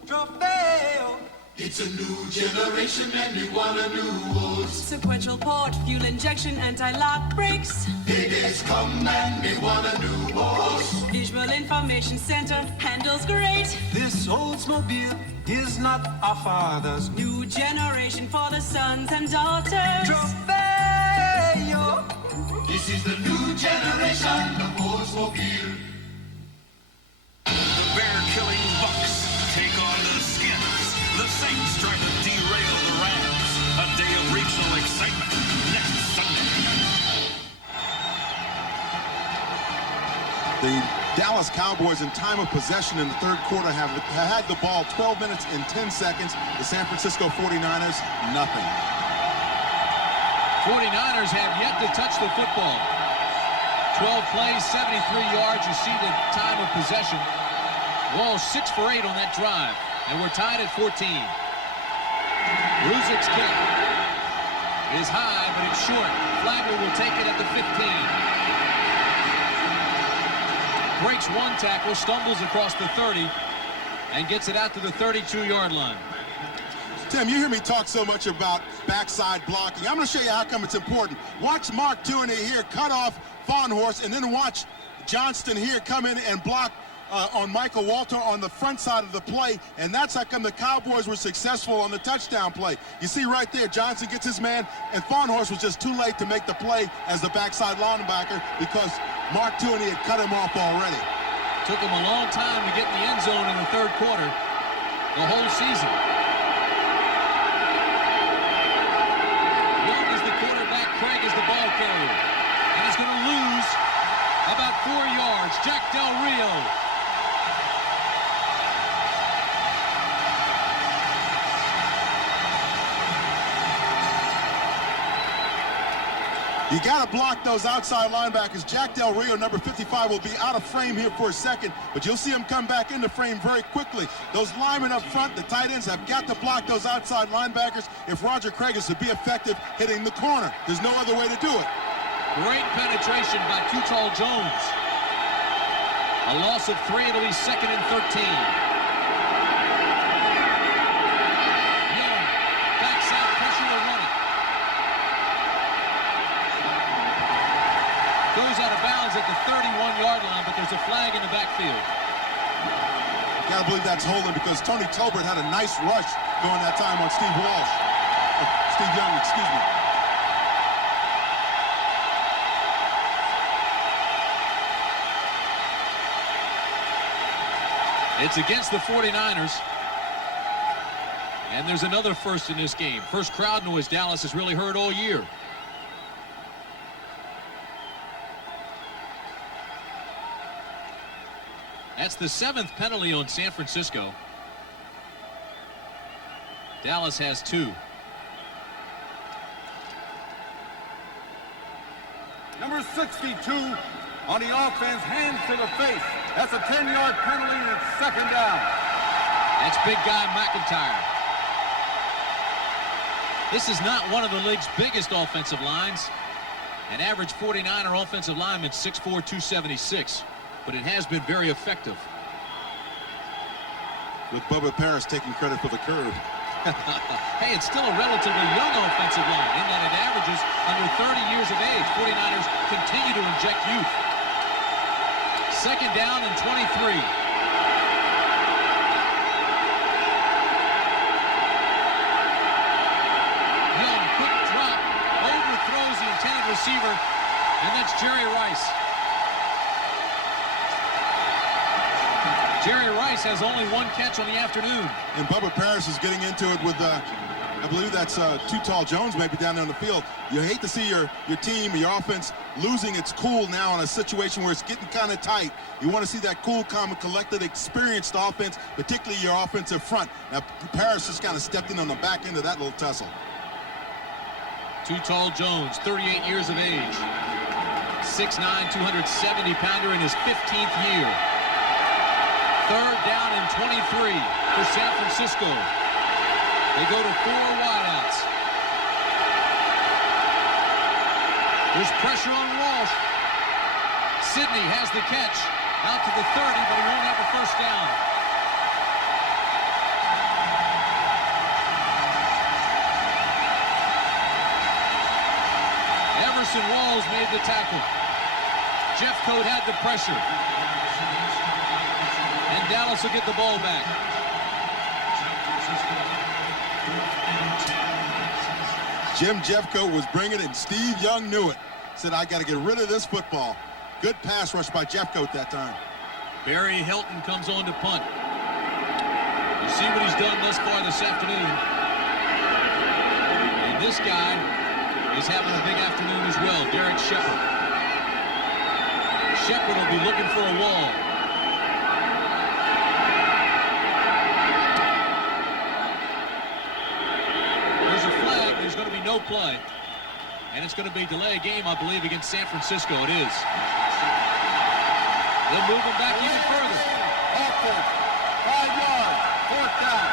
Trofeo. It's a new generation and we want a new Olds. Sequential port, fuel injection, anti-lock brakes. Big days come and we want a new Olds. Visual information center, handles great. This Oldsmobile is not our father's. New generation for the sons and daughters. Trofeo. This is the new generation of Oldsmobile. The bear-killing Bucks take on the Skins. The Saints try to derail the Rams. A day of regional excitement next Sunday. The Dallas Cowboys in time of possession in the 3rd quarter have had the ball 12 minutes and 10 seconds. The San Francisco 49ers, nothing. 49ers have yet to touch the football. 12 plays, 73 yards. You see the time of possession. Walsh 6 for 8 on that drive. And we're tied at 14. Ruzic's kick is high, but it's short. Flagler will take it at the 15. Breaks 1 tackle, stumbles across the 30, and gets it out to the 32-yard line. Tim, you hear me talk so much about backside blocking. I'm going to show you how come it's important. Watch Mark Tunney here cut off Fawnhorse, and then watch Johnston here come in and block on Michael Walter on the front side of the play, and that's how come the Cowboys were successful on the touchdown play. You see right there, Johnson gets his man, and Fawnhorse was just too late to make the play as the backside linebacker because Mark Tunney had cut him off already. Took him a long time to get in the end zone in the 3rd quarter, the whole season. Young is the quarterback, Craig is the ball carrier. And yards. Jack Del Rio. You got to block those outside linebackers. Jack Del Rio, number 55, will be out of frame here for a second, but you'll see him come back into frame very quickly. Those linemen up front, the tight ends, have got to block those outside linebackers if Roger Craig is to be effective hitting the corner. There's no other way to do it. Great penetration by Too-Tall Jones. A loss of 3. It'll be 2nd and 13. Young, backside pressure will run it. Goes out of bounds at the 31-yard line, but there's a flag in the backfield. Gotta believe that's holding because Tony Tolbert had a nice rush going that time on Steve Walsh. Steve Young, excuse me. It's against the 49ers. And there's another first in this game. First crowd noise Dallas has really heard all year. That's the 7th penalty on San Francisco. Dallas has 2. Number 62 on the offense, hands to the face. That's a 10-yard penalty and it's 2nd down. That's big guy McIntyre. This is not one of the league's biggest offensive lines. An average 49er offensive lineman, 6'4", 276. But it has been very effective. With Bubba Paris taking credit for the curve. Hey, it's still a relatively young offensive line in that it averages under 30 years of age. 49ers continue to inject youth. 2nd down and 23. Young, quick drop, overthrows the intended receiver, and that's Jerry Rice. Jerry Rice has only 1 catch on the afternoon. And Bubba Paris is getting into it with, I believe that's Too-Tall Jones maybe down there on the field. You hate to see your team, your offense losing its cool now in a situation where it's getting kind of tight. You want to see that cool, calm, and collected, experienced offense, particularly your offensive front. Now, Paris just kind of stepped in on the back end of that little tussle. Too-Tall Jones, 38 years of age. 6'9", 270-pounder in his 15th year. 3rd down and 23 for San Francisco. They go to 4 wideouts. There's pressure on Walsh. Sidney has the catch out to the 30, but he won't have the 1st down. Everson Walls made the tackle. Jeffcoat had the pressure. And Dallas will get the ball back. Jim Jeffcoat was bringing it, and Steve Young knew it. Said, I got to get rid of this football. Good pass rush by Jeffcoat that time. Barry Helton comes on to punt. You see what he's done thus far this afternoon. And this guy is having a big afternoon as well, Derek Shepard. Shepard will be looking for a wall. There's going to be no play, and it's going to be delay a game, I believe, against San Francisco. It is. They'll move them back even further. Offense, 5 yards, 4th down.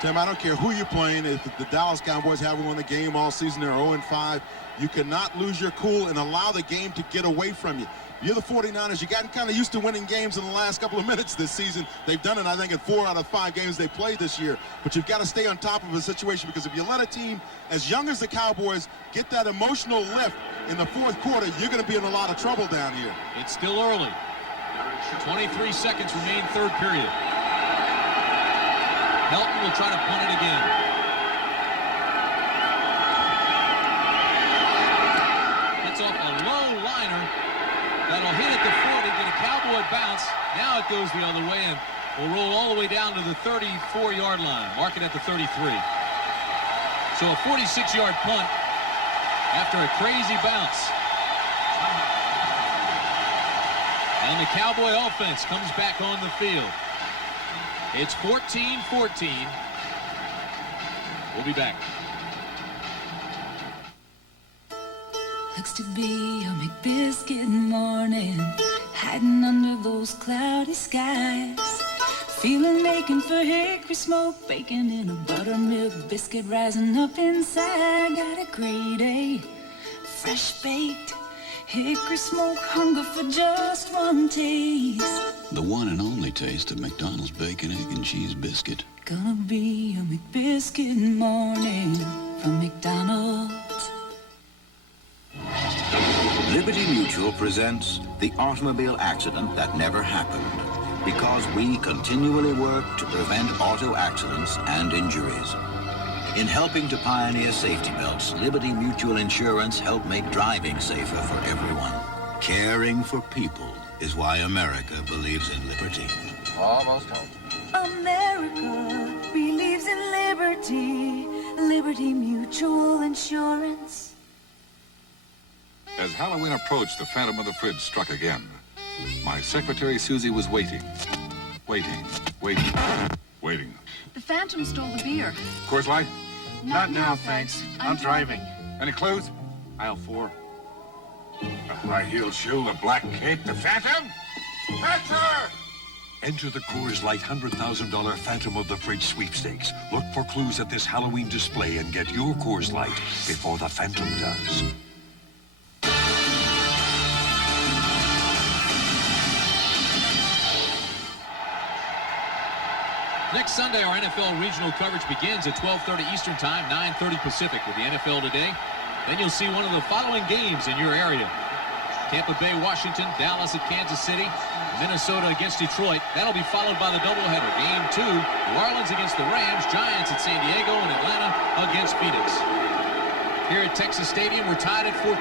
Tim, I don't care who you're playing. If the Dallas Cowboys haven't won the game all season, they're 0-5. You cannot lose your cool and allow the game to get away from you. You're the 49ers. You've gotten kind of used to winning games in the last couple of minutes this season. They've done it, I think, in 4 out of 5 games they played this year. But you've got to stay on top of a situation, because if you let a team as young as the Cowboys get that emotional lift in the 4th quarter, you're going to be in a lot of trouble down here. It's still early. 23 seconds remain, 3rd period. Helton will try to punt it again. It's off a low liner. That'll hit at the 40, get a Cowboy bounce. Now it goes the other way and will roll all the way down to the 34-yard line. Mark it at the 33. So a 46-yard punt after a crazy bounce. And the Cowboy offense comes back on the field. It's 14-14. We'll be back. Looks to be a McBiscuit morning, hiding under those cloudy skies. Feeling aching for hickory smoke, bacon in a buttermilk biscuit rising up inside. Got a great day, fresh baked, hickory smoke, hunger for just one taste. The one and only taste of McDonald's bacon, egg, and cheese biscuit. Gonna be a McBiscuit morning from McDonald's. Liberty Mutual presents The Automobile Accident That Never Happened, because we continually work to prevent auto accidents and injuries. In helping to pioneer safety belts, Liberty Mutual Insurance helped make driving safer for everyone. Caring for people is why America believes in liberty. Almost home. America believes in liberty. Liberty Mutual Insurance. As Halloween approached, the Phantom of the Fridge struck again. My secretary Susie was waiting. Waiting. The Phantom stole the beer. Coors Light? Not now, thanks. I'm driving. Any clues? Aisle 4. A high-heeled shoe, a black cape, the Phantom? That's her! Enter the Coors Light $100,000 Phantom of the Fridge sweepstakes. Look for clues at this Halloween display and get your Coors Light before the Phantom does. Next Sunday, our NFL regional coverage begins at 12:30 Eastern Time, 9:30 Pacific with the NFL Today. Then you'll see one of the following games in your area. Tampa Bay, Washington, Dallas at Kansas City, Minnesota against Detroit. That'll be followed by the doubleheader. Game 2, New Orleans against the Rams, Giants at San Diego, and Atlanta against Phoenix. Here at Texas Stadium, we're tied at 14.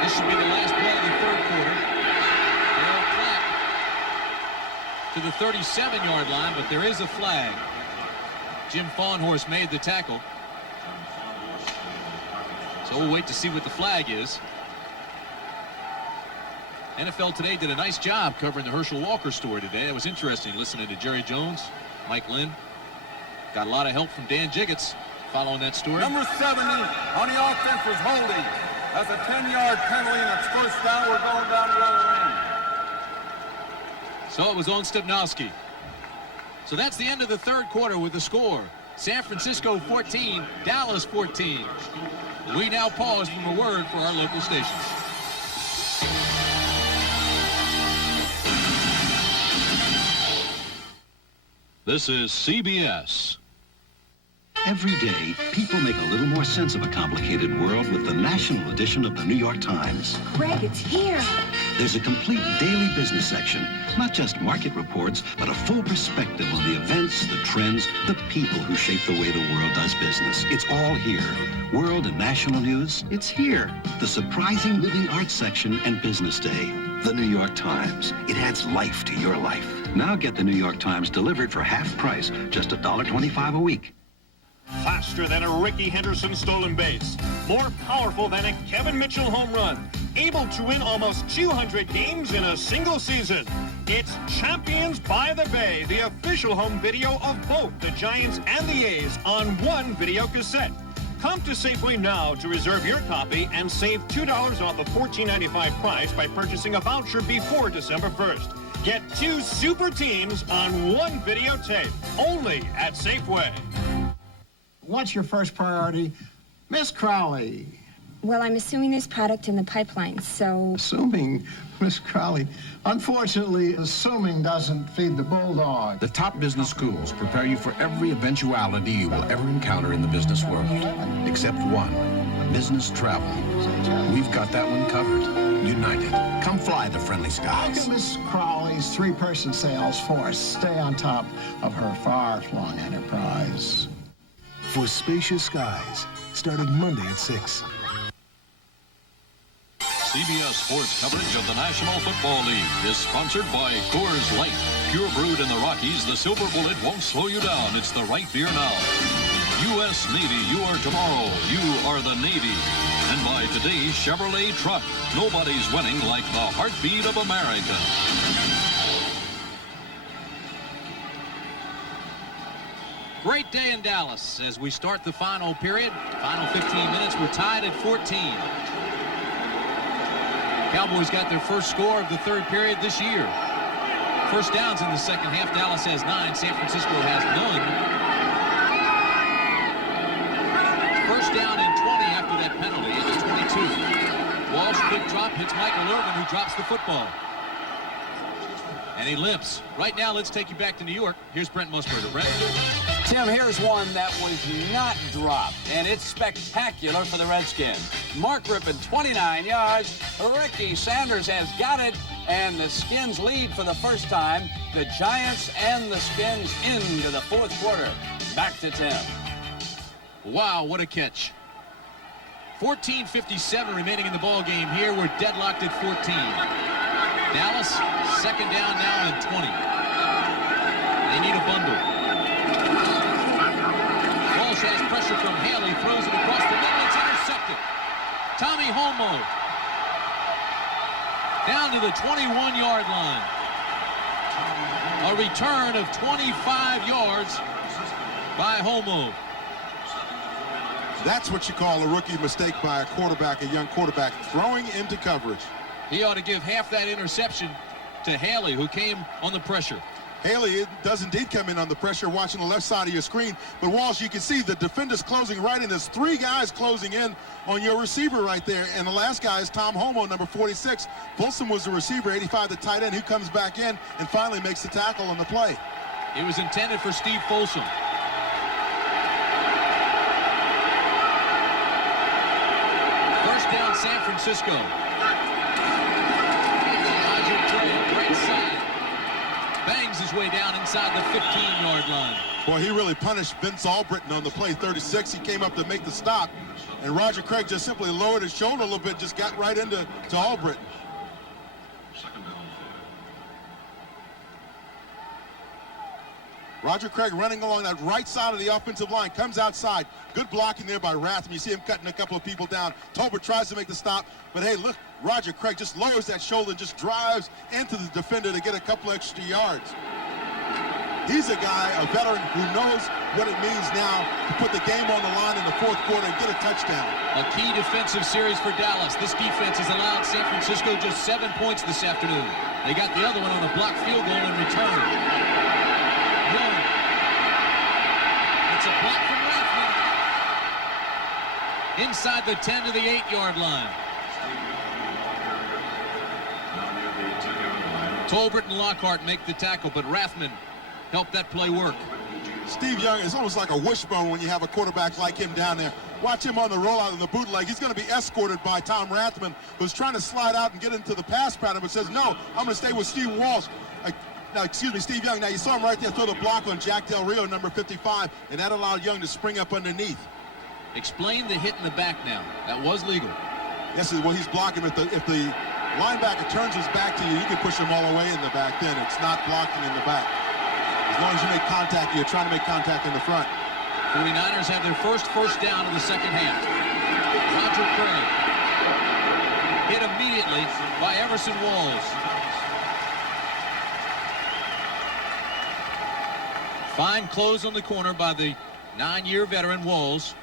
This should be the last play of the third quarter. To the 37-yard line, but there is a flag. Jim Fawnhorse made the tackle. So we'll wait to see what the flag is. NFL Today did a nice job covering the Herschel Walker story today. It was interesting listening to Jerry Jones, Mike Lynn. Got a lot of help from Dan Jiggetts following that story. Number 70 on the offense was holding. That's a 10-yard penalty, and it's first down. We're going down the other end. So it was on Stepnowski. So that's the end of the third quarter with the score. San Francisco 14, Dallas 14. We now pause from a word for our local stations. This is CBS. Every day, people make a little more sense of a complicated world with the national edition of the New York Times. Greg, it's here. There's a complete daily business section, not just market reports, but a full perspective on the events, the trends, the people who shape the way the world does business. It's all here. World and national news, it's here. The surprising living arts section and business day. The New York Times. It adds life to your life. Now get the New York Times delivered for half price, just $1.25 a week. Faster than a Ricky Henderson stolen base. More powerful than a Kevin Mitchell home run. Able to win almost 200 games in a single season. It's Champions by the Bay, the official home video of both the Giants and the A's on one video cassette. Come to Safeway now to reserve your copy and save $2 off the $14.95 price by purchasing a voucher before December 1st. Get two super teams on one videotape, only at Safeway. What's your first priority? Miss Crowley. Well, I'm assuming there's product in the pipeline, so... Assuming, Miss Crowley. Unfortunately, assuming doesn't feed the bulldog. The top business schools prepare you for every eventuality you will ever encounter in the business world. Except one, business travel. We've got that one covered. United. Come fly the friendly skies. How can Miss Crowley's three-person sales force stay on top of her far-flung enterprise? For Spacious Skies, starting Monday at 6. CBS Sports coverage of the National Football League is sponsored by Coors Light. Pure brewed in the Rockies, the Silver Bullet won't slow you down. It's the right beer now. U.S. Navy, you are tomorrow. You are the Navy. And by today's Chevrolet truck, nobody's winning like the heartbeat of America. Great day in Dallas as we start the final period. Final 15 minutes, we're tied at 14. Cowboys got their first score of the third period this year. First downs in the second half. Dallas has 9. San Francisco has none. First down and 20 after that penalty at the 22. Walsh, quick drop, hits Michael Irvin, who drops the football. And he limps. Right now, let's take you back to New York. Here's Brent Musburger. Brent? Tim, here's one that was not dropped, and it's spectacular for the Redskins. Mark Rippon, 29 yards. Ricky Sanders has got it, and the Skins lead for the first time. The Giants and the Skins into the fourth quarter. Back to Tim. Wow, what a catch. 14:57 remaining in the ball game here. We're deadlocked at 14. Dallas, second down now and 20. They need a bundle. Walsh has pressure from Haley, throws it across the middle, it's intercepted. Tommy Homo down to the 21-yard line. A return of 25 yards by Homo. That's what you call a rookie mistake by a quarterback, a young quarterback, throwing into coverage. He ought to give half that interception to Haley, who came on the pressure. Haley does indeed come in on the pressure, watching the left side of your screen. But Walsh, you can see the defender's closing right in. There's 3 guys closing in on your receiver right there. And the last guy is Tom Homo, number 46. Folsom was the receiver, 85, the tight end, who comes back in and finally makes the tackle on the play. It was intended for Steve Folsom. First down, San Francisco. Roger Craig, right side. Bangs his way down inside the 15-yard line. Boy, he really punished Vince Albritton on the play. 36, he came up to make the stop. And Roger Craig just simply lowered his shoulder a little bit, just got right into Albritton. Roger Craig running along that right side of the offensive line, comes outside. Good blocking there by Rathman. You see him cutting a couple of people down. Tolbert tries to make the stop, but hey, look, Roger Craig just lowers that shoulder and just drives into the defender to get a couple extra yards. He's a guy, a veteran, who knows what it means now to put the game on the line in the fourth quarter and get a touchdown. A key defensive series for Dallas. This defense has allowed San Francisco just 7 points this afternoon. They got the other one on a blocked field goal in return. It's a block from Rathman. Inside the 10 to the 8-yard line. Tolbert and Lockhart make the tackle, but Rathman helped that play work. Steve Young is almost like a wishbone when you have a quarterback like him down there. Watch him on the rollout of the bootleg. He's going to be escorted by Tom Rathman, who's trying to slide out and get into the pass pattern, but says, no, I'm going to stay with Steve Walsh. Steve Young. Now, you saw him right there throw the block on Jack Del Rio, number 55, and that allowed Young to spring up underneath. Explain the hit in the back now. That was legal. Yes, well, he's blocking. If the linebacker turns his back to you, you can push him all the way in the back then. It's not blocking in the back. As long as you make contact, you're trying to make contact in the front. 49ers have their first down of the second half. Roger Craig hit immediately by Everson Walls. Fine close on the corner by the 9-year veteran Walls.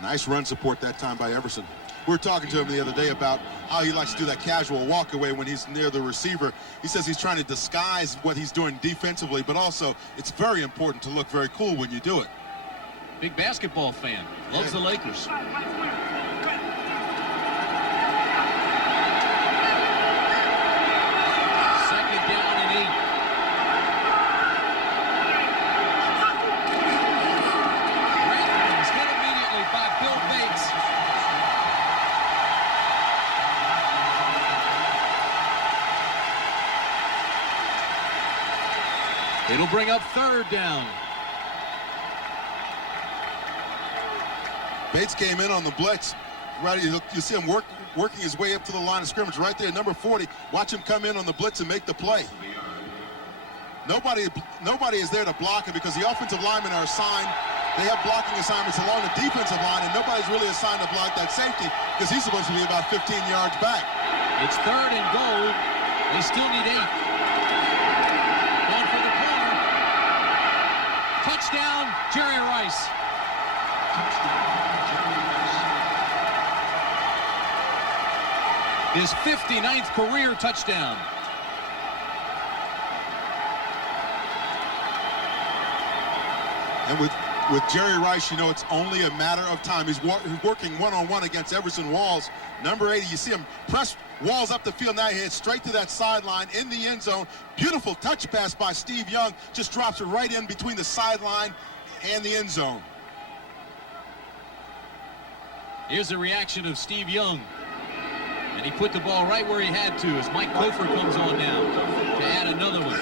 Nice run support that time by Everson. We were talking to him the other day about how he likes to do that casual walk away when he's near the receiver. He says he's trying to disguise what he's doing defensively, but also it's very important to look very cool when you do it. Big basketball fan. Loves the Lakers. Second down and 8. Rathman's hit immediately by Bill Bates. It'll bring up third down. Bates came in on the blitz. Right, you see him working his way up to the line of scrimmage right there, number 40. Watch him come in on the blitz and make the play. Nobody is there to block it because the offensive linemen are assigned. They have blocking assignments along the defensive line, and nobody's really assigned to block that safety because he's supposed to be about 15 yards back. It's 3rd and goal. They still need 8. Going for the corner. Touchdown, Jerry Rice. His 59th career touchdown. And with Jerry Rice, you know, it's only a matter of time. He's working one-on-one against Everson Walls. Number 80, you see him press Walls up the field. Now he heads straight to that sideline in the end zone. Beautiful touch pass by Steve Young. Just drops it right in between the sideline and the end zone. Here's the reaction of Steve Young. And he put the ball right where he had to as Mike Kofer comes on now to add another one.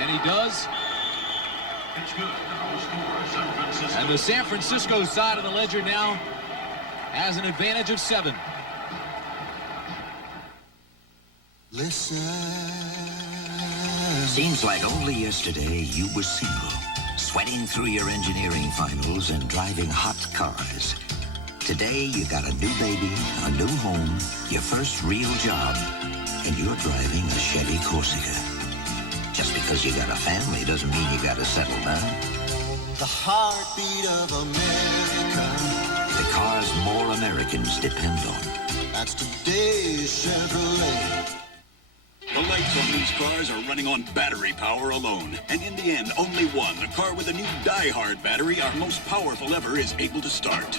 And he does. And the San Francisco side of the ledger now has an advantage of 7. Listen. Seems like only yesterday you were single, sweating through your engineering finals and driving hot cars. Today you got a new baby, a new home, your first real job, and you're driving a Chevy Corsica. Just because you got a family doesn't mean you got to settle down. The heartbeat of America. The cars more Americans depend on. That's today's Chevrolet. The lights on these cars are running on battery power alone. And in the end, only one, a car with a new Die-Hard battery, our most powerful ever, is able to start.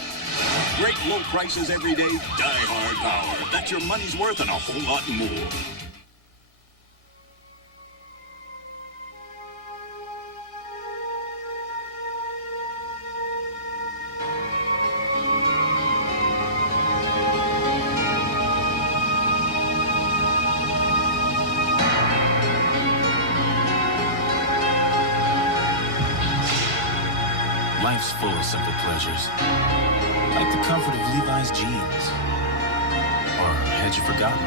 Great low prices every day, Die-Hard power. That's your money's worth and a whole lot more. Life's full of simple pleasures, like the comfort of Levi's jeans. Or had you forgotten?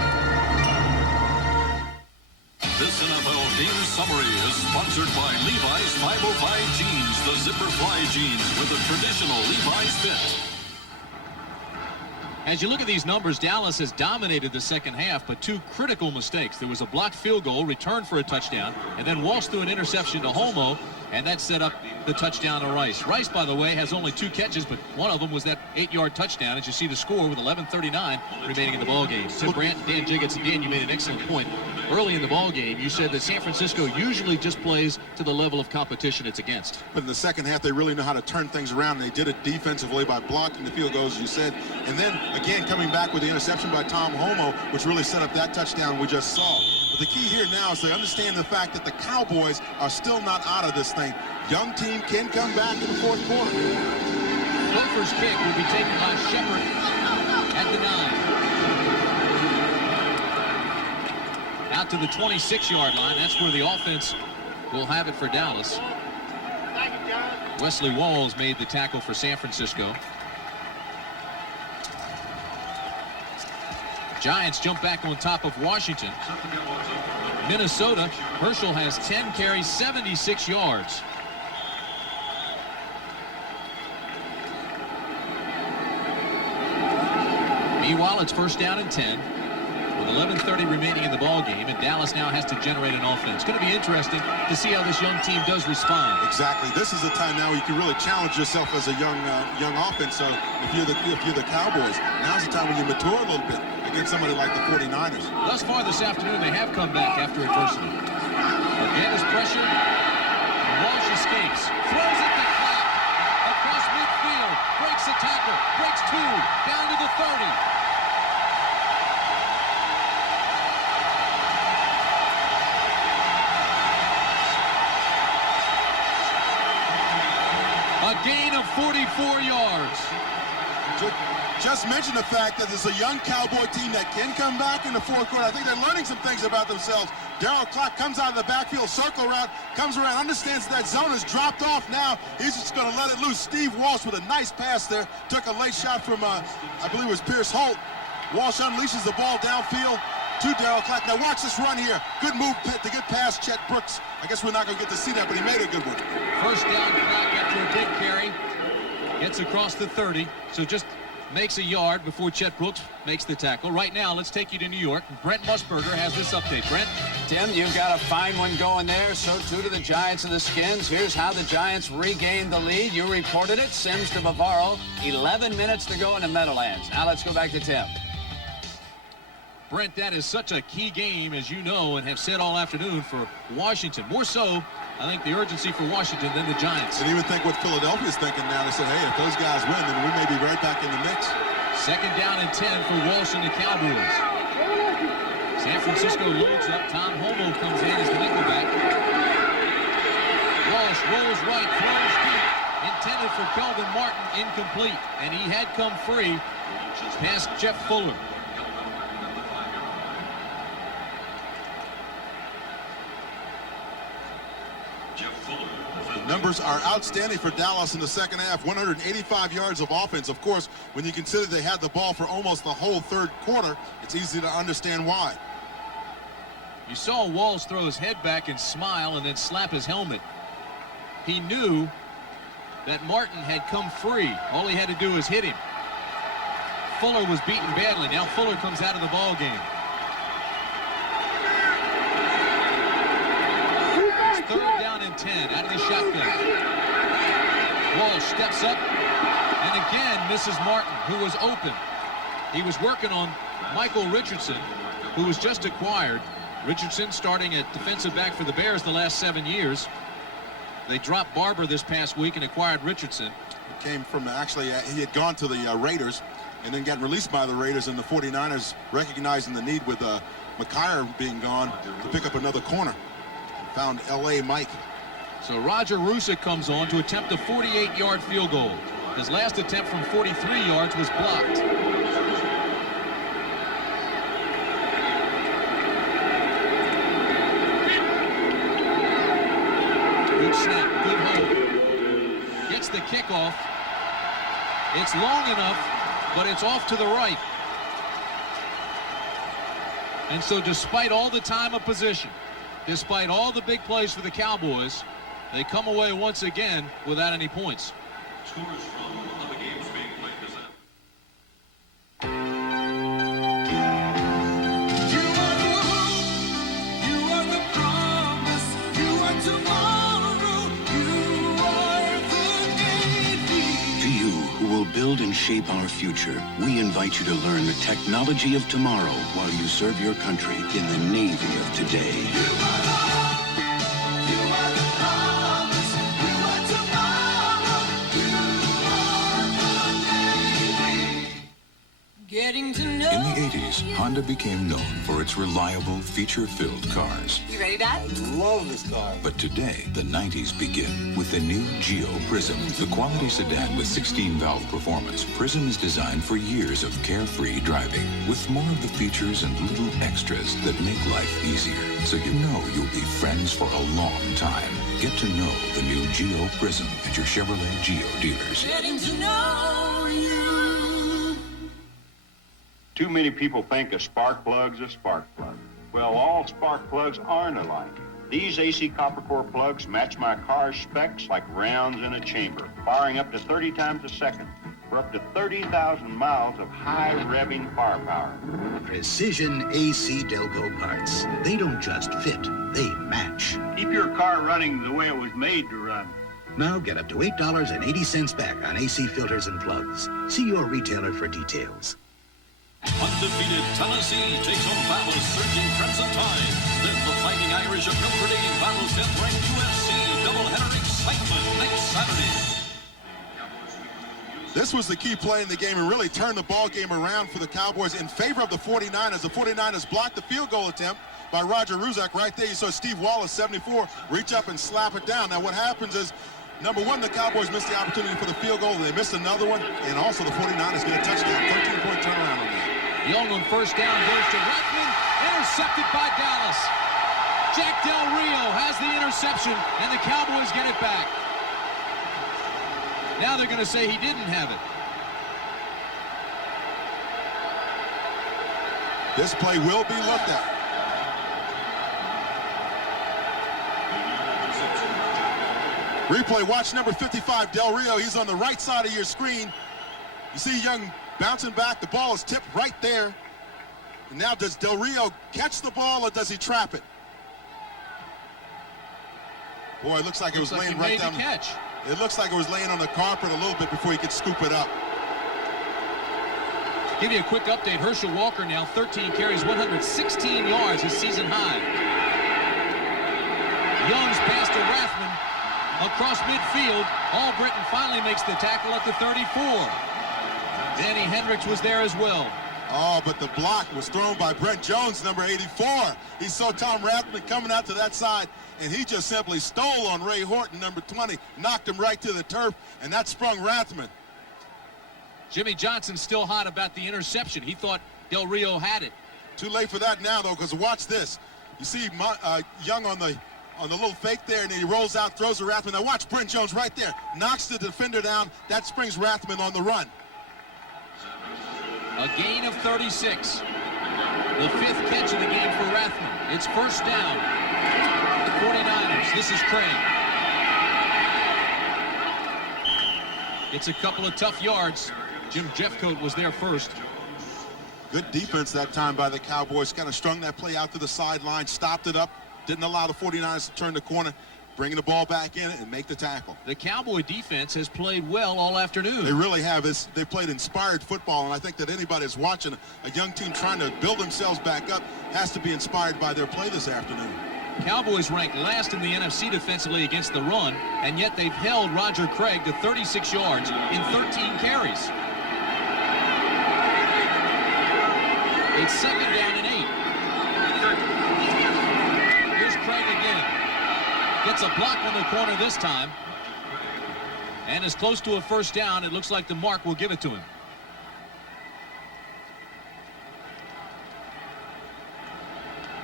This NFL game summary is sponsored by Levi's 505 jeans, the zipper fly jeans with a traditional Levi's fit. As you look at these numbers, Dallas has dominated the second half, but 2 critical mistakes. There was a blocked field goal, returned for a touchdown, and then Walsh threw an interception to Homo, and that set up the touchdown to Rice. Rice, by the way, has only 2 catches, but one of them was that 8-yard touchdown, as you see the score with 11:39 remaining in the ballgame. So Brant, Dan Jiggetts, and Dan, you made an excellent point. Early in the ballgame, you said that San Francisco usually just plays to the level of competition it's against. But in the second half, they really know how to turn things around, and they did it defensively by blocking the field goals, as you said. And then, again, coming back with the interception by Tom Homo, which really set up that touchdown we just saw. But the key here now is to understand the fact that the Cowboys are still not out of this thing. Young team can come back in the fourth quarter. Kofer's kick will be taken by Shepard at the 9. Out to the 26-yard line. That's where the offense will have it for Dallas. Wesley Walls made the tackle for San Francisco. Giants jump back on top of Washington. Minnesota, Herschel has 10 carries, 76 yards. Meanwhile, it's 1st down and 10 with 11:30 remaining in the ball game, and Dallas now has to generate an offense. It's going to be interesting to see how this young team does respond. Exactly. This is a time now where you can really challenge yourself as a young offense. So if you're the Cowboys, now's the time when you mature a little bit against somebody like the 49ers. Thus far this afternoon, they have come back after adversity. Again, is pressure. Walsh escapes, throws it to Clapp across midfield, breaks a tackle, breaks 2, down to the 30. A gain of 44 yards. Just mention the fact that there's a young Cowboy team that can come back in the fourth quarter. I think they're learning some things about themselves. Darryl Clark comes out of the backfield, circle around, comes around, understands that zone is dropped off now. He's just going to let it loose. Steve Walsh with a nice pass there. Took a late shot from, I believe it was Pierce Holt. Walsh unleashes the ball downfield, to Darryl Clark. Now watch this run here. Good move to get past Chet Brooks. I guess we're not going to get to see that, but he made a good one. First down, Clark after a big carry. Gets across the 30, so just makes a yard before Chet Brooks makes the tackle. Right now, let's take you to New York. Brent Musburger has this update. Brent? Tim, you've got a fine one going there. So too do the Giants and the Skins. Here's how the Giants regained the lead. You reported it. Sims to Bavaro. 11 minutes to go in the Meadowlands. Now let's go back to Tim. Brent, that is such a key game, as you know, and have said all afternoon for Washington. More so, I think, the urgency for Washington than the Giants. And even think what Philadelphia's thinking now. They said, hey, if those guys win, then we may be right back in the mix. Second down and 10 for Walsh and the Cowboys. San Francisco loads up. Tom Homo comes in as the nickelback. Walsh rolls right, throws deep. Intended for Kelvin Martin, incomplete. And he had come free past Jeff Fuller. The numbers are outstanding for Dallas in the second half. 185 yards of offense. Of course, when you consider they had the ball for almost the whole third quarter, it's easy to understand why. You saw Walsh throw his head back and smile and then slap his helmet. He knew that Martin had come free. All he had to do was hit him. Fuller was beaten badly. Now Fuller comes out of the ball game. It's third down and 10 out of the shotgun. Walsh steps up and again misses Martin, who was open. He was working on Michael Richardson, who was just acquired. Richardson starting at defensive back for the Bears the last 7 years. They dropped Barber this past week and acquired Richardson. It came from, actually, he had gone to the Raiders and then got released by the Raiders, and the 49ers recognizing the need with McKyer being gone to pick up another corner. Found L.A. Mike. So Roger Rusick comes on to attempt a 48-yard field goal. His last attempt from 43 yards was blocked. Good snap, good hold. Gets the kickoff. It's long enough, but it's off to the right. And so despite all the time of possession, despite all the big plays for the Cowboys, they come away once again without any points. Scores from the games being played this afternoon. Build and shape our future, we invite you to learn the technology of tomorrow while you serve your country in the Navy of today. Getting to know. In the 80s, Honda became known for its reliable, feature-filled cars. You ready, Dad? I love this car. But today, the 90s begin with the new Geo Prism. The quality sedan with 16-valve performance, Prism is designed for years of carefree driving, with more of the features and little extras that make life easier. So you know you'll be friends for a long time. Get to know the new Geo Prism at your Chevrolet Geo dealers. Getting to know you. Too many people think a spark plug's a spark plug. Well, all spark plugs aren't alike. These AC copper core plugs match my car's specs like rounds in a chamber, firing up to 30 times a second for up to 30,000 miles of high revving firepower. Precision AC Delco parts. They don't just fit, they match. Keep your car running the way it was made to run. Now get up to $8.80 back on AC filters and plugs. See your retailer for details. Undefeated Tennessee takes on Ballast surging Crimson Tide. Then the Fighting Irish of Notre Dame battles 10th-ranked USC. Doubleheader excitement next Saturday. This was the key play in the game and really turned the ball game around for the Cowboys in favor of the 49ers. The 49ers blocked the field goal attempt by Roger Rusick. Right there, you saw Steve Wallace, 74, reach up and slap it down. Now what happens is, number one, the Cowboys missed the opportunity for the field goal. They missed another one, and also the 49ers get a touchdown, 13-point turnaround on that. Young on first down goes to Reckman, intercepted by Dallas. Jack Del Rio has the interception, and the Cowboys get it back. Now they're going to say he didn't have it. This play will be looked at. Replay, watch number 55, Del Rio. He's on the right side of your screen. You see Young bouncing back. The ball is tipped right there. And now does Del Rio catch the ball or does he trap it? Boy, it looks like it was laying right down. Catch. It looks like it was laying on the carpet a little bit before he could scoop it up. Give you a quick update. Herschel Walker now 13 carries, 116 yards, his season high. Young's pass to Rathman across midfield. Albritton finally makes the tackle at the 34. Danny Hendricks was there as well. Oh, but the block was thrown by Brent Jones, number 84. He saw Tom Rathman coming out to that side, and he just simply stole on Ray Horton, number 20, knocked him right to the turf, and that sprung Rathman. Jimmy Johnson's still hot about the interception. He thought Del Rio had it. Too late for that now, though, because watch this. You see Young on the little fake there, and then he rolls out, throws to Rathman. Now watch Brent Jones right there. Knocks the defender down. That springs Rathman on the run. A gain of 36. The 5th catch of the game for Rathman. It's first down. 49ers. This is Craig. It's a couple of tough yards. Jim Jeffcoat was there first. Good defense that time by the Cowboys. Kind of strung that play out to the sideline, stopped it up, didn't allow the 49ers to turn the corner, bringing the ball back in and make the tackle. The Cowboy defense has played well all afternoon. They really have. They played inspired football, and I think that anybody that's watching a young team trying to build themselves back up has to be inspired by their play this afternoon. Cowboys ranked last in the NFC defensively against the run, and yet they've held Roger Craig to 36 yards in 13 carries. It's second down and 8. Here's Craig again. Gets a block on the corner this time. And is close to a first down. It looks like the mark will give it to him.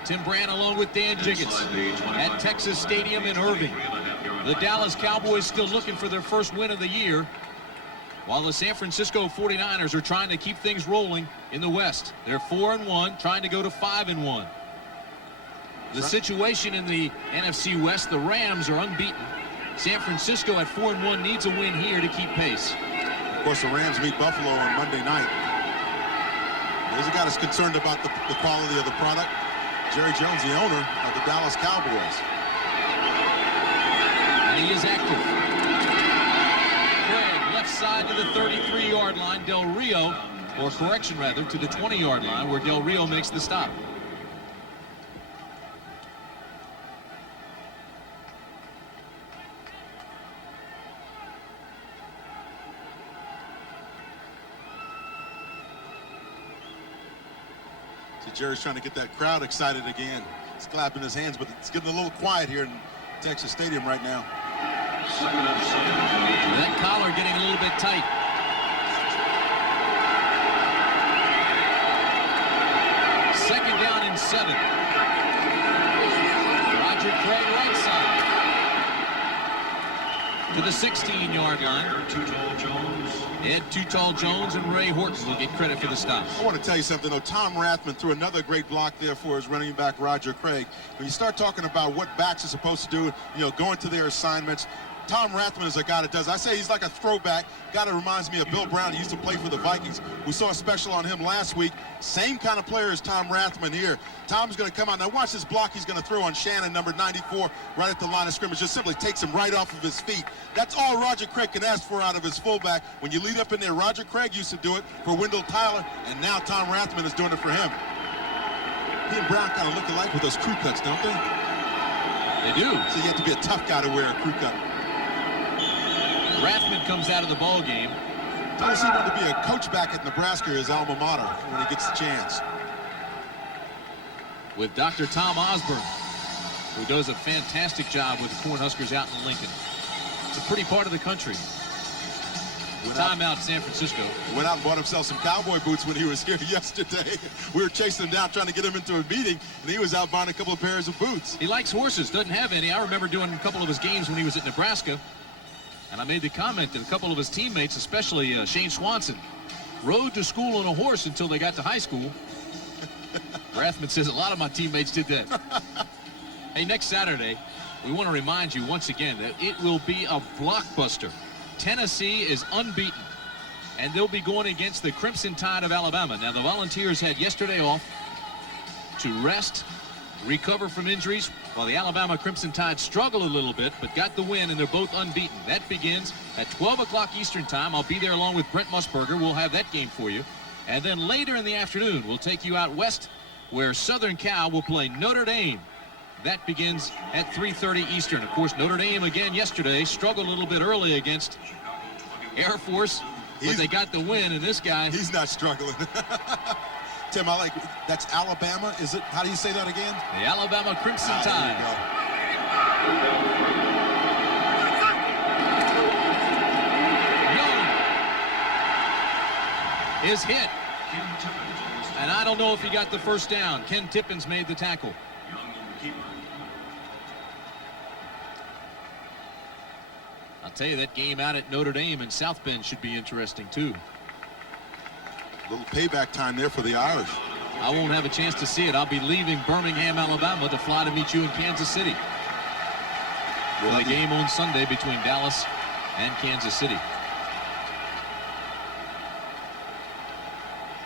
Tim Brant along with Dan Jiggetts at Texas Stadium in Irving. The Dallas Cowboys still looking for their first win of the year, while the San Francisco 49ers are trying to keep things rolling in the West. They're 4-1, trying to go to 5-1. The situation in the NFC West, the Rams are unbeaten. San Francisco at 4-1 needs a win here to keep pace. Of course, the Rams meet Buffalo on Monday night. There's a guy that's concerned about the quality of the product. Jerry Jones, the owner of the Dallas Cowboys. And he is active. Craig, left side to the 33-yard line. Del Rio, or correction rather, to the 20-yard line where Del Rio makes the stop. Jerry's trying to get that crowd excited again. He's clapping his hands, but it's getting a little quiet here in Texas Stadium right now. That collar getting a little bit tight. Second down and 7. Roger Craig right side to the 16-yard line. Ed Too Tall Jones and Ray Horton will get credit for the stop. I want to tell you something, though. Tom Rathman threw another great block there for his running back, Roger Craig. When you start talking about what backs are supposed to do, going to their assignments, Tom Rathman is a guy that does. I say he's like a throwback. Guy that reminds me of Bill Brown. He used to play for the Vikings. We saw a special on him last week. Same kind of player as Tom Rathman here. Tom's going to come out. Now watch this block he's going to throw on Shannon, number 94, right at the line of scrimmage. Just simply takes him right off of his feet. That's all Roger Craig can ask for out of his fullback. When you lead up in there, Roger Craig used to do it for Wendell Tyler, and now Tom Rathman is doing it for him. He and Brown kind of look alike with those crew cuts, don't they? They do. So you have to be a tough guy to wear a crew cut. Rathman comes out of the ball game. Tells he wanted to be a coach back at Nebraska, his alma mater, when he gets the chance. With Dr. Tom Osborne, who does a fantastic job with the Cornhuskers out in Lincoln. It's a pretty part of the country. Timeout, San Francisco. Went out and bought himself some cowboy boots when he was here yesterday. We were chasing him down, trying to get him into a meeting, and he was out buying a couple of pairs of boots. He likes horses, doesn't have any. I remember doing a couple of his games when he was at Nebraska. And I made the comment that a couple of his teammates, especially Shane Swanson, rode to school on a horse until they got to high school. Rathman says a lot of my teammates did that. Hey, next Saturday, we want to remind you once again that it will be a blockbuster. Tennessee is unbeaten, and they'll be going against the Crimson Tide of Alabama. Now, the Volunteers had yesterday off to rest, recover from injuries, while the Alabama Crimson Tide struggled a little bit, but got the win, and they're both unbeaten. That begins at 12 o'clock Eastern time. I'll be there along with Brent Musburger. We'll have that game for you. And then later in the afternoon, we'll take you out west, where Southern Cal will play Notre Dame. That begins at 3:30 Eastern. Of course, Notre Dame again yesterday struggled a little bit early against Air Force, but they got the win, and this guy... He's not struggling. Tim, I like, that's Alabama, is it? How do you say that again? The Alabama Crimson Tide. Young is hit. And I don't know if he got the first down. Ken Tippins made the tackle. I'll tell you, that game out at Notre Dame in South Bend should be interesting, too. A little payback time there for the Irish. I won't have a chance to see it. I'll be leaving Birmingham, Alabama to fly to meet you in Kansas City. For the game on Sunday between Dallas and Kansas City.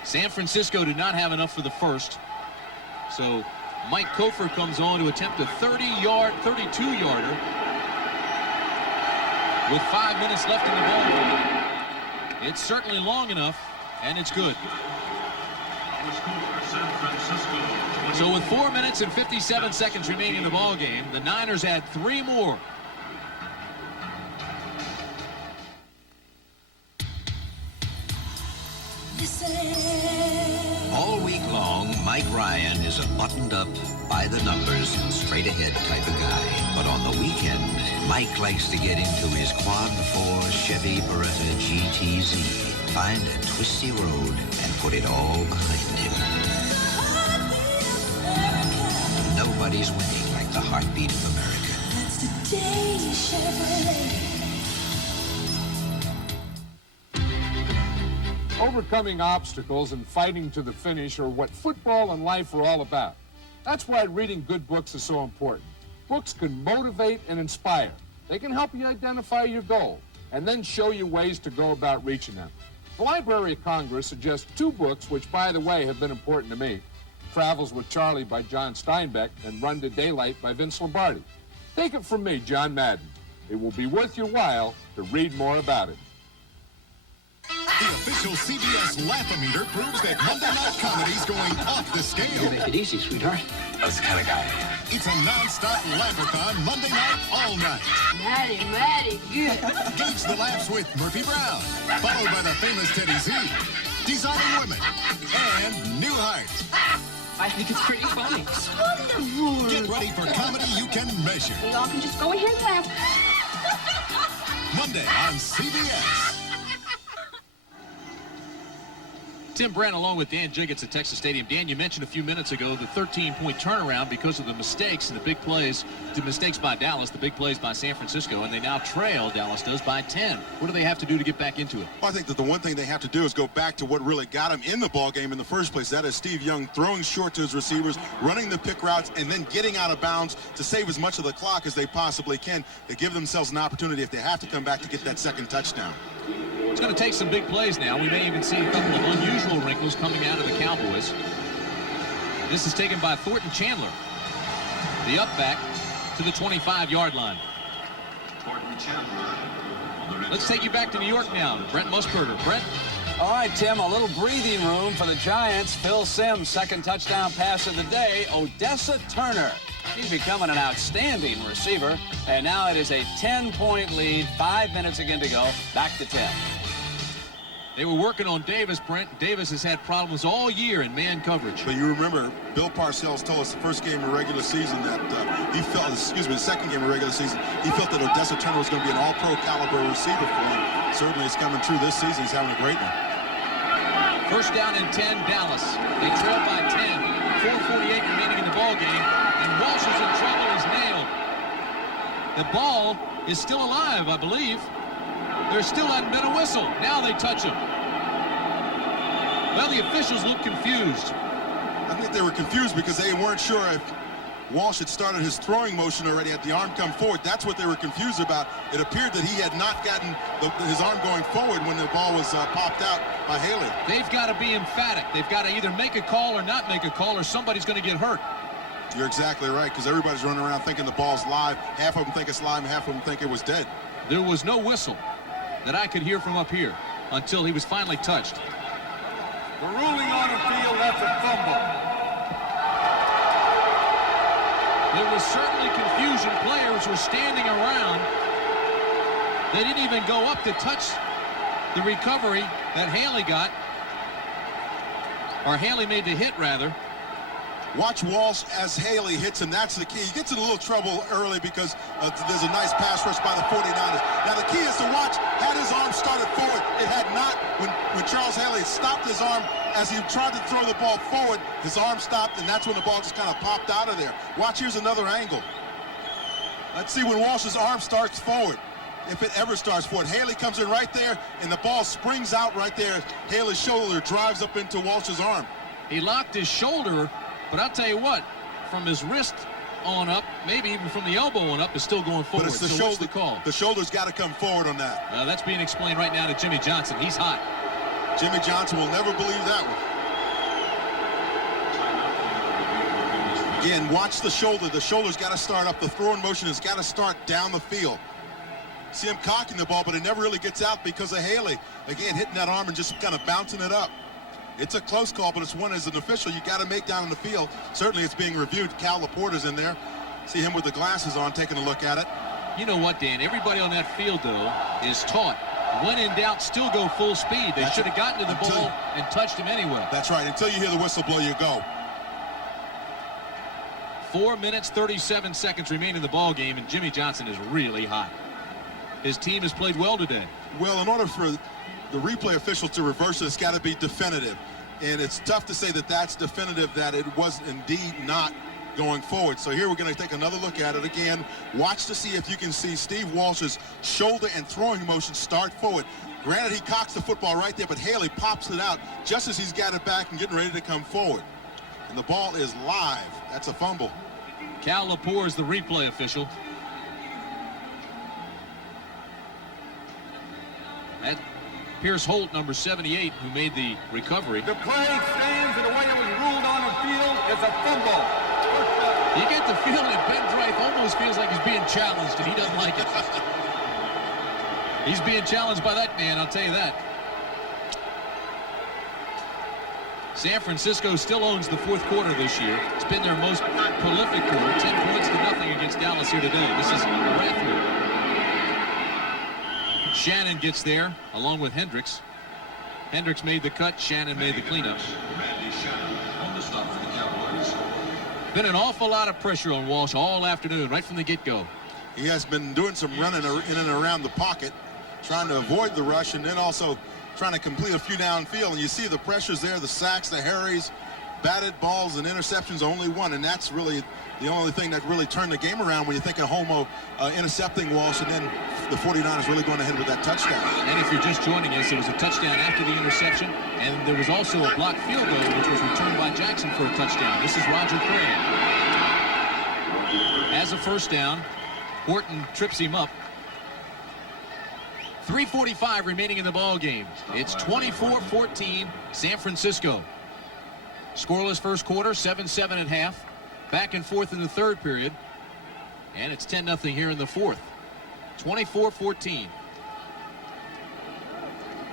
San Francisco did not have enough for the first. So Mike Kofer comes on to attempt a 32-yarder with 5 minutes left in the ball game. It's certainly long enough, and it's good. So with 4 minutes and 57 seconds remaining in the ball game, the Niners add 3 more. All week long, Mike Ryan is a buttoned-up, by-the-numbers, straight-ahead type of guy. But on the weekend, Mike likes to get into his Quad 4 Chevy Beretta GTZ, find a twisty road, and put it all behind him. Nobody's winning like the heartbeat of America. That's today's Chevrolet. Overcoming obstacles and fighting to the finish are what football and life are all about. That's why reading good books is so important. Books can motivate and inspire. They can help you identify your goal and then show you ways to go about reaching them. The Library of Congress suggests 2 books, which, by the way, have been important to me. Travels with Charlie by John Steinbeck and Run to Daylight by Vince Lombardi. Take it from me, John Madden. It will be worth your while to read more about it. The official CBS Laugh-O-Meter proves that Monday Night Comedy's going off the scale. Make it easy, sweetheart. That's the kind of guy. It's a non-stop laugh-a-thon Monday night, all night. Maddie, good. Gauge the laughs with Murphy Brown, followed by the famous Teddy Z, Designing Women, and New Height. I think it's pretty funny. It's wonderful. Get ready for comedy you can measure. We all can just go ahead and laugh. Monday on CBS. Tim Brant along with Dan Jiggetts at Texas Stadium. Dan, you mentioned a few minutes ago the 13-point turnaround because of the mistakes and the big plays, the mistakes by Dallas, the big plays by San Francisco, and they now trail, Dallas does, by 10. What do they have to do to get back into it? Well, I think that the one thing they have to do is go back to what really got him in the ball game in the first place. That is Steve Young throwing short to his receivers, running the pick routes, and then getting out of bounds to save as much of the clock as they possibly can. They give themselves an opportunity if they have to come back to get that second touchdown. It's going to take some big plays now. We may even see a couple of unusual wrinkles coming out of the Cowboys. This is taken by Thornton Chandler. The up back to the 25-yard line. Let's take you back to New York now. Brent Musburger. Brent? All right, Tim, a little breathing room for the Giants. Phil Simms, second touchdown pass of the day. Odessa Turner. He's becoming an outstanding receiver. And now it is a 10-point lead. 5 minutes again to go. Back to 10. They were working on Davis, Brent. Davis has had problems all year in man coverage. But you remember, Bill Parcells told us the first game of regular season that he felt, the second game of regular season, he felt that Odessa Turner was going to be an all-pro caliber receiver for him. Certainly it's coming true this season. He's having a great one. First down and 10, Dallas. They trail by 10. 4:48 remaining in the ball game. And Walsh is in trouble. He's nailed. The ball is still alive, I believe. There still hadn't been a whistle. Now they touch him. Well, the officials look confused. I think they were confused because they weren't sure if Walsh had started his throwing motion already, had the arm come forward. That's what they were confused about. It appeared that he had not gotten his arm going forward when the ball was popped out by Haley. They've got to be emphatic. They've got to either make a call or not make a call, or somebody's going to get hurt. You're exactly right, because everybody's running around thinking the ball's live. Half of them think it's live, and half of them think it was dead. There was no whistle that I could hear from up here until he was finally touched. The ruling on the field, that's a fumble. There was certainly confusion. Players were standing around. They didn't even go up to touch the recovery that Haley got. Or Haley made the hit, rather. Watch Walsh as Haley hits him. That's the key. He gets in a little trouble early because there's a nice pass rush by the 49ers. Now, the key is to watch, had his arm started forward. It had not. When Charles Haley stopped his arm as he tried to throw the ball forward, his arm stopped, and that's when the ball just kind of popped out of there. Watch, here's another angle. Let's see when Walsh's arm starts forward, if it ever starts forward. Haley comes in right there, and the ball springs out right there. Haley's shoulder drives up into Walsh's arm. He locked his shoulder, but I'll tell you what, from his wrist on up, maybe even from the elbow on up, is still going forward. But it's the so shoulder. What's the call? The shoulder's got to come forward on that. That's being explained right now to Jimmy Johnson. He's hot. Jimmy Johnson will never believe that one. Again, watch the shoulder. The shoulder's got to start up. The throwing motion has got to start down the field. See him cocking the ball, but it never really gets out because of Haley. Again, hitting that arm and just kind of bouncing it up. It's a close call, but it's one as an official you got to make down in the field. Certainly it's being reviewed. Cal Laporta's in there. See him with the glasses on taking a look at it. You know what, Dan? Everybody on that field, though, is taught, when in doubt, still go full speed. They should have gotten to the ball and touched him anyway. That's right. Until you hear the whistle blow, you go. 4 minutes, 37 seconds remain in the ball game, and Jimmy Johnson is really hot. His team has played well today. Well, in order for the replay official to reverse it, it's got to be definitive. And it's tough to say that that's definitive, that it was indeed not going forward. So here we're going to take another look at it again. Watch to see if you can see Steve Walsh's shoulder and throwing motion start forward. Granted, he cocks the football right there, but Haley pops it out just as he's got it back and getting ready to come forward. And the ball is live. That's a fumble. Cal Lepore is the replay official. That Pierce Holt, number 78, who made the recovery. The play stands in the way it was ruled on the field as a fumble. You get the feeling that Ben Dreith almost feels like he's being challenged, and he doesn't like it. He's being challenged by that man, I'll tell you that. San Francisco still owns the fourth quarter this year. It's been their most prolific quarter, 10 points to nothing against Dallas here today. This is Rathwood. Shannon gets there, along with Hendricks. Hendricks made the cut, Shannon made the cleanup. Been an awful lot of pressure on Walsh all afternoon, right from the get-go. He has been doing some running in and around the pocket, trying to avoid the rush, and then also trying to complete a few downfield. And you see the pressures there, the sacks, the hurries, batted balls, and interceptions, only one. And that's really the only thing that really turned the game around when you think of Homo intercepting Walsh, and then the 49ers really going ahead with that touchdown. And if you're just joining us, it was a touchdown after the interception, and there was also a blocked field goal, which was returned by Jackson for a touchdown. This is Roger Craig. As a first down, Horton trips him up. 3:45 remaining in the ball game. It's 24-14 San Francisco. Scoreless first quarter, 7-7 at half. Back and forth in the third period. And it's 10-0 here in the fourth. 24-14.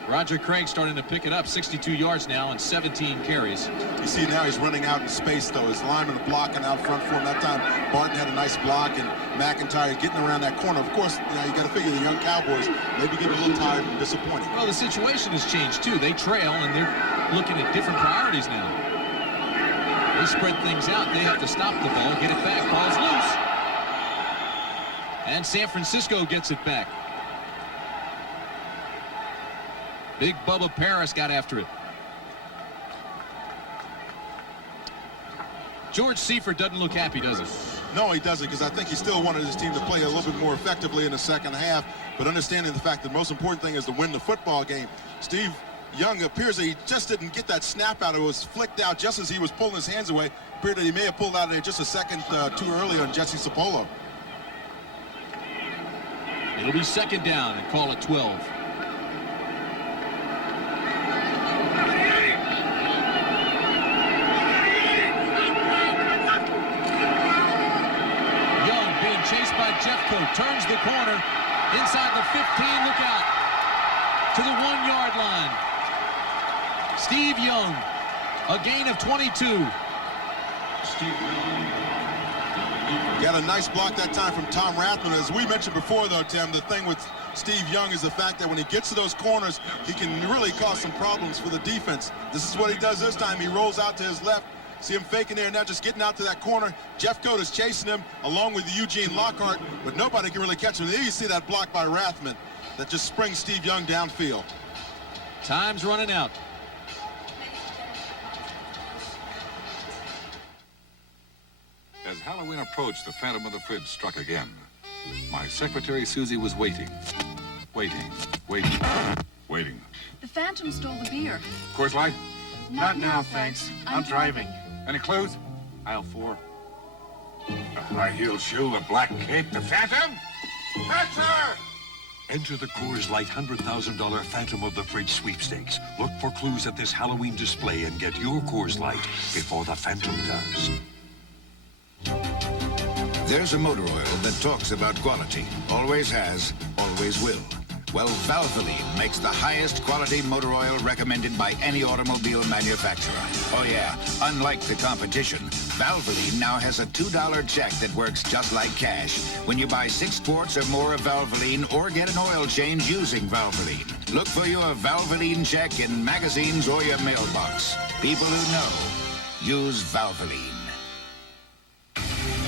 Roger Craig starting to pick it up. 62 yards now and 17 carries. You see now he's running out in space, though. His linemen are blocking out front for him. That time Barton had a nice block, and McIntyre getting around that corner. Of course, you got to figure the young Cowboys maybe get a little tired and disappointed. Well, the situation has changed, too. They trail, and they're looking at different priorities now. They spread things out. They have to stop the ball, get it back. Ball's loose. And San Francisco gets it back. Big Bubba Paris got after it. George Seifert doesn't look happy, does he? No, he doesn't, because I think he still wanted his team to play a little bit more effectively in the second half, but understanding the fact that the most important thing is to win the football game. Steve Young appears that he just didn't get that snap out. It was flicked out just as he was pulling his hands away. Appeared that he may have pulled out of there just a second too early on Jesse Sapolo. It'll be second down and call it 12. Young being chased by Jeffcoat, turns the corner inside the 15, look out, to the 1-yard line. Steve Young, a gain of 22. Got a nice block that time from Tom Rathman. As we mentioned before, though, Tim, the thing with Steve Young is the fact that when he gets to those corners, he can really cause some problems for the defense. This is what he does this time. He rolls out to his left. See him faking there now, just getting out to that corner. Jeffcoat is chasing him along with Eugene Lockhart, but nobody can really catch him. There you see that block by Rathman that just springs Steve Young downfield. Time's running out. As Halloween approached, the Phantom of the Fridge struck again. My secretary, Susie, was waiting. Waiting. The Phantom stole the beer. Coors Light? Not now, thanks. I'm driving. Any clues? Aisle 4. A high-heeled shoe, a black cape, the Phantom? That's her! Enter the Coors Light $100,000 Phantom of the Fridge sweepstakes. Look for clues at this Halloween display and get your Coors Light before the Phantom does. There's a motor oil that talks about quality. Always has, always will. Well, Valvoline makes the highest quality motor oil recommended by any automobile manufacturer. Oh yeah, unlike the competition, Valvoline now has a $2 check that works just like cash when you buy 6 quarts or more of Valvoline or get an oil change using Valvoline. Look for your Valvoline check in magazines or your mailbox. People who know, use Valvoline.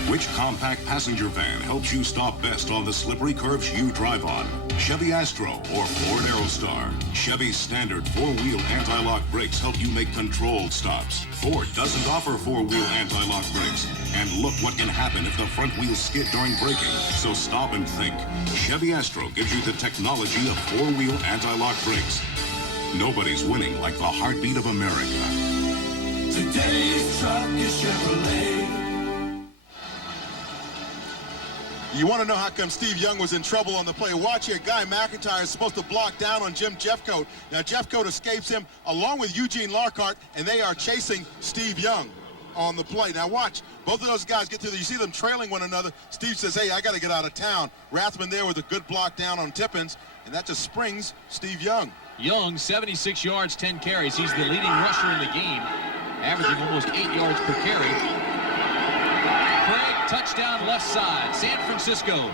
Which compact passenger van helps you stop best on the slippery curves you drive on? Chevy Astro or Ford Aerostar? Chevy's standard 4-wheel anti-lock brakes help you make controlled stops. Ford doesn't offer 4-wheel anti-lock brakes. And look what can happen if the front wheels skid during braking. So stop and think. Chevy Astro gives you the technology of 4-wheel anti-lock brakes. Nobody's winning like the heartbeat of America. Today's truck is Chevrolet. You want to know how come Steve Young was in trouble on the play? Watch here. Guy McIntyre is supposed to block down on Jim Jeffcoat. Now, Jeffcoat escapes him along with Eugene Lockhart, and they are chasing Steve Young on the play. Now, watch. Both of those guys get through. You see them trailing one another. Steve says, hey, I got to get out of town. Rathman there with a good block down on Tippins, and that just springs Steve Young. Young, 76 yards, 10 carries. He's the leading rusher in the game, averaging almost 8 yards per carry. Craig, touchdown left side, San Francisco.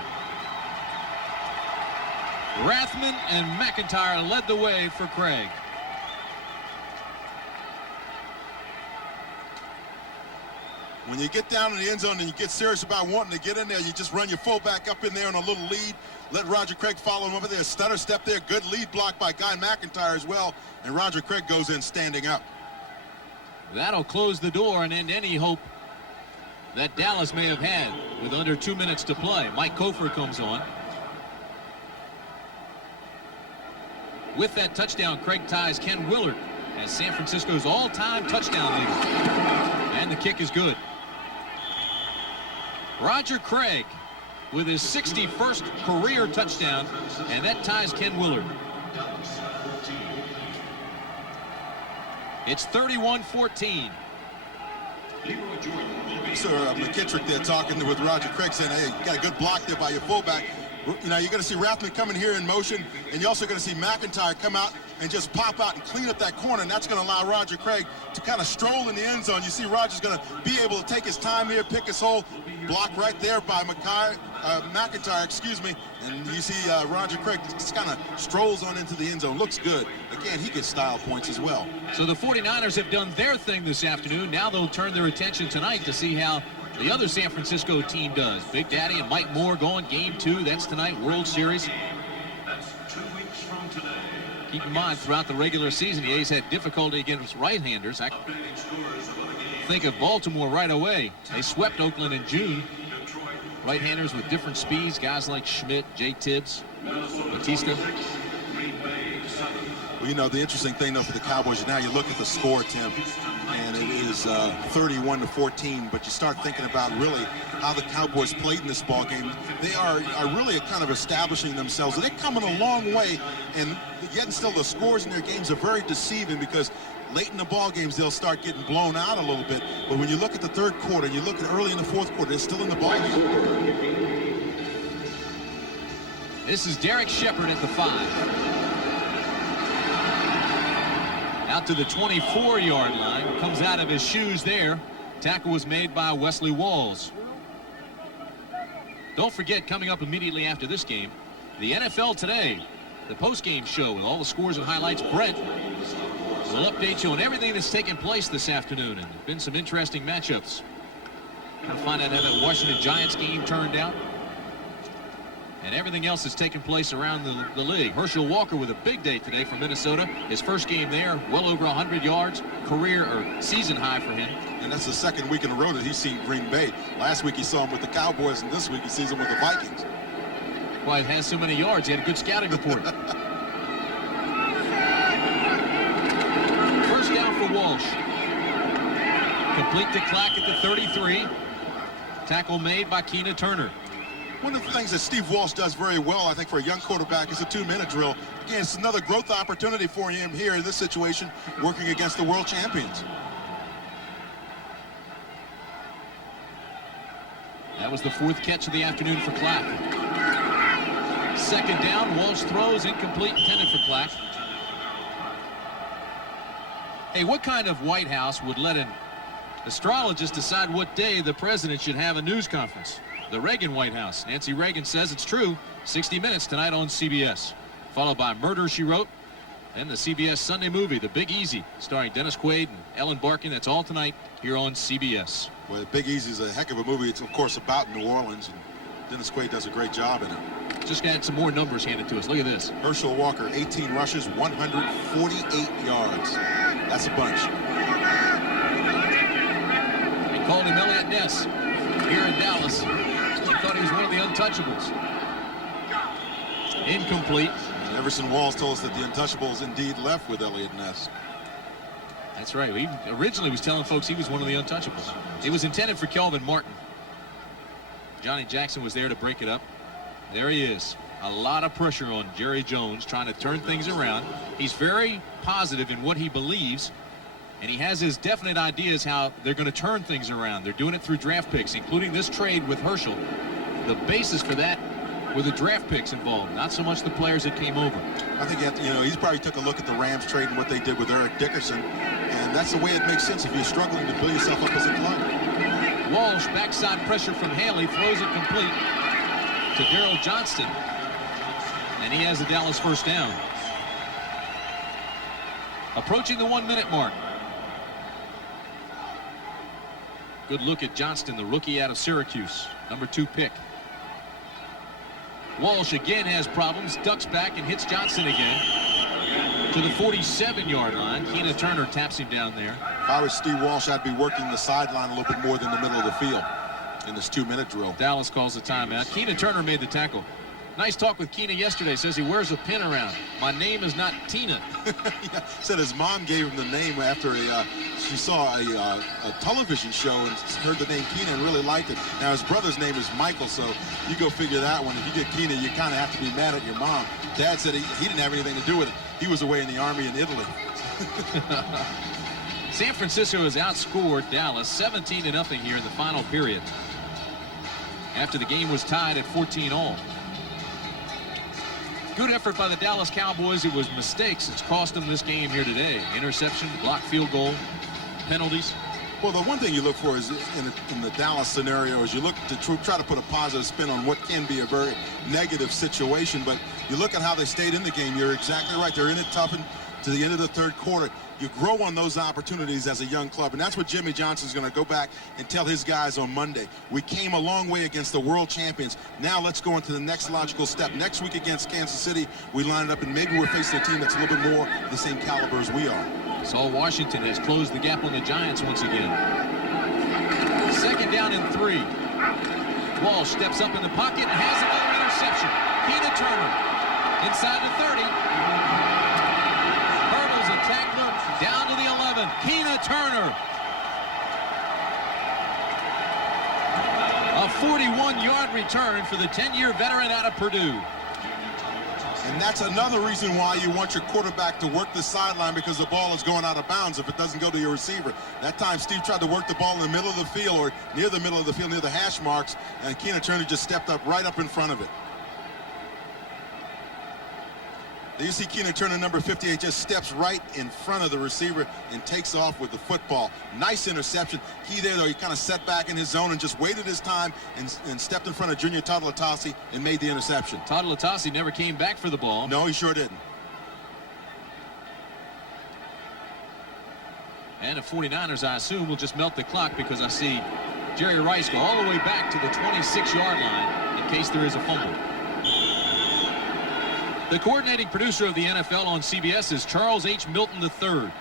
Rathman and McIntyre led the way for Craig. When you get down in the end zone and you get serious about wanting to get in there, you just run your fullback up in there on a little lead. Let Roger Craig follow him over there. Stutter step there. Good lead block by Guy McIntyre as well. And Roger Craig goes in standing up. That'll close the door and end any hope that Dallas may have had with under 2 minutes to play. Mike Kofor comes on. With that touchdown, Craig ties Ken Willard as San Francisco's all-time touchdown leader. And the kick is good. Roger Craig with his 61st career touchdown, and that ties Ken Willard. It's 31-14. Sir McKittrick there talking with Roger Craig saying, hey, you got a good block there by your fullback. You know, you're going to see Rathman coming here in motion, and you're also going to see McIntyre come out and just pop out and clean up that corner, and that's going to allow Roger Craig to kind of stroll in the end zone. You see Roger's going to be able to take his time here, pick his hole, block right there by McIntyre, excuse me, and you see Roger Craig just kind of strolls on into the end zone. Looks good. Again, he gets style points as well. So the 49ers have done their thing this afternoon. Now they'll turn their attention tonight to see how the other San Francisco team does. Big Daddy and Mike Moore going game 2. That's tonight, World Series. Keep in mind, throughout the regular season, the A's had difficulty against right-handers. I think of Baltimore right away. They swept Oakland in June. Right-handers with different speeds, guys like Schmidt, Jay Tibbs, Batista. Well, you know, the interesting thing, though, for the Cowboys, now you look at the score, Tim, and it is 31-14, but you start thinking about really how the Cowboys played in this ball game. They are really kind of establishing themselves. They're coming a long way, and yet and still the scores in their games are very deceiving because late in the ball games, they'll start getting blown out a little bit. But when you look at the third quarter, and you look at early in the fourth quarter, they're still in the ball game. This is Derek Shepard at the 5. Out to the 24-yard line. Comes out of his shoes there. Tackle was made by Wesley Walsh. Don't forget, coming up immediately after this game, the NFL Today, the post-game show with all the scores and highlights. Brent will update you on everything that's taken place this afternoon, and there have been some interesting matchups. We'll find out how that Washington Giants game turned out and everything else that's taken place around the league. Herschel Walker with a big day today for Minnesota. His first game there, well over 100 yards, career or season high for him. And that's the second week in a row that he's seen Green Bay. Last week he saw him with the Cowboys, and this week he sees him with the Vikings. Why, it has so many yards. He had a good scouting report. First down for Walsh. Complete to Clack at the 33. Tackle made by Keena Turner. One of the things that Steve Walsh does very well, I think, for a young quarterback is a 2-minute drill. Again, it's another growth opportunity for him here in this situation, working against the world champions. That was the 4th catch of the afternoon for Clack. Second down, Walsh throws, incomplete, intended for Clack. Hey, what kind of White House would let an astrologist decide what day the president should have a news conference? The Reagan White House. Nancy Reagan says it's true. 60 Minutes tonight on CBS. Followed by Murder, She Wrote. Then the CBS Sunday movie, The Big Easy, starring Dennis Quaid and Ellen Barkin. That's all tonight here on CBS. Well, The Big Easy is a heck of a movie. It's, of course, about New Orleans, and Dennis Quaid does a great job in it. Just got some more numbers handed to us. Look at this. Herschel Walker, 18 rushes, 148 yards. That's a bunch. They called him Elliott Ness here in Dallas. He thought he was one of the untouchables. Incomplete. And Everson Walls told us that the untouchables indeed left with Elliott Ness. That's right. He originally was telling folks he was one of the untouchables. It was intended for Kelvin Martin. Johnny Jackson was there to break it up. There he is. A lot of pressure on Jerry Jones trying to turn things around. He's very positive in what he believes, and he has his definite ideas how they're going to turn things around. They're doing it through draft picks, including this trade with Herschel. The basis for that were the draft picks involved, not so much the players that came over. I think he's probably took a look at the Rams trade and what they did with Eric Dickerson, and that's the way it makes sense if you're struggling to build yourself up as a club. Walsh, backside pressure from Haley, throws it complete to Darryl Johnston, and he has the Dallas first down. Approaching the 1-minute mark. Good look at Johnston, the rookie out of Syracuse, number 2 pick. Walsh again has problems, ducks back and hits Johnston again to the 47-yard line. Keena Turner taps him down there. If I was Steve Walsh, I'd be working the sideline a little bit more than the middle of the field in this 2-minute drill. Dallas calls the timeout. Keena Turner made the tackle. Nice talk with Keena yesterday. Says he wears a pin around. My name is not Tina. Yeah, said his mom gave him the name after she saw a television show and heard the name Keena and really liked it. Now his brother's name is Michael, so you go figure that one. If you get Keena, you kind of have to be mad at your mom. Dad said he didn't have anything to do with it. He was away in the Army in Italy. San Francisco has outscored Dallas 17-0 here in the final period, after the game was tied at 14-all. Good effort by the Dallas Cowboys. It was mistakes. It's cost them this game here today. Interception, blocked field goal, penalties. Well, the one thing you look for is in the Dallas scenario is you look to try to put a positive spin on what can be a very negative situation. But you look at how they stayed in the game. You're exactly right. They're in it tough to the end of the third quarter. You grow on those opportunities as a young club, and that's what Jimmy Johnson's going to go back and tell his guys on Monday. We came a long way against the world champions. Now let's go into the next logical step. Next week against Kansas City, we line it up, and maybe we're facing a team that's a little bit more the same caliber as we are. Saul Washington has closed the gap on the Giants once again. Second down and 3. Walsh steps up in the pocket and has another interception. Keena Turner Inside the 30. Hurdles a tackler down to the 11. Keena Turner. A 41-yard return for the 10-year veteran out of Purdue. And that's another reason why you want your quarterback to work the sideline, because the ball is going out of bounds if it doesn't go to your receiver. That time Steve tried to work the ball in the middle of the field, or near the middle of the field, near the hash marks, and Keena Turner just stepped up right up in front of it. There you see Keena Turner, number 58, just steps right in front of the receiver and takes off with the football. Nice interception. He there, though, he kind of sat back in his zone and just waited his time and stepped in front of Junior Tadalatasi and made the interception. Tadalatasi never came back for the ball. No, he sure didn't. And the 49ers, I assume, will just melt the clock, because I see Jerry Rice go all the way back to the 26-yard line in case there is a fumble. The coordinating producer of the NFL on CBS is Charles H. Milton III.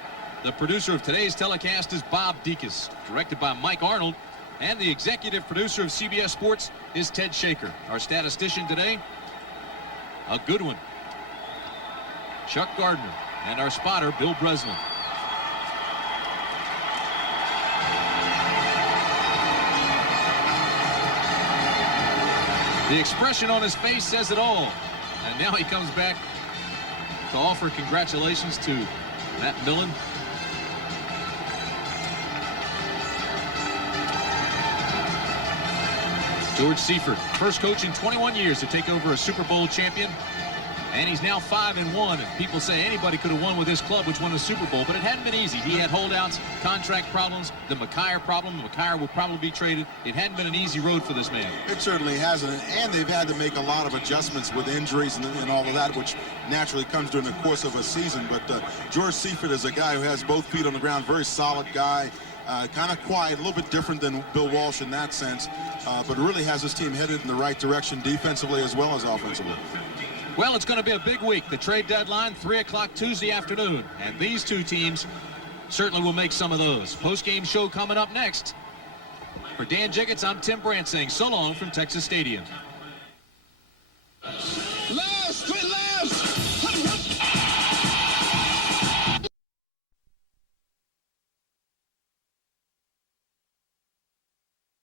The producer of today's telecast is Bob Dekas, directed by Mike Arnold, and the executive producer of CBS Sports is Ted Shaker. Our statistician today, a good one, Chuck Gardner, and our spotter, Bill Breslin. The expression on his face says it all. And now he comes back to offer congratulations to Matt Millen. George Seifert, first coach in 21 years to take over a Super Bowl champion. And he's now 5-1. And people say anybody could have won with this club, which won a Super Bowl, but it hadn't been easy. He had holdouts, contract problems, the McKyer problem. McKyer will probably be traded. It hadn't been an easy road for this man. It certainly hasn't, and they've had to make a lot of adjustments with injuries and all of that, which naturally comes during the course of a season. But George Seifert is a guy who has both feet on the ground, very solid guy, kind of quiet, a little bit different than Bill Walsh in that sense, but really has his team headed in the right direction defensively as well as offensively. Well, it's going to be a big week. The trade deadline, 3 o'clock Tuesday afternoon. And these two teams certainly will make some of those. Post-game show coming up next. For Dan Jiggetts, I'm Tim Brant saying so long from Texas Stadium.